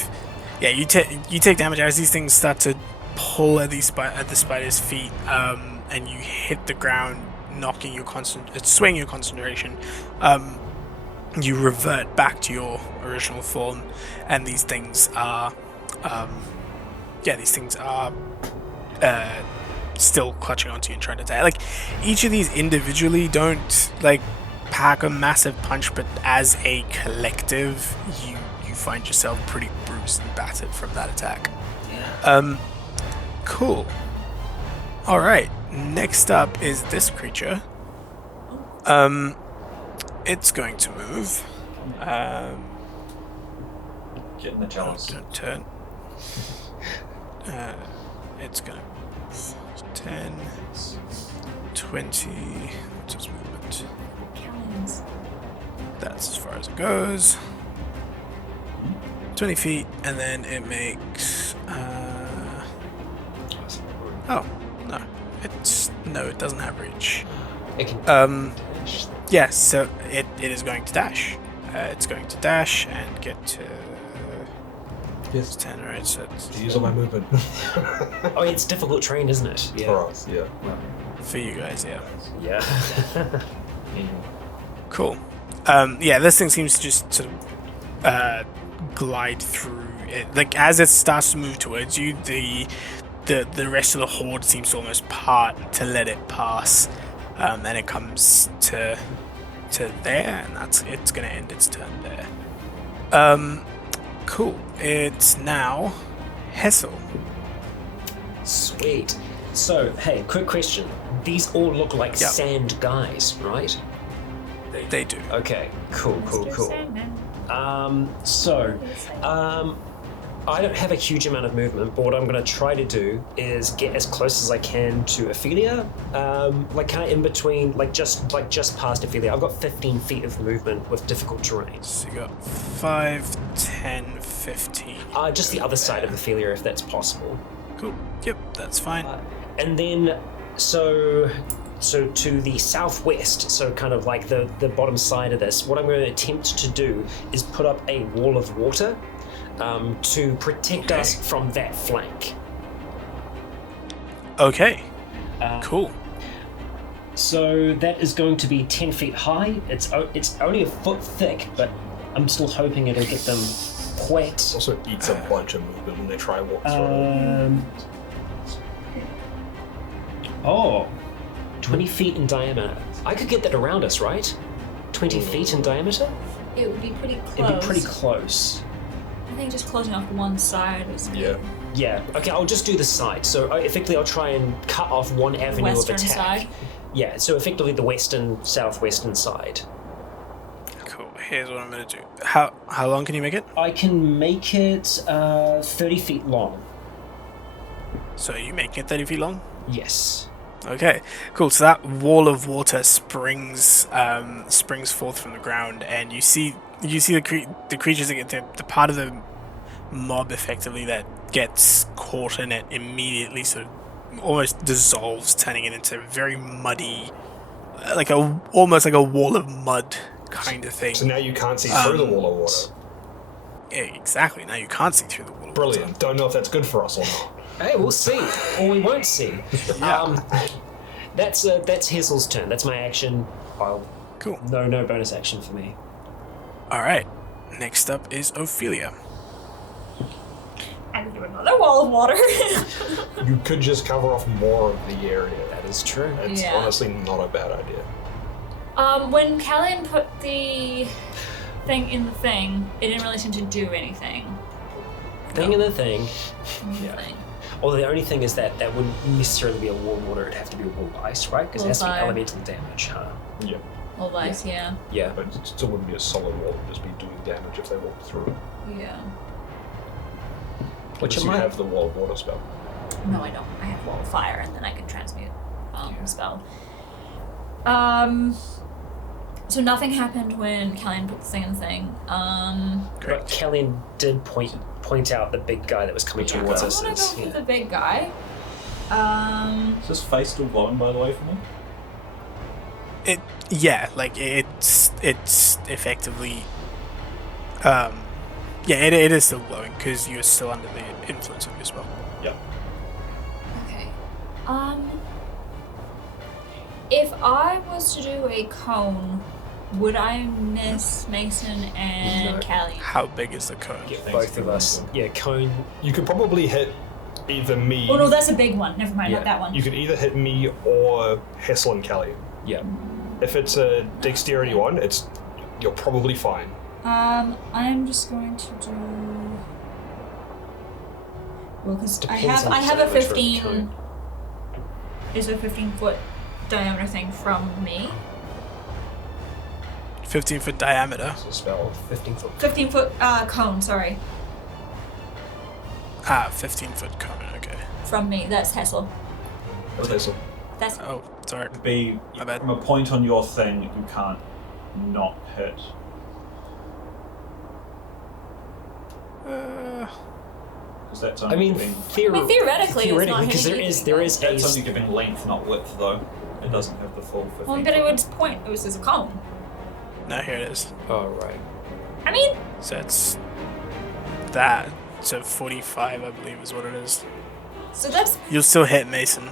take damage as these things start to pull at the spider's feet, and you hit the ground, knocking your swaying your concentration. You revert back to your original form, and these things are still clutching onto you and trying to attack. Like, each of these individually don't like pack a massive punch, but as a collective, you find yourself pretty bruised and battered from that attack. Cool. All right. Next up is this creature. It's going to move. Get in the chalice. Don't turn. It's gonna move 10, 20. What's its movement? Callans. That's as far as it goes. 20 feet, and then it makes. Oh no! It doesn't have reach. It can Yes, so it is going to dash. It's going to dash and get to Yes. 10, right? So it's To use all my movement. Oh, it's difficult terrain, isn't it? Yeah. For us, yeah. for you guys, yeah. Yeah. Cool. Yeah, this thing seems to just sort of glide through it. Like as it starts to move towards you, the rest of the horde seems to almost part to let it pass, and it comes to there, and it's gonna end its turn there. Cool. It's now Hessel. Sweet. So, hey, quick question. These all look like Yep. sand guys, right? They do. Okay, cool. I don't have a huge amount of movement, but what I'm going to try to do is get as close as I can to Ophelia, like kind of in between, like just past Ophelia. I've got 15 feet of movement with difficult terrain. So you got 5, 10, 15. Just the other side of Ophelia, if that's possible. Cool. Yep, that's fine. And then, so to the southwest, so kind of like the bottom side of this, what I'm going to attempt to do is put up a wall of water to protect us from that flank. Okay. Cool. So that is going to be 10 feet high. It's only a foot thick, but I'm still hoping it'll get them wet. Also eats a bunch of movement when they try and walk through. 20 feet in diameter. I could get that around us, right? 20 feet in diameter? It would be pretty close. It'd be pretty close. I think just closing off one side is good. Yeah. Okay, I'll just do the side. So effectively, I'll try and cut off one avenue Western of attack. side. Yeah. So effectively, the southwestern side. Cool. Here's what I'm gonna do. How long can you make it? I can make it 30 feet long. So you making it 30 feet long? Yes. Okay, cool. So that wall of water springs forth from the ground, and you see the creatures that get the part of the mob effectively that gets caught in it immediately sort of almost dissolves, turning it into very muddy, almost like a wall of mud kind of thing. So now you can't see through the wall of water. Yeah, exactly. Now you can't see through the wall of Brilliant. water. Don't know if that's good for us or not. Hey, we'll see, or we won't see. That's Hessel's turn. That's my action. Cool. No bonus action for me. All right. Next up is Ophelia. And do another wall of water. You could just cover off more of the area. That is true. It's Yeah. honestly not a bad idea. When Callan put the thing in the thing, it didn't really seem to do anything. Thing in the thing. Thing. Although the only thing is that wouldn't necessarily be a wall of water. It'd have to be a wall of ice, right? Because it has to be Wall of elemental damage, huh? Yeah. All ice, yeah. Yeah. But it still wouldn't be a solid wall, it'd just be doing damage if they walked through it. Yeah. Which Unless you might have the wall of water spell. No, I don't. I have wall of fire, and then I can transmute spell. So nothing happened when Callan put the thing in the thing. But Callan did point out the big guy that was coming towards us. I want to go for the big guy. Is this face still glowing, by the way, for me? It's effectively it is still glowing because you're still under the influence of your spell. Yeah. Okay. If I was to do a cone, would I miss Mason and Callie? How big is the cone? Both of us. Yeah, cone. You could probably hit either me. Oh no, that's a big one. Never mind, not that one. You could either hit me or Hessel and Callie. Yeah. If it's a dexterity one, you're probably fine. I'm just going to do. Well, because I Depends on have the a diameter of the 15. cone. Is a 15-foot diameter thing from me? 15-foot diameter. It's a spell. 15-foot. 15-foot cone. Sorry, 15-foot cone. Okay. from me. That's Hessel. That's Hessel. That's Oh, sorry. Be My bad. from a point on your thing, you can't not hit. Because that's only I mean, giving, theoretically, it's not because hitting there is that's a only giving length, not width, though. It doesn't have the full 15. Well, but it would point. It was as a cone. No, here it is. Oh right. I mean, So it's that. So 45, I believe, is what it is. So that's You'll still hit Mason.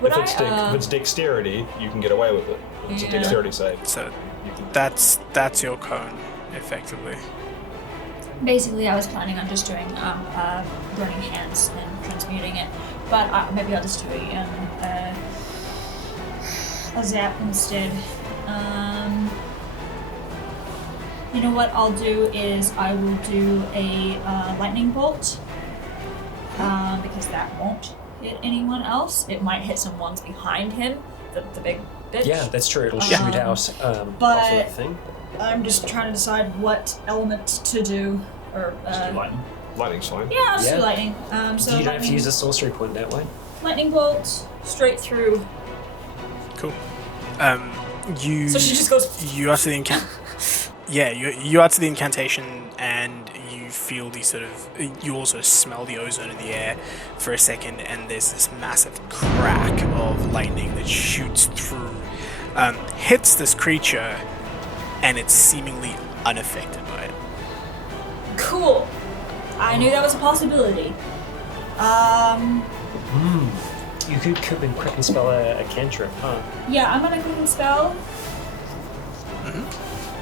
would If I. it's dexterity, you can get away with it. If it's a Yeah. dexterity save. So that's your cone, effectively. Basically, I was planning on just doing burning hands and transmuting it, but maybe I'll just do a zap instead. You know what I'll do is I will do a lightning bolt, because that won't hit anyone else. It might hit some ones behind him, the big bitch. Yeah, that's true. It'll shoot out off of but- that thing. I'm just trying to decide what element to do, or Just do lightning. Lightning's fine. yeah, I'll just Yeah. do lightning. So You don't have to lightning- use a sorcery point that way. lightning bolt straight through. Cool. You. So she just goes. You utter the you utter the incantation, and you feel the sort of. You also smell the ozone in the air for a second, and there's this massive crack of lightning that shoots through, hits this creature, and it's seemingly unaffected by it. Cool. I knew that was a possibility. You could quick and spell a cantrip, huh? Yeah, I'm gonna quick and spell. Mm-hmm.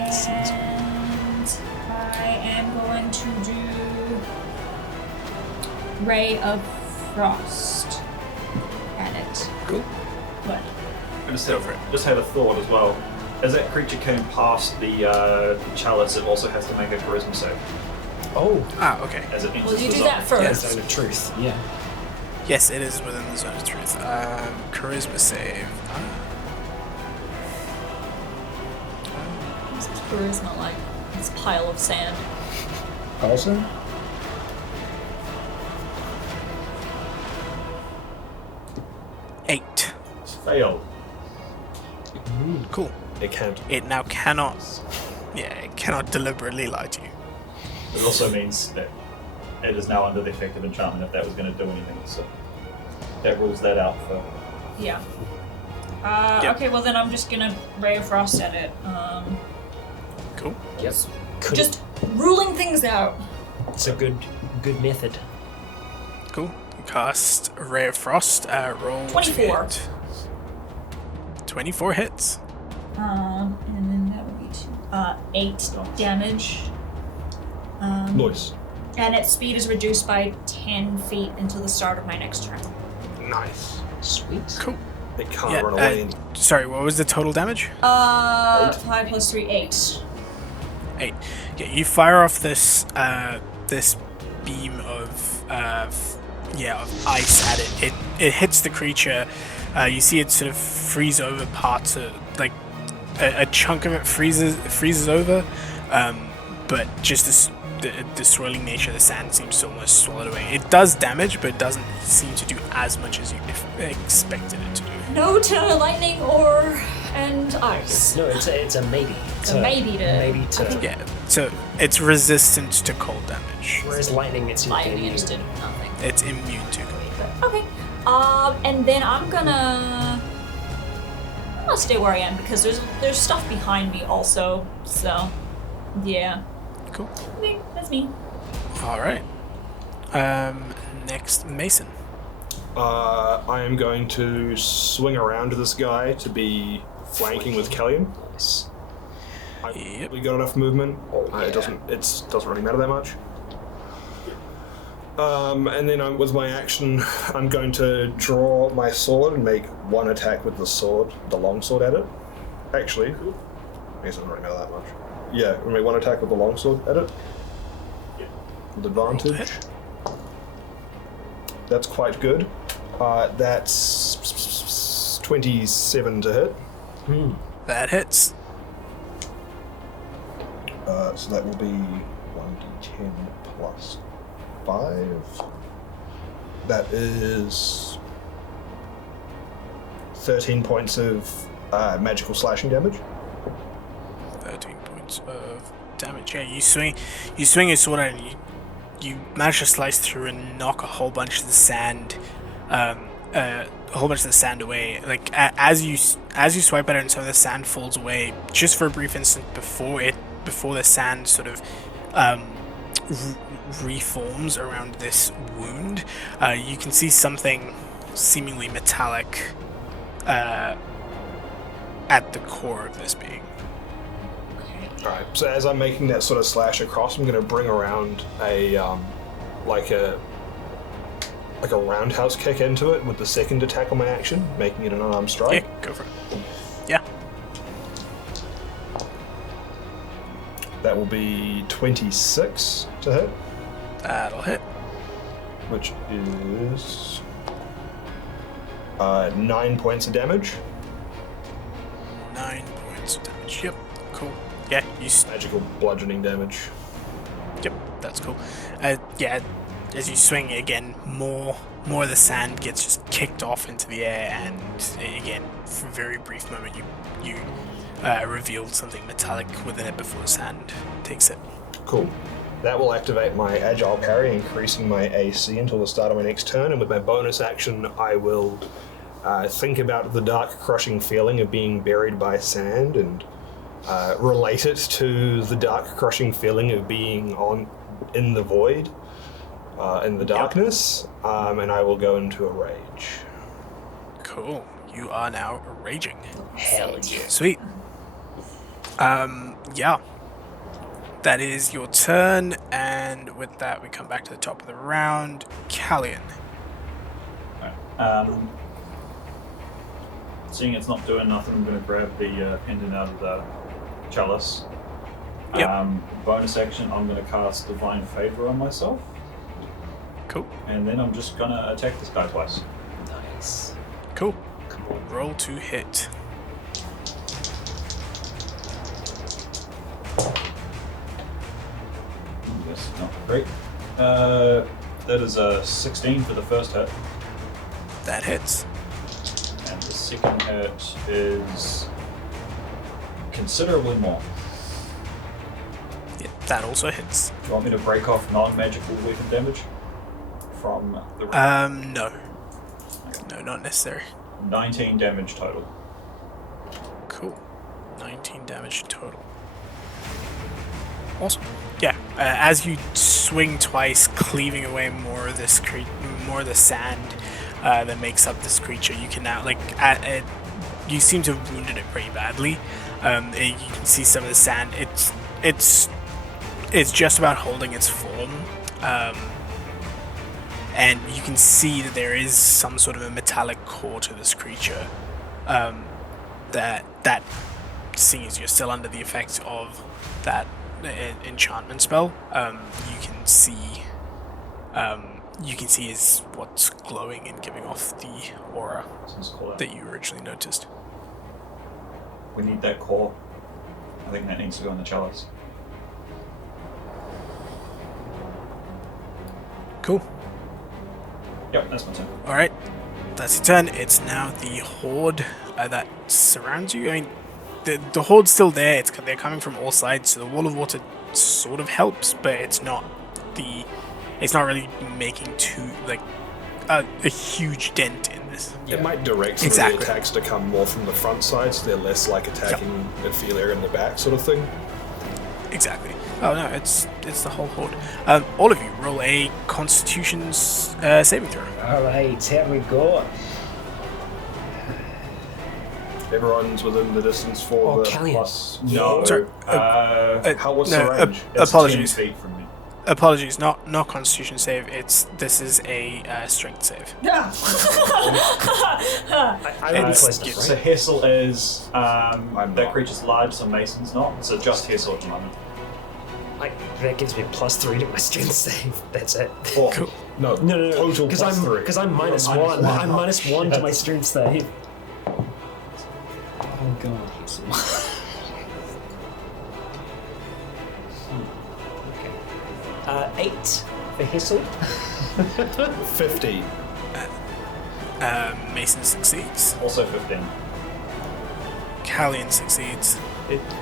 And I am going to do Ray of Frost at it. Cool. What? I just had a thought as well. As that creature came past the chalice, it also has to make a charisma save Oh, Ah, okay. as it enters Well, you the do zone. that first. zone of truth. Yeah. Yes, it is within the zone of truth. Charisma save. What's charisma like? This pile of sand. Also, 8. It's failed. Cool. It can't. It now cannot. Yeah, it cannot deliberately lie to you. It also means that it is now under the effect of enchantment if that was going to do anything. So that rules that out for. Yeah. Yep. Okay, well then I'm just gonna Ray of Frost at it. Cool. Yep. Cool. Just ruling things out. It's a good method. Cool. You cast Ray of Frost. Roll to 24. hit. 24 hits. And then that would be 8 damage. Noise. And its speed is reduced by 10 feet until the start of my next turn. Nice. Sweet. Cool. It can't Yeah, run away. sorry, what was the total damage? 5 plus 3, 8. 8. Yeah, you fire off this this beam of ice at it. It hits the creature. You see it sort of freeze over parts of, like a chunk of it freezes over, but just the swirling nature of the sand seems to almost swallow it away. It does damage, but it doesn't seem to do as much as you expected it to do. No to lightning and ice. No, it's a maybe. It's a maybe to- Maybe to. Yeah, so it's resistant to cold damage. Whereas lightning, it's Lightning immune. just did nothing. It's immune to cold. Okay. And then I'm gonna stay where I am because there's stuff behind me also. So, yeah. Cool. Okay, that's me. All right. Next, Mason. I am going to swing around to this guy to be flanking with Callan. Yes. Yep. We got enough movement. It doesn't really matter that much. And then with my action, I'm going to draw my sword and make one attack with the sword, the long sword at it. Actually, I guess it doesn't really matter that much. Yeah, we'll make one attack with the long sword at it. With advantage. That's quite good. That's 27 to hit. That hits. So that will be 1d10 plus 5. That is 13 points of magical slashing damage. 13 points of damage. Yeah, you swing your sword out and you manage to slice through and knock a whole bunch of the sand, away. Like as you swipe at it, and some of the sand falls away. Just for a brief instant before the sand sort of reforms around this wound. You can see something seemingly metallic at the core of this being. Alright, so as I'm making that sort of slash across, I'm going to bring around a like a roundhouse kick into it with the second attack on my action, making it an unarmed strike. Yeah, go for it. Yeah. That will be 26 to hit, That'll hit. which is 9 points of damage. 9 points of damage. Yep. Cool. Yeah, Magical bludgeoning damage. Yep, that's cool. Yeah, as you swing again, more of the sand gets just kicked off into the air, and again, for a very brief moment, you revealed something metallic within it before the sand takes it. Cool. That will activate my agile parry, increasing my AC until the start of my next turn, and with my bonus action, I will think about the dark, crushing feeling of being buried by sand and relate it to the dark, crushing feeling of being in the void, in the darkness, and I will go into a rage. Cool. You are now raging. Hell yeah. Sweet. Yeah. That is your turn, and with that, we come back to the top of the round. Callan. Seeing it's not doing nothing, I'm going to grab the pendant out of the chalice. Yep. Bonus action, I'm going to cast Divine Favor on myself, Cool. and then I'm just going to attack this guy twice. Nice. Cool. Roll to hit. Yes, not great. That is a 16 for the first hit, That hits. and the second hit is considerably more. Yep, that also hits. Do you want me to break off non-magical weapon damage from the No. No, not necessary. 19 damage total? Cool. 19 damage total. Awesome. Yeah. As you swing twice, cleaving away more of this more of the sand that makes up this creature, you can now you seem to have wounded it pretty badly. You can see some of the sand. It's just about holding its form. And you can see that there is some sort of a metallic core to this creature. That seeing as you're still under the effects of that enchantment spell, you can see is what's glowing and giving off the aura that you originally noticed. We need that core. I think that needs to go in the chalice. Cool. Yep, that's my turn. All right, that's your turn. It's now the horde that surrounds you. I mean, the horde's still there. They're coming from all sides, so the wall of water sort of helps, but it's not really making a huge dent in this. It might direct some of the attacks to come more from the front side, so they're less like attacking Ophelia in the back sort of thing. Exactly. Oh no, it's the whole horde. All of you roll a Constitution saving throw. Alright, here we go. Everyone's within the distance for the Callan. plus. No. Sorry. What's no, the range? It's apologies. 10 feet from me. Apologies, not Constitution save. This is a Strength save. Yeah. I'm It's- close enough, So right? Hessel is that not. creature's large, so Mason's not. So just Hessel at the moment. That gives me a +3 to my strength save. That's it. Four. Cool. No, No. total Because plus 3. I'm minus You're one. I'm minus one to my strength save. Oh god, Hazel. Okay. 8 for Hessel. 50. Mason succeeds. Also 15. Callan succeeds.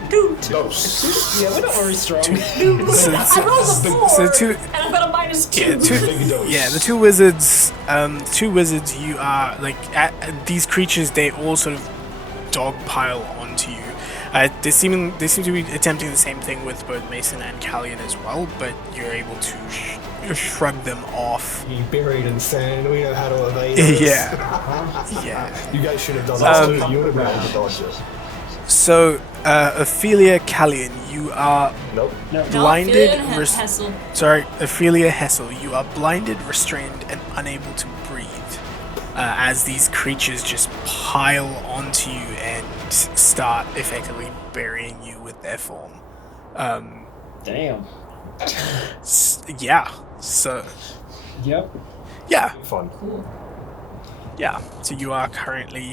Dude. Dose. Yeah, we're not very strong. Dude, listen, I rolled a 4, so two- and I've got a -2. The two wizards. You are these creatures. They all sort of dogpile onto you. They seem to be attempting the same thing with both Mason and Callan as well, but you're able to shrug them off. You buried in sand. We know how to evade this. Yeah. You guys should have done that too. You would have been able to dodge it. So, Ophelia Callan, you are Nope. blinded. Hessel. Ophelia Hessel, you are blinded, restrained, and unable to breathe as these creatures just pile onto you and start effectively burying you with their form. Damn. Yeah. So. Yep. Yeah. Fun. Yeah. So you are currently.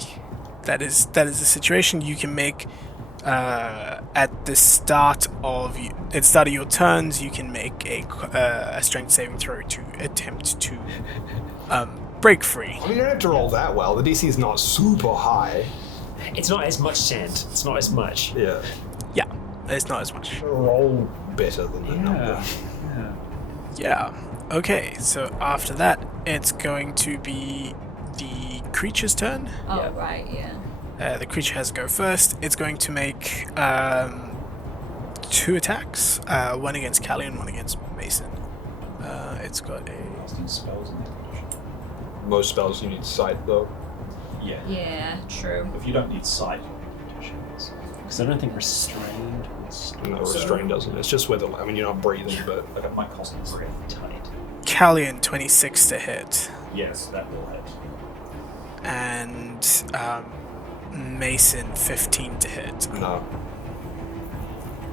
That is the situation. You can make at the start of your turns. You can make a strength saving throw to attempt to break free. I mean, you don't have to roll that well. The DC is not super high. It's not as much sand. It's not as much. Yeah. Yeah, it's not as much. Roll better than the number. Yeah. Okay. So after that, it's going to be the creature's turn. Oh, right, yeah. The creature has to go first. It's going to make 2 attacks. One against Callan, one against Mason. It's got a... Spells in that condition. Most spells you need sight though. Yeah. Yeah, true. If you don't need sight, you need conditions. Because I don't think restrained was No, restraint doesn't. It's just whether you're not breathing, but But it might cost you breath. tight. Callan, 26 to hit. Yes, that will hit. And Mason, 15 to hit. no.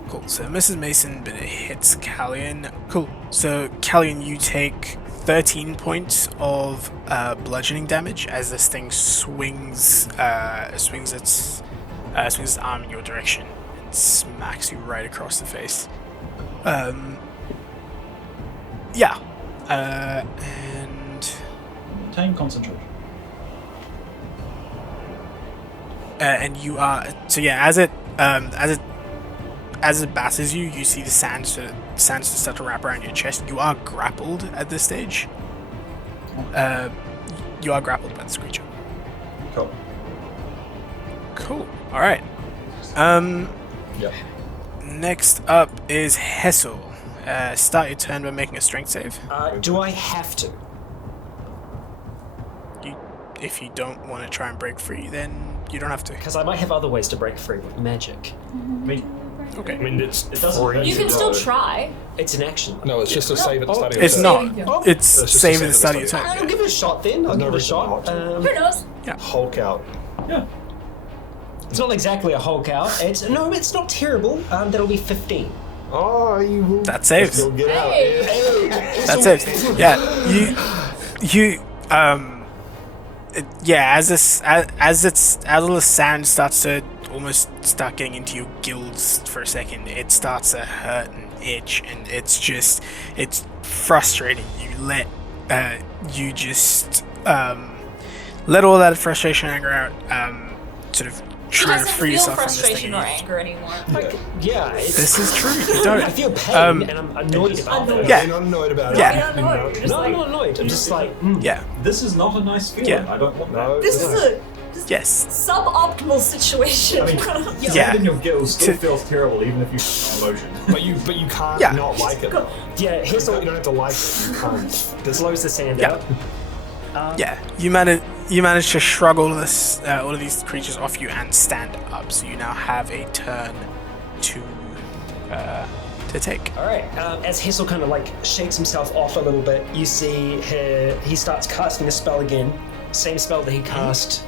Cool. So Mrs. Mason, but it hits Callan. Cool. So Callan, you take 13 points of bludgeoning damage as this thing swings its arm in your direction and smacks you right across the face. Yeah. And Maintain concentration. and you are as it basses you, you see the sand to start to wrap around your chest. You are grappled at this stage. You are grappled by this creature. Cool. Cool. All right. Yep. Next up is Hessel. Start your turn by making a strength save. Do I have to? If you don't want to try and break free, then you don't have to. Because I might have other ways to break free with magic. I mean, Okay. I mean, it doesn't hurt. You can still try. It's an action. No, it's just a save at the start of your It's turn. not. Oh. It's It's just save a at the save start at of the your start. turn. I'll give it a shot then. I'll no give it a reason shot. not to. Who knows? Hulk out. yeah. It's not exactly a Hulk out. It's not terrible. That'll be 15. Oh, you. That saves. You'll get out. Hey. Yeah. That saves. Yeah. As all the sand starts to almost start getting into your gills for a second, it starts to hurt and itch, and it's frustrating. You just let all that frustration and anger out, sort of He trying to doesn't free feel yourself from this frustration thing. or anger anymore. Yeah. This is true. You don't. I feel pain and I'm annoyed about it. Yeah. You're not annoyed about Yeah. it. I don't know. You're just No, I'm like, not annoyed. I'm just like, Yeah. This is not a nice feeling. Yeah. I don't want No, this no. is a Yes. suboptimal situation. Yeah. in your gills still To- feels terrible, even if you have no emotion. But you can't Yeah. not like it. yeah, here's You all. don't have to like it. You can't. Slows the sand Yeah. out. Yeah, you manage to shrug all of these creatures off you and stand up. So you now have a turn to take. All right. As Hessel kind of like shakes himself off a little bit, you see he starts casting a spell again. Same spell that he cast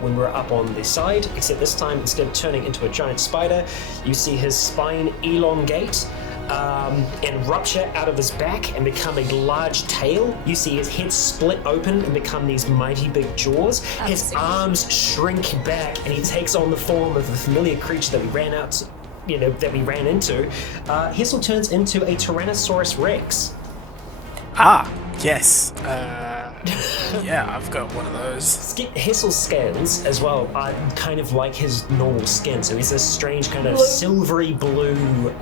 when we were up on the side, except this time instead of turning into a giant spider, you see his spine elongate and rupture out of his back and become a large tail. You see his head split open and become these mighty big jaws. His arms shrink back and he takes on the form of the familiar creature that we ran into. Hessel turns into a Tyrannosaurus Rex. Ah, yes. Yeah, I've got one of those. Hessel's scales as well are kind of like his normal skin, so he's this strange kind of silvery blue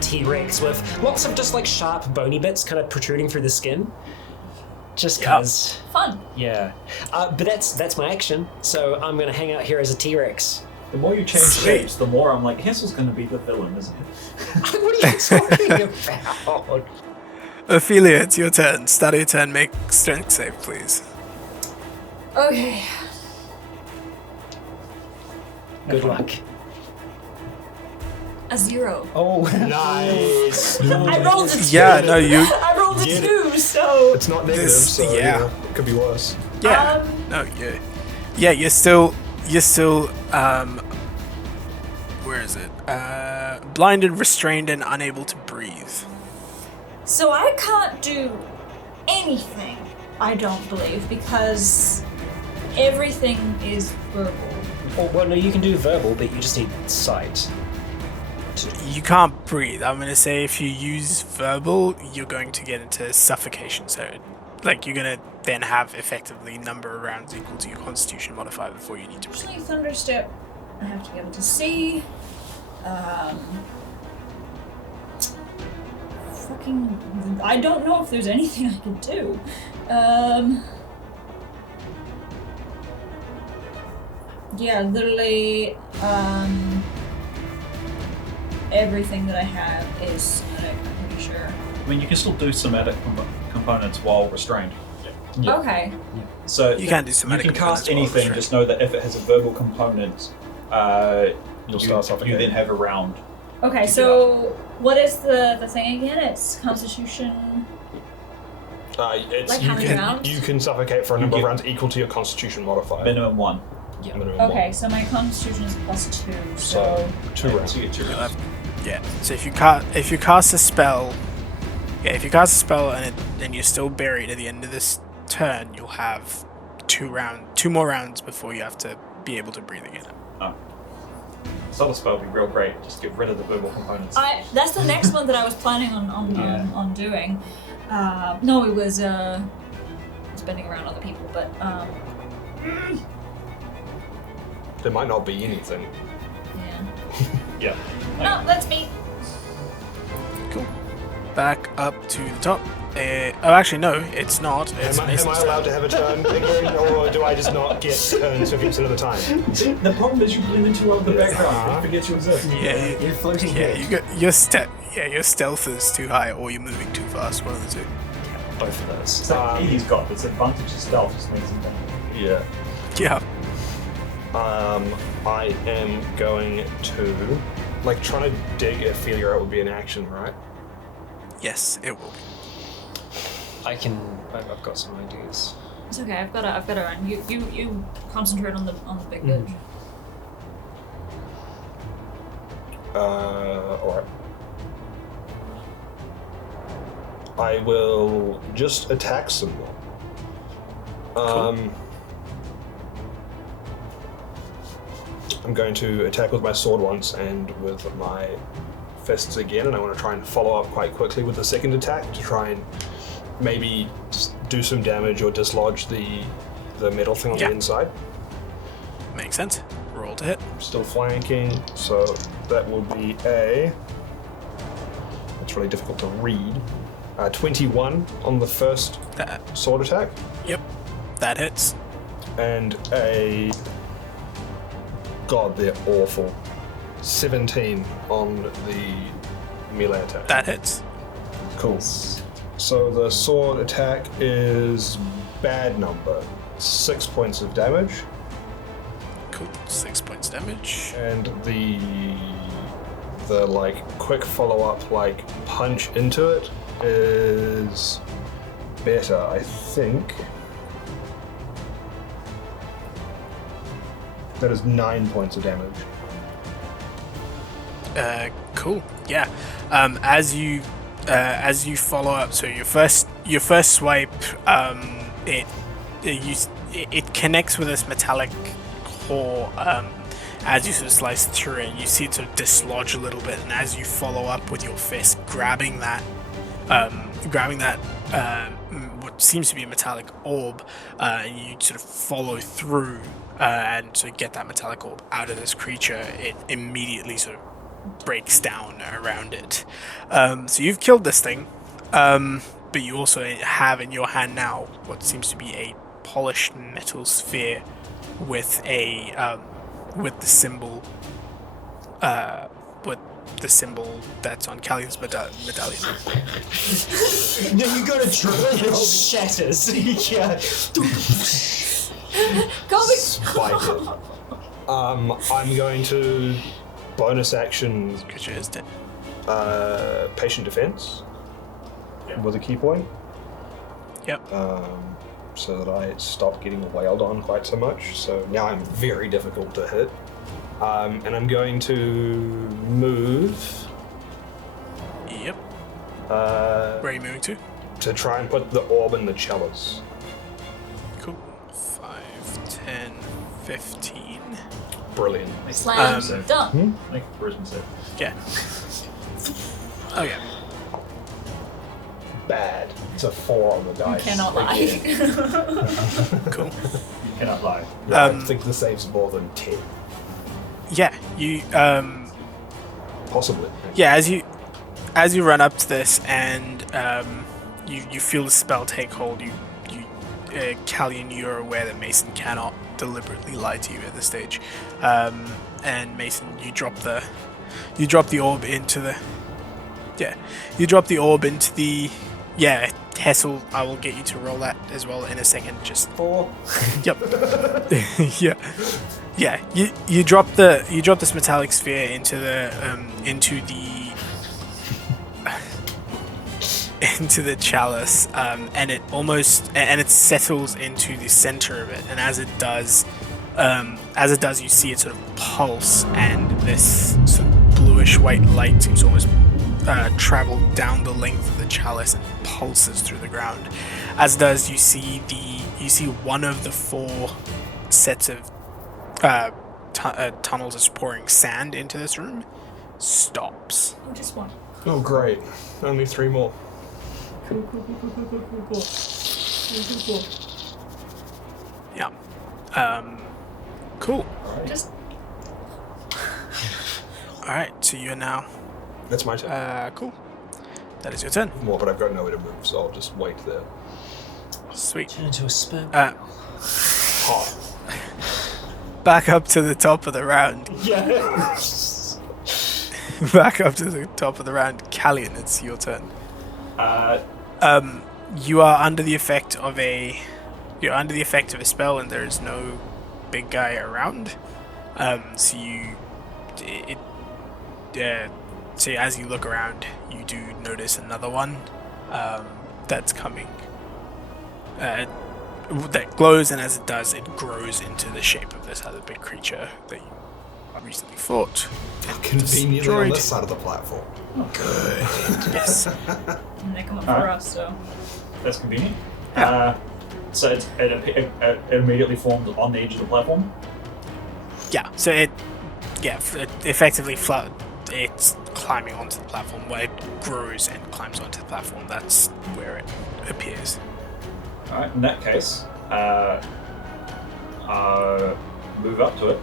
T-Rex with lots of just like sharp bony bits kind of protruding through the skin. Just cause, Fun. yeah. But that's my action, so I'm gonna hang out here as a T-Rex. The more you change Sweet. shapes, the more I'm like, Hansel's going to be the villain, isn't it? What are you talking about? Ophelia, it's your turn. Start of your turn. Make strength save, please. Okay. Good luck. A 0. Oh, nice. I rolled a 2. Yeah, no, you. I rolled a Get 2, so. It's not negative, This- so yeah. it could be worse. Yeah. No, yeah. You're still. Where is it? Blinded, restrained, and unable to breathe. So I can't do anything, I don't believe, because everything is verbal. Oh, well, no, you can do verbal, but you just need sight. You can't breathe. I'm gonna say if you use verbal, you're going to get into suffocation. So, like, you're gonna then have effectively number of rounds equal to your Constitution modifier before you need to breathe. Actually, Thunderstep, I have to be able to see. Fucking, I don't know if there's anything I can do. Yeah, literally, everything that I have is somatic, I'm pretty sure. I mean, you can still do somatic components while restrained. Yeah. Okay. So You can do somatic You can cast components while anything. restrained. Just know that if it has a verbal component, You'll you, start suffocating. you then have a round. Okay, so what is the thing again? It's Constitution. It's, Like how many rounds? you can suffocate for a You number of get- rounds equal to your Constitution modifier. Minimum 1. Minimum Okay, one. so my Constitution is +2, so. So 2 rounds. So you get 2 You'll rounds. have- Yeah. So if you cast a spell, and you're still buried at the end of this turn, you'll have 2 more rounds before you have to be able to breathe again. Solar spell would be real great. Just get rid of the verbal components. That's the next one that I was planning on doing. No, it was spending around other people, but There might not be anything. yeah. Yeah. No, that's me. Cool. Back up to the top. Actually, no, it's not. It's Am I Mason's turn. allowed to have a turn again, or do I just not get turns 50% of the time? The problem is you blend into the background. You forget you exist. Yeah, You're floating yeah, here. your stealth is too high, or you're moving too fast. One of the two. Both of those. So he's got this advantage of stealth, just makes him better. Yeah. Yeah. I am going to, like, trying to dig Ophelia out would be an action, right? Yes, it will. I've got some ideas. It's okay. I've got a run. You concentrate on the big bitch. Alright. I will just attack some more. I'm going to attack with my sword once and with my fists again, and I want to try and follow up quite quickly with the second attack to try and maybe just do some damage or dislodge the metal thing on Yeah. the inside. Makes sense. Roll to hit. Still flanking, so that will be a... It's really difficult to read. 21 on the first That. sword attack, Yep. That hits. and a... God, they're awful. 17 on the melee attack. That hits. Cool. So the sword attack is bad number. 6 points of damage, Cool. 6 points damage. and the like quick follow-up like punch into it is better, I think. That is 9 points of damage. Cool. Yeah. As you follow up, so your first swipe, it connects with this metallic core. As you sort of slice through it, you see it sort of dislodge a little bit, and as you follow up with your fist, grabbing that what seems to be a metallic orb, and you sort of follow through and sort of get that metallic orb out of this creature, it immediately sort of breaks down around it. So you've killed this thing, but you also have in your hand now what seems to be a polished metal sphere with a with the symbol, that's on Callan's medallion. No, you go to drop it and it shatters. Yeah. Kobe! Spike it. I'm going to bonus action Creature is dead. patient defense with a key point. Yep. So that I stop getting wailed on quite so much. So now I'm very difficult to hit. And I'm going to move. Yep. Where are you moving to? To try and put the orb in the chalice. Cool. 5, 10, 15. Brilliant. Slam done. Make a charisma save. Yeah. Oh yeah. Bad. It's a 4 on the dice. Cannot lie. Cool. You cannot lie. I think the save's more than 10. Yeah. You Possibly. Yeah, as you run up to this and you feel the spell take hold, Callan, you're aware that Mason cannot deliberately lie to you at this stage, and Mason, you drop the orb into the Hessel. I will get you to roll that as well in a second. Just 4. Yep. Yeah. You drop this metallic sphere into the chalice, and it settles into the center of it. And as it does, you see it sort of pulse, and this sort of bluish white light seems to almost travel down the length of the chalice and pulses through the ground. As it does, you see one of the 4 sets of tunnels that's pouring sand into this room stops. Oh, just one. Oh, great. Only 3 more. Cool. Yeah. Cool. Just Alright, so you're now That's my turn. cool. That is your turn. More, but I've got nowhere to move, so I'll just wait there. Sweet. Turn into a sperm. Hot. Back up to the top of the round. Yeah. Back up to the top of the round. Callan, it's your turn. You are under the effect of a spell, and there is no big guy around. So as you look around, you do notice another one that's coming. That glows, and as it does, it grows into the shape of this other big creature that you recently fought. Conveniently Destroyed. on this side of the platform. Good. Yes. and they come up for Alright. us, so That's convenient. Yeah. So it immediately formed on the edge of the platform. Yeah. So it effectively it's climbing onto the platform. Where it grows and climbs onto the platform, that's where it appears. Alright, in that case, move up to it.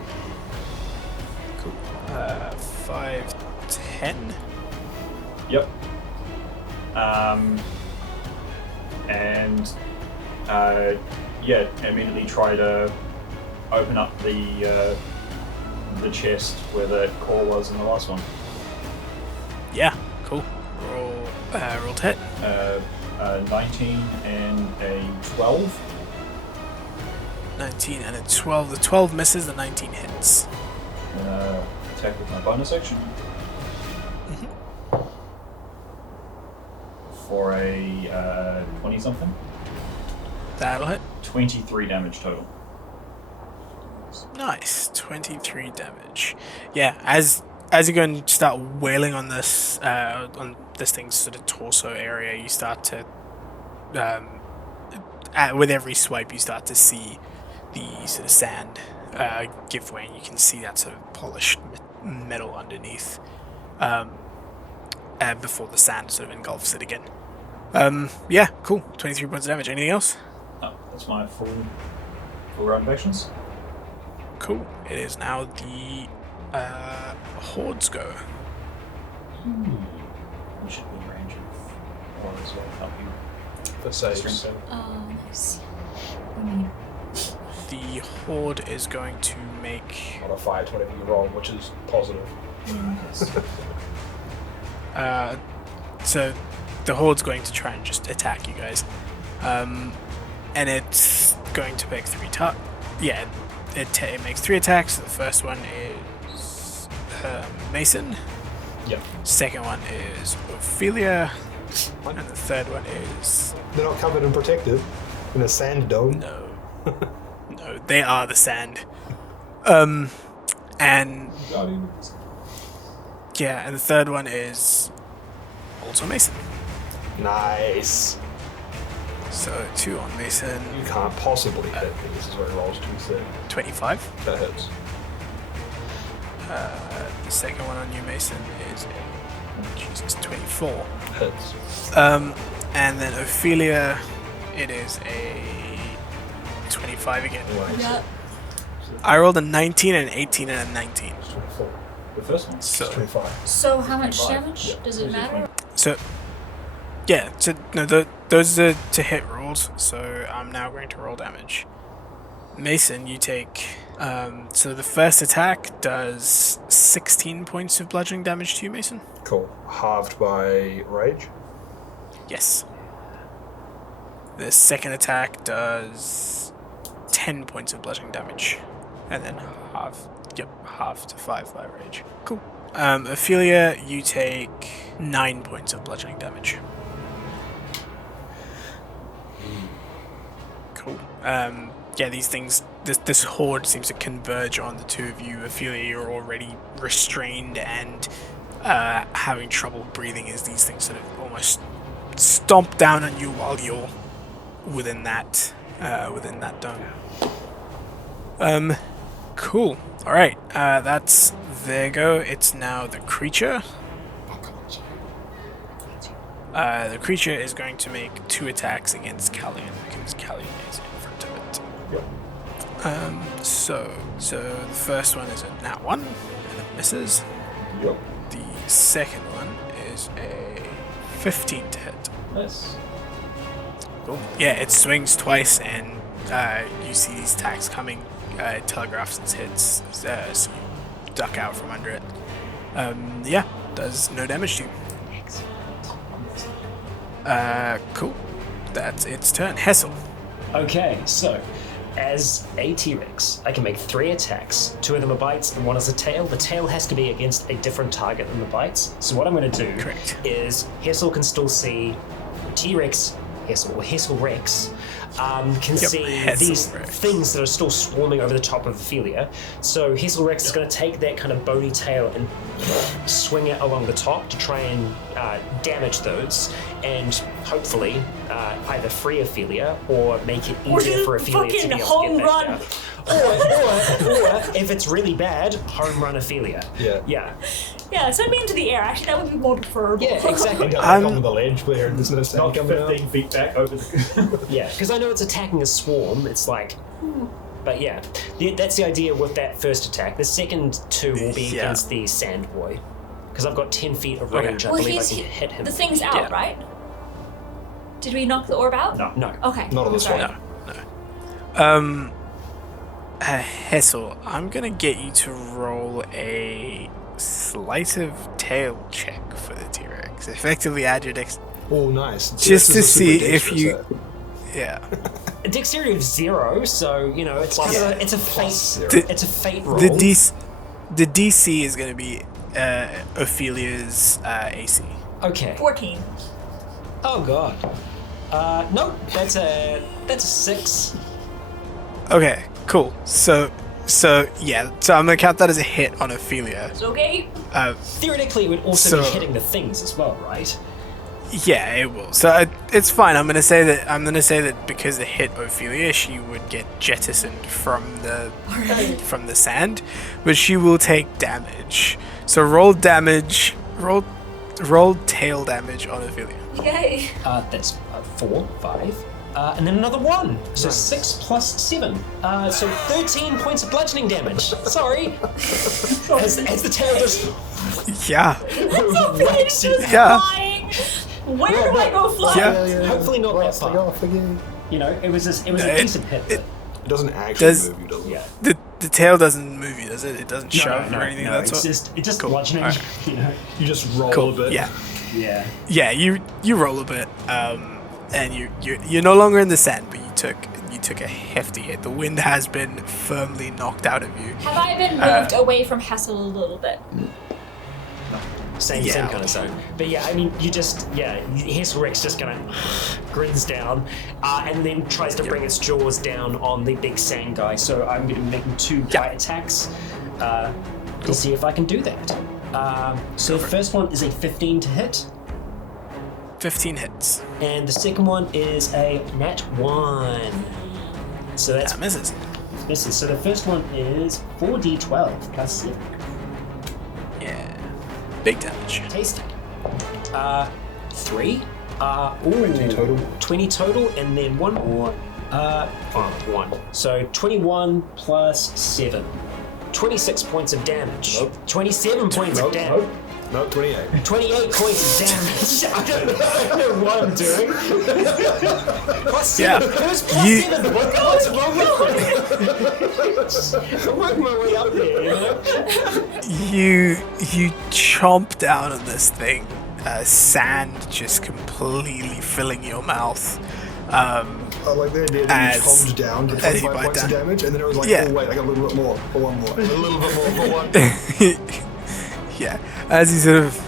Cool. 5, 10. Yep. And immediately try to open up the chest where the core was in the last one. Yeah. Cool. Roll to hit. 19 and a 12. 19 and a 12. The 12 misses. The 19 hits. Attack with my bonus action. For a 20 something. That'll hit. 23 damage total. Nice. 23 damage. Yeah. As you're going to start wailing on this thing's sort of torso area, you start to with every swipe you start to see the sort of sand give way, and you can see that sort of polished metal underneath before the sand sort of engulfs it again. Yeah, cool. 23 points of damage. Anything else? Oh, that's my full round of actions. Cool. It is now the horde's go. You should be in range of one as well. Help you. For Strength saves. save. nice. I mean, the horde is going to make. Modify to whatever you roll, which is positive. So the horde's going to try and just attack you guys, and it's going to make it makes 3 attacks. The first one is Mason. Yep. Second one is Ophelia, and the third one is They're not covered and protected in a sand dome. no, they are the sand. And yeah, and the third one is also Mason. Nice. So 2 on Mason, You can't possibly hit me. This is where he rolls 230. 25. That hits. The second one on you, Mason, is 24. Hits. And then Ophelia, it is a 25 again. Yeah. I rolled a 19 and an 18 and a 19. 24. The first one? So 25. So how much damage? Does it matter? So, yeah, those are to hit rolls, so I'm now going to roll damage. Mason, you take, so the first attack does 16 points of bludgeoning damage to you, Mason? Cool. Halved by rage. Yes. The second attack does 10 points of bludgeoning damage, and then half to 5 by rage. Cool. Ophelia, you take 9 points of bludgeoning damage. Cool. Yeah, these things, this horde seems to converge on the two of you. Ophelia, you're already restrained and having trouble breathing as these things sort of almost stomp down on you while you're within that dome. Cool. All right. That's their go. It's now the creature. The creature is going to make 2 attacks against Callan because Callan is in front of it. Yep. So the first one is a nat 1 and it misses. Yep. The second one is a 15 to hit. Nice. Cool. Yeah, it swings twice and you see these attacks coming. It telegraphs its hits, so you duck out from under it. Yeah, does no damage to you. Cool. That's its turn. Hessel. Okay, so as a T-Rex, I can make 3 attacks. 2 of them are bites and 1 is a tail. The tail has to be against a different target than the bites. So what I'm going to do Correct. is Hessel can still see T-Rex, Hessel Rex, can see Hessel these Rex. things that are still swarming over the top of Ophelia. So Hessel Rex is going to take that kind of bony tail and swing it along the top to try and damage those, and hopefully either free Ophelia or make it easier for Ophelia to be able to home get back run. down. Or if it's really bad, home run Ophelia. Yeah. Yeah, send me into the air. Actually, that would be more preferable. Yeah, exactly. On the ledge where there's no sound Knock coming out. 15 feet back over the... Yeah, because I know it's attacking a swarm. It's like, but yeah, that's the idea with that first attack. The second 2 will be Yeah. against the sand boy, because I've got 10 feet of Okay. range. I Well, believe I he's can hit him. the thing's out, Yeah. right? Did we knock the orb out? No. Okay. Not on this sorry. one. No. Hessel, I'm gonna get you to roll a sleight of tail check for the T-Rex. Effectively add your dex. Oh, nice. Just This to is a super see if dexterous you. set. Yeah. A dexterity of 0, so you know it's kind of it's a fate. zero. It's a fate roll. The DC is gonna be Ophelia's AC. Okay. 14. Oh god. Nope. That's a 6. Okay, cool. So yeah, so I'm gonna count that as a hit on Ophelia. It's okay. Theoretically, it would also be So- hitting the things as well, right? Yeah, it will. So it's fine. I'm gonna say that because it hit Ophelia, she would get jettisoned from the sand, but she will take damage. So roll damage. Roll tail damage on Ophelia. Yay. That's 4, 5. And then another 1. So 6 plus 7. So 13 points of bludgeoning damage. Sorry. as the tail just Yeah. It's just Yeah. flying. Where do I go fly? Yeah. hopefully not that Blasting far. off again. You know, it was a it- decent hit. it- It doesn't actually Does- move you, does it? Yeah. The tail doesn't move you, does it? It doesn't shove or anything. That's it's just Cool. bludgeoning. Alright. You know. You just roll cool. a bit. Yeah, Yeah. yeah. You roll a bit, and you're no longer in the sand, but you took a hefty hit. The wind has been firmly knocked out of you. Have I been moved away from Hassel a little bit? Same Yeah. kind of zone. But yeah, I mean, Hesselrex just kind of grins down and then tries to bring its jaws down on the big sand guy. So I'm going to be making 2 bite attacks to see if I can do that. So the first one is a 15 to hit, 15 hits. and the second one is a nat 1. So that's That misses. misses. So the first one is 4d12 plus 7. Yeah, big damage. Tasty. 3. 20 total. 20 total, and then one more. 1. So 21 plus 7. 26 points of damage. Nope. 27 points of damage. No, 28. 28 points of damage. I don't know what I'm doing. Plus 7. Yeah. Who's plus You- 7? What's wrong with me? I'm working my way up there, you know? You chomp down on this thing, sand just completely filling your mouth. I like the idea that you As- calmed down to as you 25 bite points of down. damage, and then it was like, Yeah. oh wait, I got a little bit more for one more. A little bit more for one. Yeah, as you sort of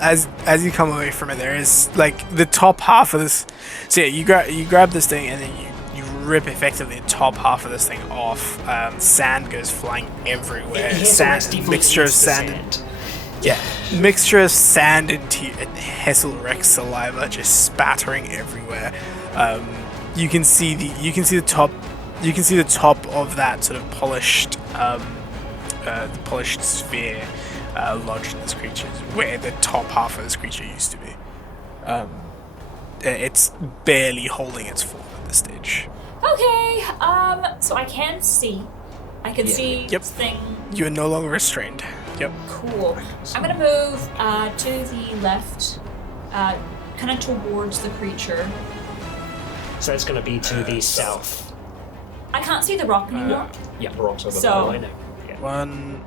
as you come away from it, there is like the top half of this. So yeah, you grab this thing and then you rip effectively the top half of this thing off. Sand goes flying everywhere. Sand, mixture of sand. Yeah, mixture of sand and Hesselrex saliva just spattering everywhere. You can see the top of that sort of polished the polished sphere lodged in this creature, where the top half of this creature used to be. It's barely holding its form at this stage. Okay, so I can see. I can see Yep. this thing. You are no longer restrained. Yep. Cool. I'm gonna move to the left, kind of towards the creature. So it's going to be to the south. I can't see the rock anymore. Yeah. Rocks over So- I know. Yeah. One.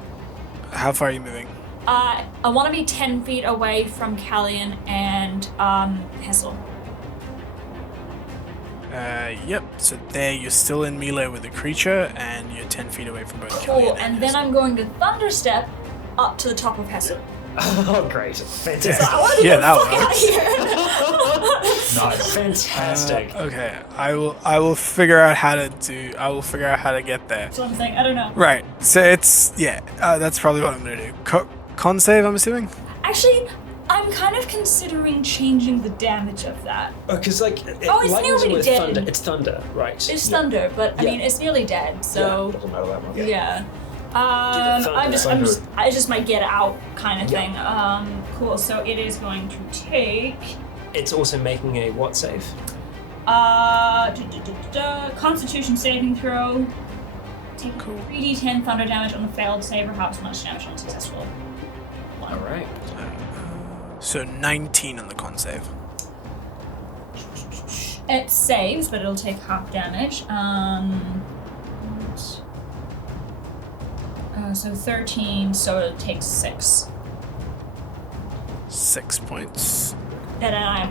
How far are you moving? I want to be 10 feet away from Callan and Hessel. Yep. So there, you're still in melee with the creature, and you're 10 feet away from both Cool. Callan And then I'm going to thunderstep up to the top of Hessel. Oh, great. Fantastic. I want to Yeah, get that the fuck out of here. Nice. Fantastic. Okay, I will figure out how to get there. That's what I'm saying. I don't know. Right. So it's that's probably what I'm gonna do. Con save, I'm assuming. Actually, I'm kind of considering changing the damage of that. Because like Oh, it's lightning's nearly with dead. thunder. It's thunder, right? It's thunder, but I Yeah. mean, it's nearly dead. So Doesn't matter that much. yeah. thunder. I just might get out kind of Yeah. thing. Cool. So it is going to take It's also making a what save? Constitution saving throw. Take 3d10 thunder damage on the failed save or half as much damage on a successful one. All right. So 19 on the con save. It saves, but it'll take half damage. So 13, so it'll take 6. 6 points. And then I'm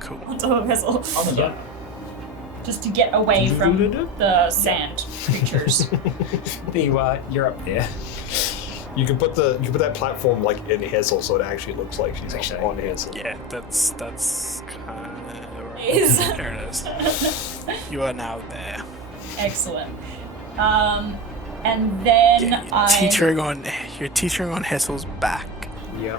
Cool. on top of Hessel. Yeah. Just to get away from the sand creatures. You're up there. You can put that platform like in Hazel so it actually looks like she's Actually, on Hazel. Yeah, that's kind of right. Is. There it is. You are now there. Excellent. And then Yeah, you're teetering on Hessel's back. Yeah.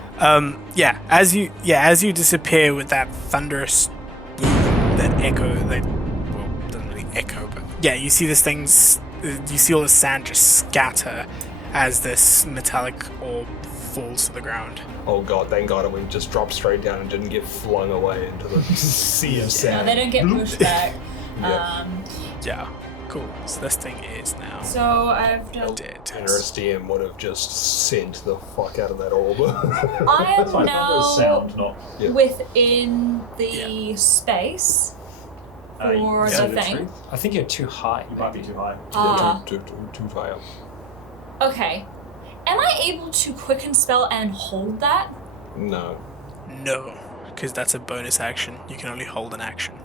As you disappear with that thunderous boom, that echo, doesn't really echo, but yeah, you see this thing's, you see all the sand just scatter as this metallic orb falls to the ground. Oh god, thank god, and we just dropped straight down and didn't get flung away into the sea of no, sand. they don't get pushed back. Yeah. Yeah, cool. So this thing is now So I've dealt. dead. And our SDM would have just sent the fuck out of that orb. I am Fine, now sound, not. Yeah. within the space for yeah, the thing? I think you're too high. You might be too high. Ah. Too high up. Okay. Am I able to quicken spell and hold that? No. No, because that's a bonus action. You can only hold an action.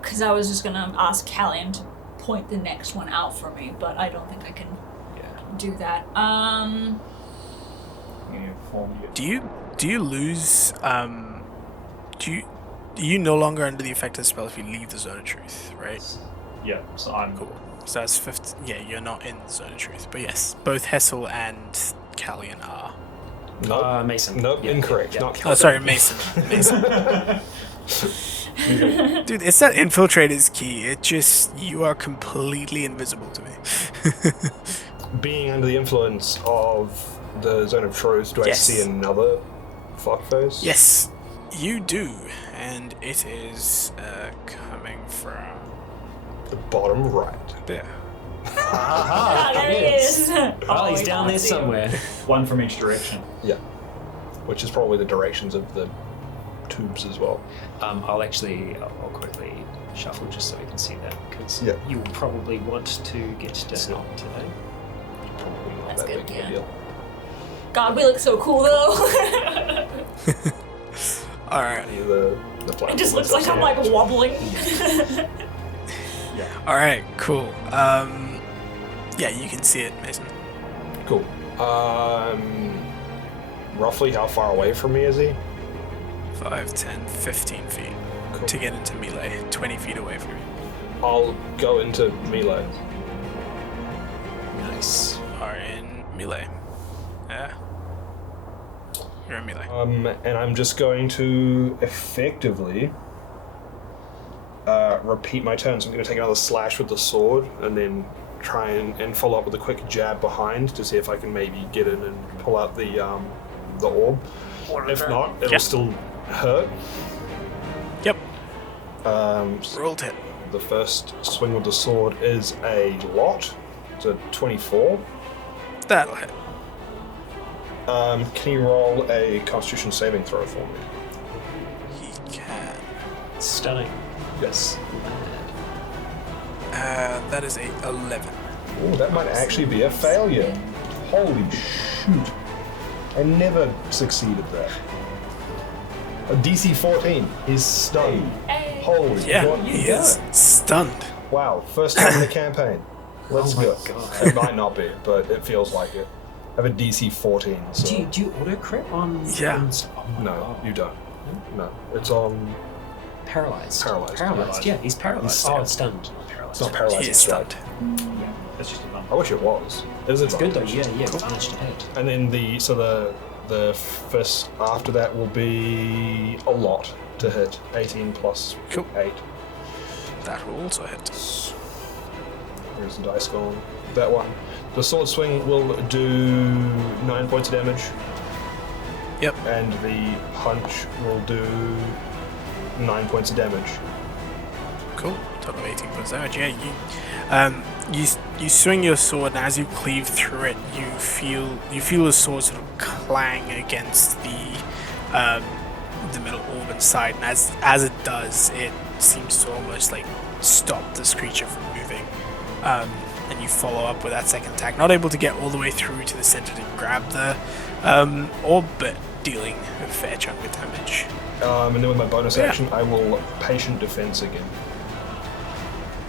Because I was just gonna ask Callan to point the next one out for me, but I don't think I can do that. Do you lose do you no longer under the effect of the spell if you leave the zone of truth, right? Yeah, so I'm Cool. So that's 50. Yeah, you're not in the zone of truth. But yes, both Hessel and Callan are. Nope. Mason. Nope, Yeah, incorrect. yeah. Not Oh, sorry, Mason. Mason. Dude, it's that infiltrator's key. It just, you are completely invisible to me. Being under the influence of the zone of truth, do Yes. I see another fuckface? Yes, you do. And it is coming from The bottom right. there. Ah, there he is. Oh, he's down there I see him. somewhere. one from each direction. Yeah. Which is probably the directions of the tubes as well. I'll quickly shuffle just so we can see that, because Yeah. you will probably want to get to It's not. today. Probably not That's that good, big of a yeah. deal. God, we look so cool though. Alright. The platform It just looks and like I'm stuff, like wobbling. Alright, cool. Yeah, you can see it, Mason. Cool. Roughly how far away from me is he? 5, 10, 15 feet. Cool. To get into melee, 20 feet away from you. I'll go into melee. Nice. Are in melee. Yeah. You're in melee. And I'm just going to effectively repeat my turn. So I'm going to take another slash with the sword and then try and follow up with a quick jab behind to see if I can maybe get in and pull out the orb. If not, it'll still hurt. Yep. So Rolled hit. the first swing with the sword is a lot. It's a 24. That'll hit. Can you roll a Constitution saving throw for me? He can. Stunning. Yes. That is a 11. Oh, that might actually be a failure. Holy shoot. I never succeeded that. A DC 14. He's stunned. Hey. Holy Yeah, God. he is stunned. Wow, first time in the campaign. Let's Oh my go. God. It might not be, but it feels like it. I have a DC 14, so... Do you auto crit on? Yeah. Oh my No, God. you don't. No, it's on... Paralyzed. Paralyzed. Yeah, he's paralyzed. He's Oh, stunned. it's stunned. Not paralyzed. It's not paralyzed, He is it's stunned. stunned. Yeah, that's just a bump. I wish it was. It's Good though. Yeah, managed to hit. And then the first after that will be a lot to hit. 18 plus Cool. 8. That will also hit. Where's the dice gone? That one. The sword swing will do 9 points of damage, Yep. and the punch will do 9 points of damage. Cool. Total of 18 points of damage. Yeah, you swing your sword, and as you cleave through it, you feel the sword sort of clang against the middle orb inside, and as it does, it seems to almost like stop this creature from moving. And you follow up with that second attack, not able to get all the way through to the center to grab the orb, but dealing a fair chunk of damage. And then with my bonus Yeah. action, I will patient defense again.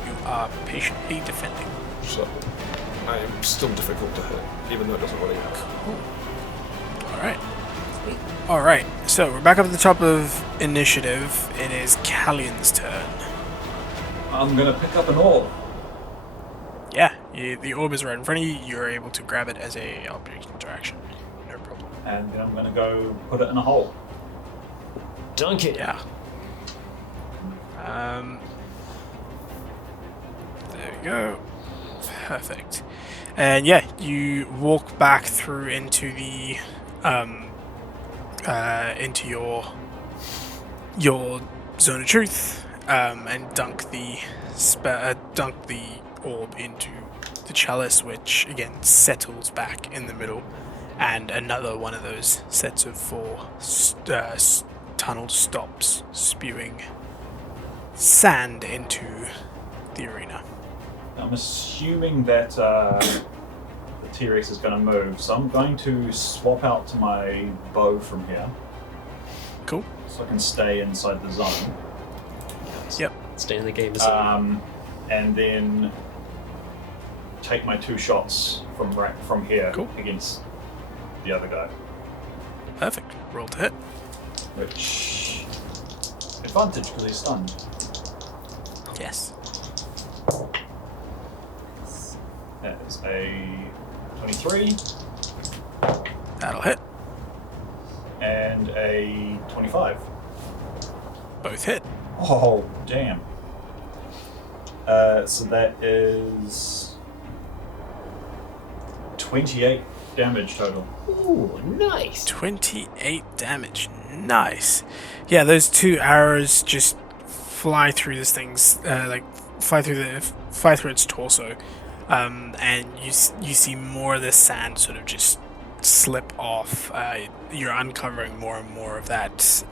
You are patiently defending. So I am still difficult to hit, even though it doesn't really matter. All right. So we're back up at the top of initiative. It is Callan's turn. I'm gonna pick up an orb. Yeah, the orb is right in front of you. You're able to grab it as a object interaction. No problem. And then I'm gonna go put it in a hole. Dunk it. Yeah. There we go. Perfect. And yeah, you walk back through into the into your zone of truth, and dunk the orb into the chalice, which again settles back in the middle, and another one of those sets of 4 tunnel stops, spewing sand into the arena. I'm assuming that the T-Rex is going to move, so I'm going to swap out to my bow from here, Cool. so I can stay inside the zone. Yep. Stay in the game. And then take my 2 shots from here Cool. against the other guy. Perfect. Roll to hit. Which advantage because he's stunned. Yes. That is a 23 That'll hit. and a 25. Both hit. Oh damn! So that is 28 damage total. Ooh, nice. 28 damage. Nice. Yeah, those 2 arrows just fly through this thing's fly through its torso, and you see more of the sand sort of just slip off. You're uncovering more and more of that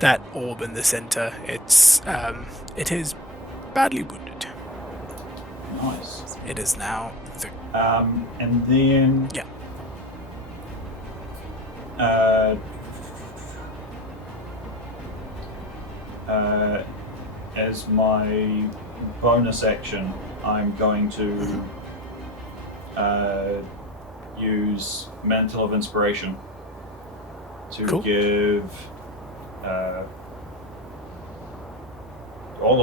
that orb in the center. It is badly wounded. Nice. It is now the And then yeah. As my bonus action, I'm going to use Mantle of Inspiration to Cool. give all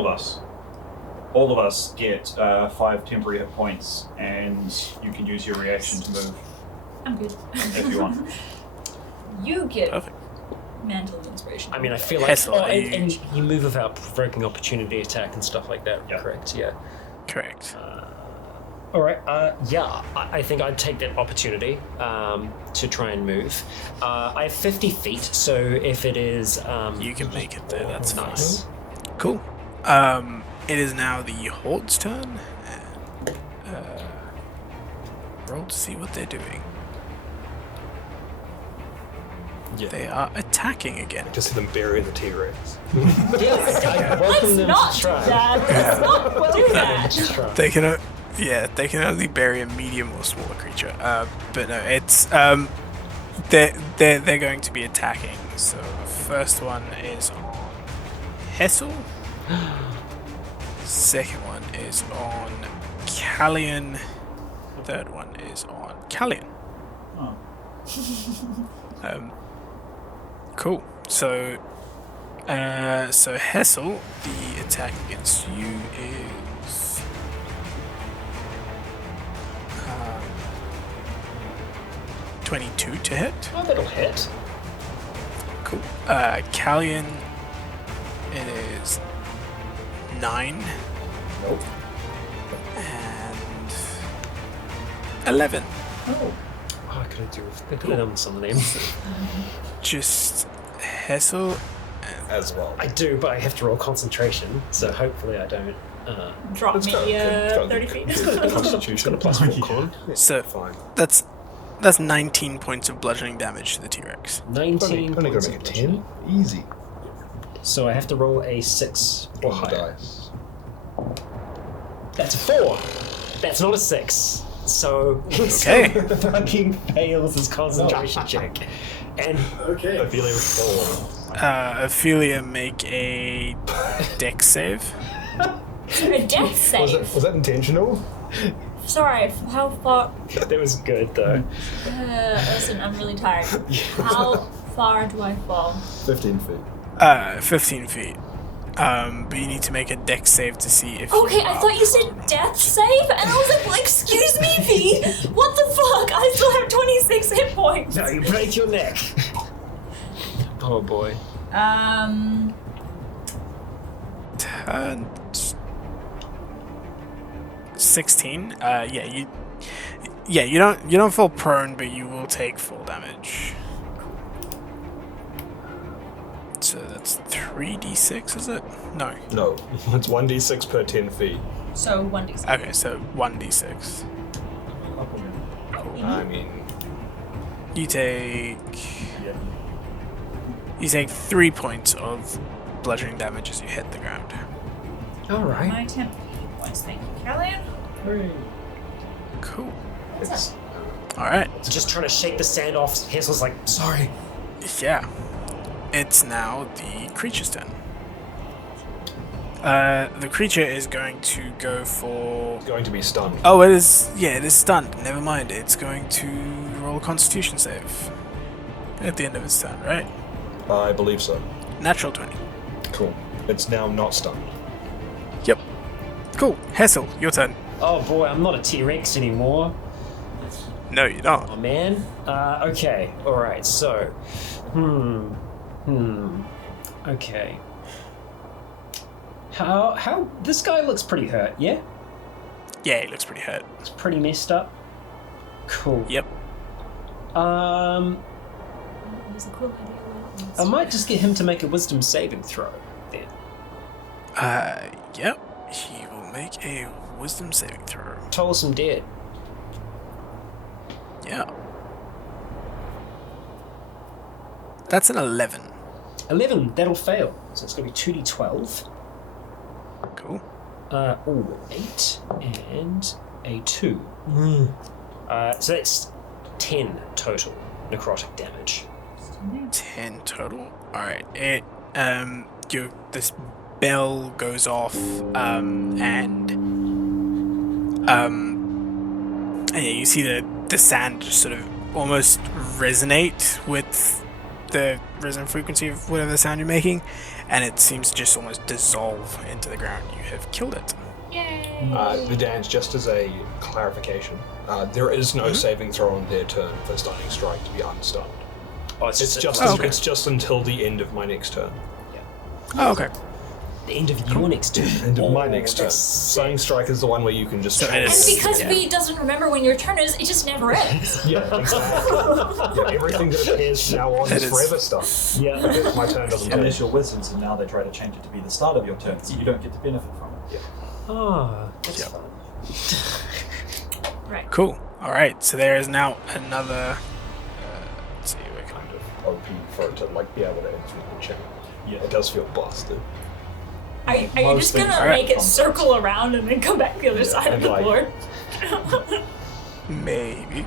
of us get 5 temporary hit points, and you can use your reaction to move I'm good. if you want. You get Perfect. Mantle of Inspiration. I mean, I feel like Hessel, and you move without provoking opportunity attack and stuff like that. Yeah. Correct. Yeah. Correct. All right. Yeah, I think I'd take that opportunity to try and move. I have 50 feet, so if it is, You can make it there. That's nice. fine. Cool. It is now the horde's turn. Roll to see what they're doing. Yeah. They are attacking again. Just see them bury the T-Rex. Yes, I welcome Let's them not to do try. that. Let's not do that. Just try. They can, they can only bury a medium or smaller creature. But no, it's they're going to be attacking. So first one is on Hessel. Second one is on Callan. Third one is on Callan. Oh. Cool. So Hessel, the attack against you is 22 to hit. Oh, that'll hit. Cool. Callan, it is 9 Nope. and 11. Oh, I could have done some of them. Just Hessel. As well. I do, but I have to roll concentration, so hopefully I don't. Drop Let's me go. It's got 30 the- feet. the Constitution. Plus 4 con. So Fine. that's 19 points of bludgeoning damage to the T-Rex. 19 Only points gonna make of it 10. Easy. So I have to roll a 6 or On the higher. dice. That's a 4. That's not a 6. So Okay. fucking fails his concentration check. And Okay. I feel it was 4. Ophelia, make a dex save. A death save. Was that intentional? Sorry, how far? that was good though. Listen, I'm really tired. How far do I fall? 15 feet. 15 feet. But you need to make a dex save to see if. Okay, you I are thought you said death save, and I was like, well, excuse me, V. What the fuck? I still have 26 hit points. No, you break your neck. Oh boy. Turn 16. You don't fall prone, but you will take full damage. So that's 3d6, is it? No. No. It's 1d6 per 10 feet. So 1d6. Okay, so 1d6. I mean, You take 3 points of bludgeoning damage as you hit the ground. All right. My 10 points. Thank you, Callan. Cool. It's All right. just trying to shake the sand off. Hazel's like, sorry. Yeah. It's now the creature's turn. The creature is going to go for... Going to be stunned. Oh, it is... Yeah, it is stunned. Never mind. It's going to roll a Constitution save at the end of its turn, right? I believe so. Natural 20. Cool. It's now not stunned. Yep. Cool. Hessel, your turn. Oh boy, I'm not a T-Rex anymore. No, you're not. Oh man. Okay. All right. So, Okay. How? This guy looks pretty hurt. Yeah. Yeah, he looks pretty hurt. It's pretty messed up. Cool. Yep. It was a cool idea. I might just get him to make a wisdom saving throw then. Yep. He will make a wisdom saving throw. Told I'm dead. Yeah. That's an 11. 11. That'll fail. So it's going to be 2d12. Cool. 8 and a 2. So that's 10 total necrotic damage. 10 total. Alright. It this bell goes off, and yeah, you see the sand just sort of almost resonate with the resonant frequency of whatever sound you're making, and it seems to just almost dissolve into the ground. You have killed it. Yay! The dance, just as a clarification, there is no saving throw on their turn for Stunning Strike to be unstunned. Oh, It's just okay. it's just until the end of my next turn. Oh, okay. the end of your next turn. End of my next turn. that's Stunning Strike is the one where you can just So it And is- because Yeah. V doesn't remember when your turn is, it just never ends. Yeah, exactly. Yeah, everything that appears from now on That is is- forever stuff. Yeah. If my turn doesn't Unless finish. you're wizards, and now they try to change it to be the start of your turn, so you don't get to benefit from it. Oh, that's Yep. fun. Right. Cool. All right. So there is now another. Let's see. Where can I Kind of OP for it to like be able to execute the chain. Yeah. It does feel busted. Are you Most just things gonna are make it complex. circle around and then come back the other side of and the like- board? maybe.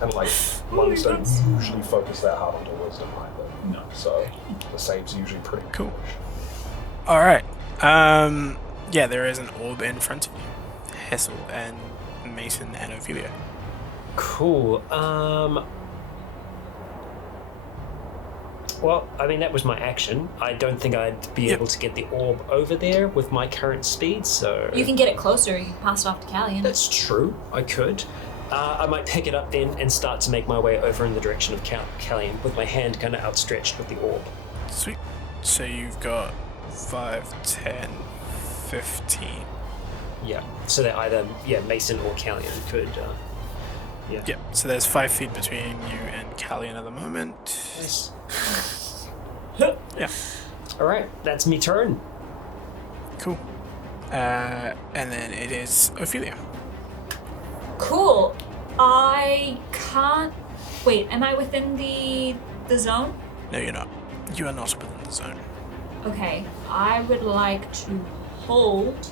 And like monks don't usually focus that hard onto wisdom either. No. So the save's usually pretty Cool. bullish. All right. Yeah, there is an orb in front of you. Hessel and Mason and Ophelia. Cool. Well, I mean, that was my action. I don't think I'd be Yep. able to get the orb over there with my current speed, so... You can get it closer. You can pass it off to Callan. That's true. I could. I might pick it up then and start to make my way over in the direction of Callan with my hand kind of outstretched with the orb. Sweet. So you've got 5, 10, 15. Yeah. So that either, Mason or Callan could, Yep. So there's 5 feet between you and Callian at the moment. Nice. Yeah. Alright, that's me turn. Cool. And then it is Ophelia. Cool. I can't. Wait, am I within the zone? No, you're not. You are not within the zone. Okay. I would like to hold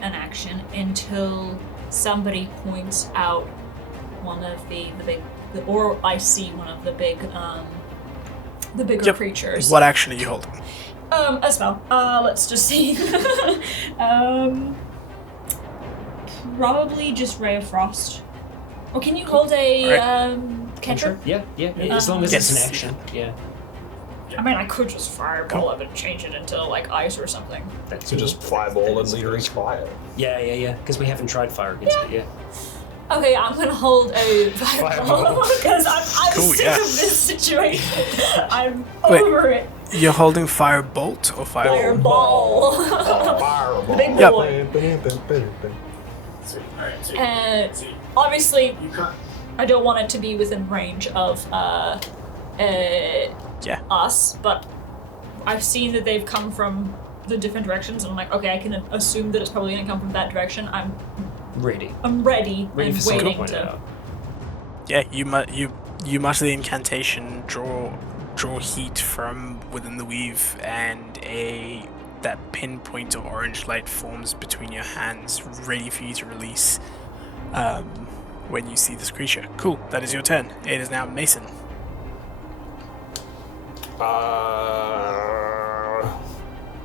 an action until somebody points out one of the big, or I see one of the bigger Yep. creatures. What action are you holding? A spell. Let's just see. Probably just Ray of Frost. Or can you hold a cantrip? Yeah, as long as it's an Yes. action. Yeah. I mean, I could just fireball it and change it into like ice or something. That's So just fireball and leader each fire. Yeah, because we haven't tried fire against it yet. Okay, I'm gonna hold a fireball because I'm Cool, sick yeah. of this situation. I'm Wait. over it. You're holding firebolt or fireball? Fireball. Fireball. Big Yep. boy. Obviously, I don't want it to be within range of Yeah. us, but I've seen that they've come from the different directions, and I'm like, okay, I can assume that it's probably gonna come from that direction. I'm Ready. ready Ready and for something to waiting point to. out. Yeah, you mutter the incantation, draw draw heat from within the weave, and that pinpoint of orange light forms between your hands, ready for you to release when you see this creature. Cool, that is your turn. It is now Mason.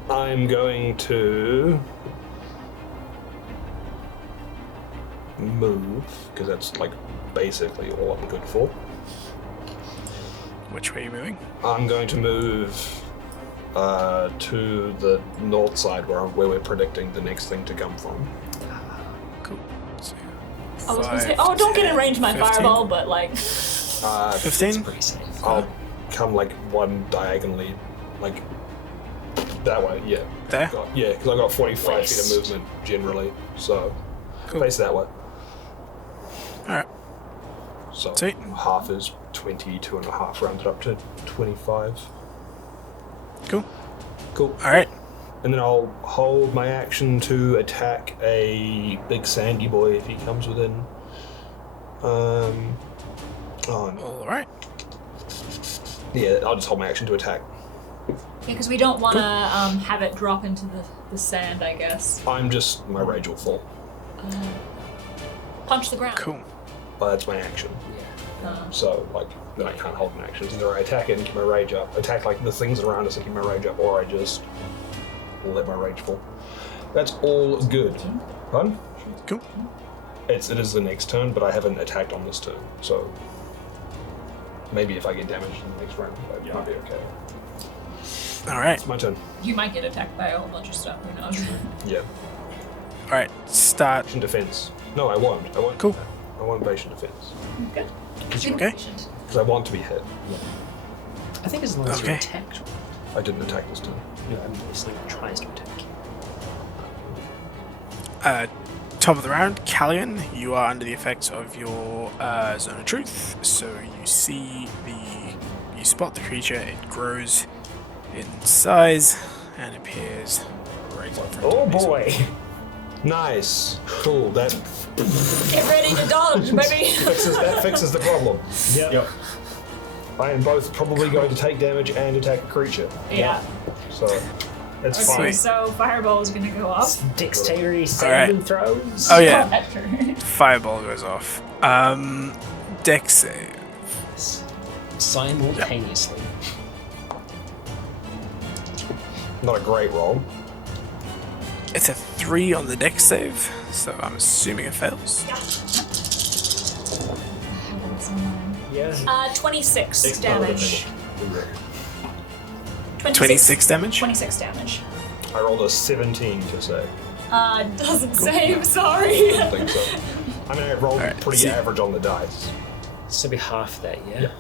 I'm going to move, because that's like basically all I'm good for. Which way are you moving? I'm going to move to the north side where we're predicting the next thing to come from. Cool. So, I was gonna say, 5, don't get in 10, range of my 15. fireball, but like, 15? Pretty safe. I'll come like one diagonally, like that way, yeah. There? Yeah, because I've got 45 feet West. of movement generally, so Cool. face that way. Alright. So Sweet. half is 22 and a half, rounded up to 25. Cool. Cool. Alright. And then I'll hold my action to attack a big sandy boy if he comes within. Oh, no. Alright. Yeah, I'll just hold my action to attack. yeah, because we don't want to have it drop into the sand, I guess. My rage will fall. Punch the ground. Cool. But that's my action. So, like, then I can't hold an action. Either I attack it and keep my rage up, attack, like, the things around us and keep my rage up, or I just let my rage fall. That's all good. Pardon? Cool. It is the next turn, but I haven't attacked on this turn, so maybe if I get damaged in the next round, that might be okay. Alright. It's my turn. You might get attacked by a whole bunch of stuff. Who knows? Yeah. Alright. Start. Evasion defense. No, I won't. I won't. Cool. I want evasion defense. Good. Okay. Because I want to be hit. I think as long as Okay. you attack, I didn't attack this turn. obviously tries to attack. Top of the round, Callan, you are under the effects of your zone of truth. So you spot the creature, it grows in size and appears right in front Oh of you. boy! Nice. Cool. That Get ready to dodge, baby. fixes the problem. Yep. I am both probably going to take damage and attack a creature. Yeah. So it's Okay, fine. Sweet. so fireball is gonna go up. Dexterity Alright. saving throws. Oh yeah, After. fireball goes off. Dex save. Simultaneously. Not a great roll. It's a 3 on the dex save, so I'm assuming it fails. Yeah. 26 damage. 26 damage? 26 damage. I rolled a 17 to say. Doesn't save, sorry. I think so. I mean, I rolled Alright, pretty see- average on the dice. So it'll be half that, yeah?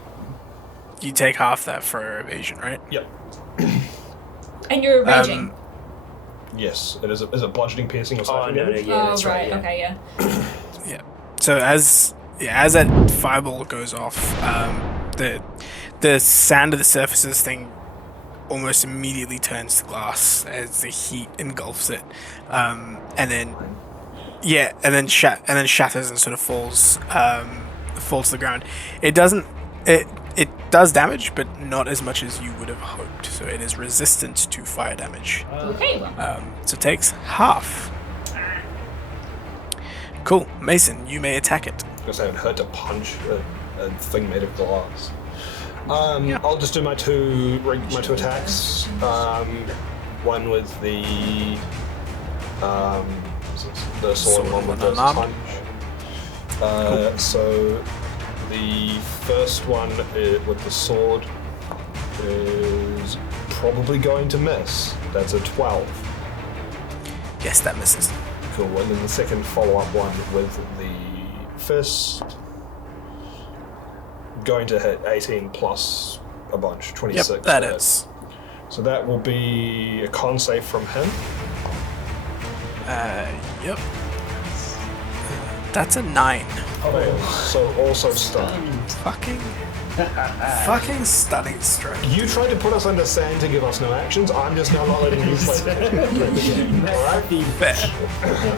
You take half that for evasion, right? Yep. And you're raging. Yes. It is a bludgeoning, piercing, or Oh, slashing no, damage. yeah, that's right. Yeah. Okay, yeah. Yeah. So as that fireball goes off, the sand of the surface of this thing almost immediately turns to glass as the heat engulfs it, and then shatters and sort of falls to the ground. It does damage, but not as much as you would have hoped. So it is resistant to fire damage. Okay, well. So it takes half. Cool, Mason, you may attack it. Because I would hurt to punch a thing made of glass. I'll just do my two attacks. One with the sword, and one with the unarmed. punch. So the first one with the sword is probably going to miss. That's a 12. Yes, that misses. Cool. And then the second follow-up one with the fist, going to hit 18 plus a bunch, 26. Yep, that to hit. is. So that will be a con save from him. Yep. That's a 9. So also stun. Fucking stunning strike. You tried to put us under sand to give us no actions. I'm just now not letting you play the game. Alright? Fair.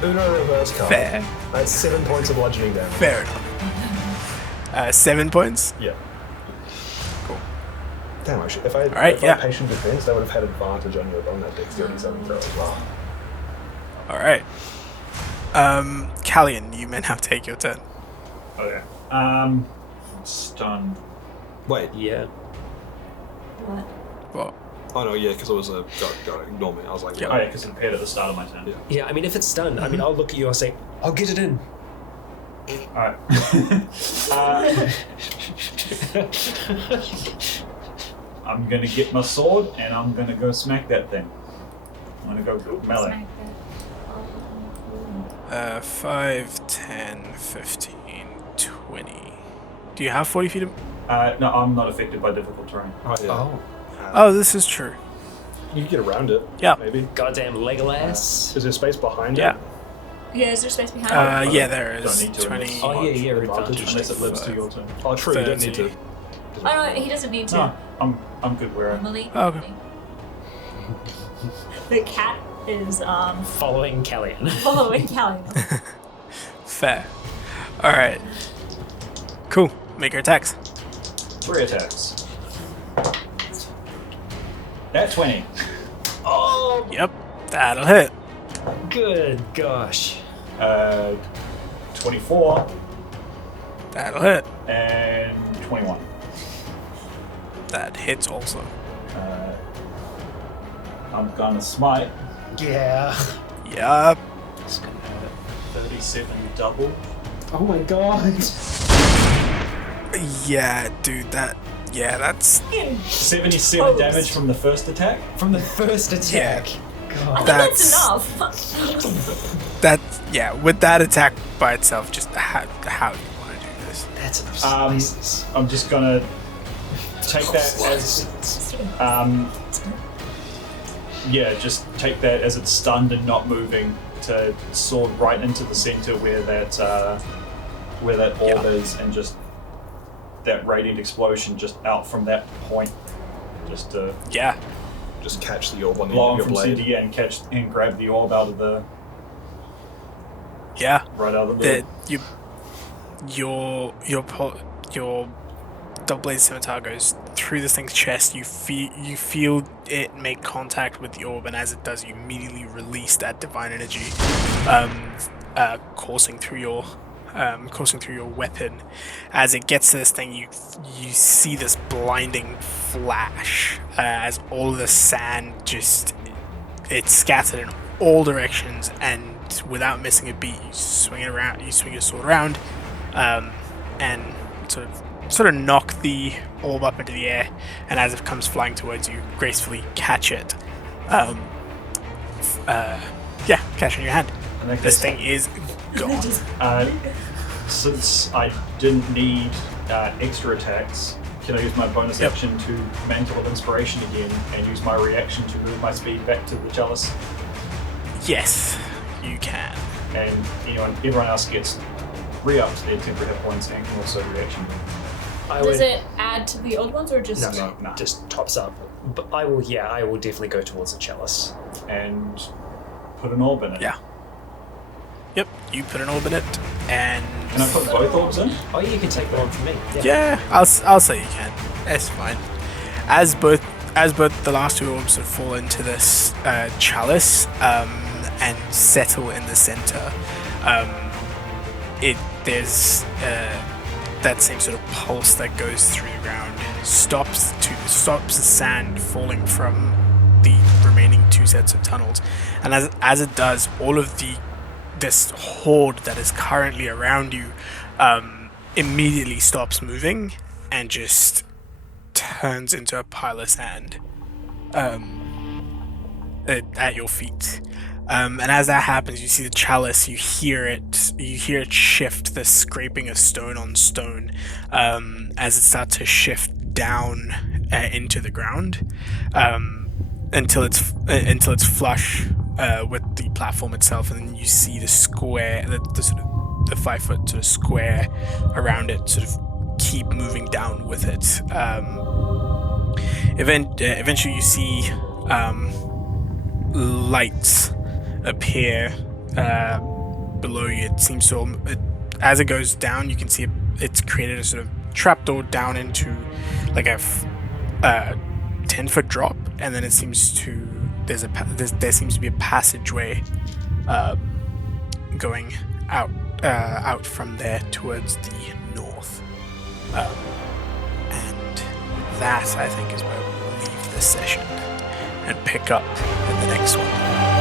Uno reverse card. Fair. That's 7 points of bludgeoning damage. Fair enough. 7 points? Yeah. Cool. Damn, if I right, had yeah. patient defense, they would have had advantage on that dexterity saving throw as well. All right. Callan, you may now take your turn. Okay. Stunned. Wait. Yeah. What? Well, Oh no, yeah, because it was a. Got it. Ignore me. I was like, Yeah. Oh yeah, because it appeared at the start of my turn. Yeah. Yeah, I mean, if it's stunned, I mean, I'll look at you, I'll say, I'll get it in. Alright. I'm gonna get my sword and I'm gonna go smack that thing. I'm gonna go melee. Smack that. 5, 10, 15, 20. Do you have 40 feet of... No, I'm not affected by difficult terrain. Oh yeah. Oh. Oh, this is true. You can get around it. Yeah. Maybe. Goddamn Legolas. Is there space behind Yeah. it? Yeah, is there space behind? Yeah, there Don't is. need to 20. Oh, yeah, Advantage. Unless it lives to your turn. Oh, true. You don't need 30. to. Oh no, he doesn't need to. No, I'm good where I'm. Emily. Oh, okay. The cat is Following Callan. following Callan. Fair. Alright. Cool. Make your attacks. 3 attacks. That 20. Oh, Yep. That'll hit. good gosh. 24 That'll hit. and 21. That hits also. I'm gonna smite. Yeah. Yup. It's gonna have 37 double. Oh my god. Yeah, dude, that's... 77 Pose. damage from the first attack. From the first attack. I God. think That's- that's enough. Yeah, with that attack by itself, just how do you want to do this? That's enough Um, slices. I'm just gonna take that as just take that as it's stunned and not moving to sword right into the center where that orb is, and just that radiant explosion just out from that point, just to Yeah. Just catch the orb on the blow end him of from your center, blade. yeah, and catch and grab the orb out of the Yeah. right out of the. Your double-bladed scimitar goes through this thing's chest. You feel it make contact with the orb, and as it does, you immediately release that divine energy, coursing through your weapon. As it gets to this thing, you see this blinding flash as all of the sand it's scattered in all directions, and without missing a beat, you swing your sword around, and sort of knock the orb up into the air, and as it comes flying towards you, gracefully catch it. Catch it in your hand. And then This thing is gone. Since I didn't need extra attacks, can I use my bonus Yep. action to Mantle of Inspiration again and use my reaction to move my speed back to the chalice? Yes, you can. And everyone else gets re-upped their temporary hit points and can also reaction move. I Does would. it add to the old ones or just? No, No. just tops up. But I will definitely go towards the chalice. And put an orb in it. Yeah. Yep, you put an orb in it, and Can I put both orbs in? Oh, yeah, you can take the one from me. yeah, I'll say you can. It's fine. As both the last two orbs sort of fall into this chalice and settle in the center, there's that same sort of pulse that goes through the ground stops the sand falling from the remaining 2 sets of tunnels, and as it does, all of this horde that is currently around you immediately stops moving and just turns into a pile of sand at your feet. And as that happens, you see the chalice, you hear it shift, the scraping of stone on stone, as it starts to shift down into the ground, until it's flush with the platform itself, and then you see the square, the sort of the 5-foot sort of square around it, sort of keep moving down with it. Eventually, you see lights appear below you. It seems to, as it goes down, you can see it's created a sort of trapdoor down into like 10-foot drop, and then it seems to there seems to be a passageway going out from there towards the north, and that I think is where we'll leave this session and pick up in the next one.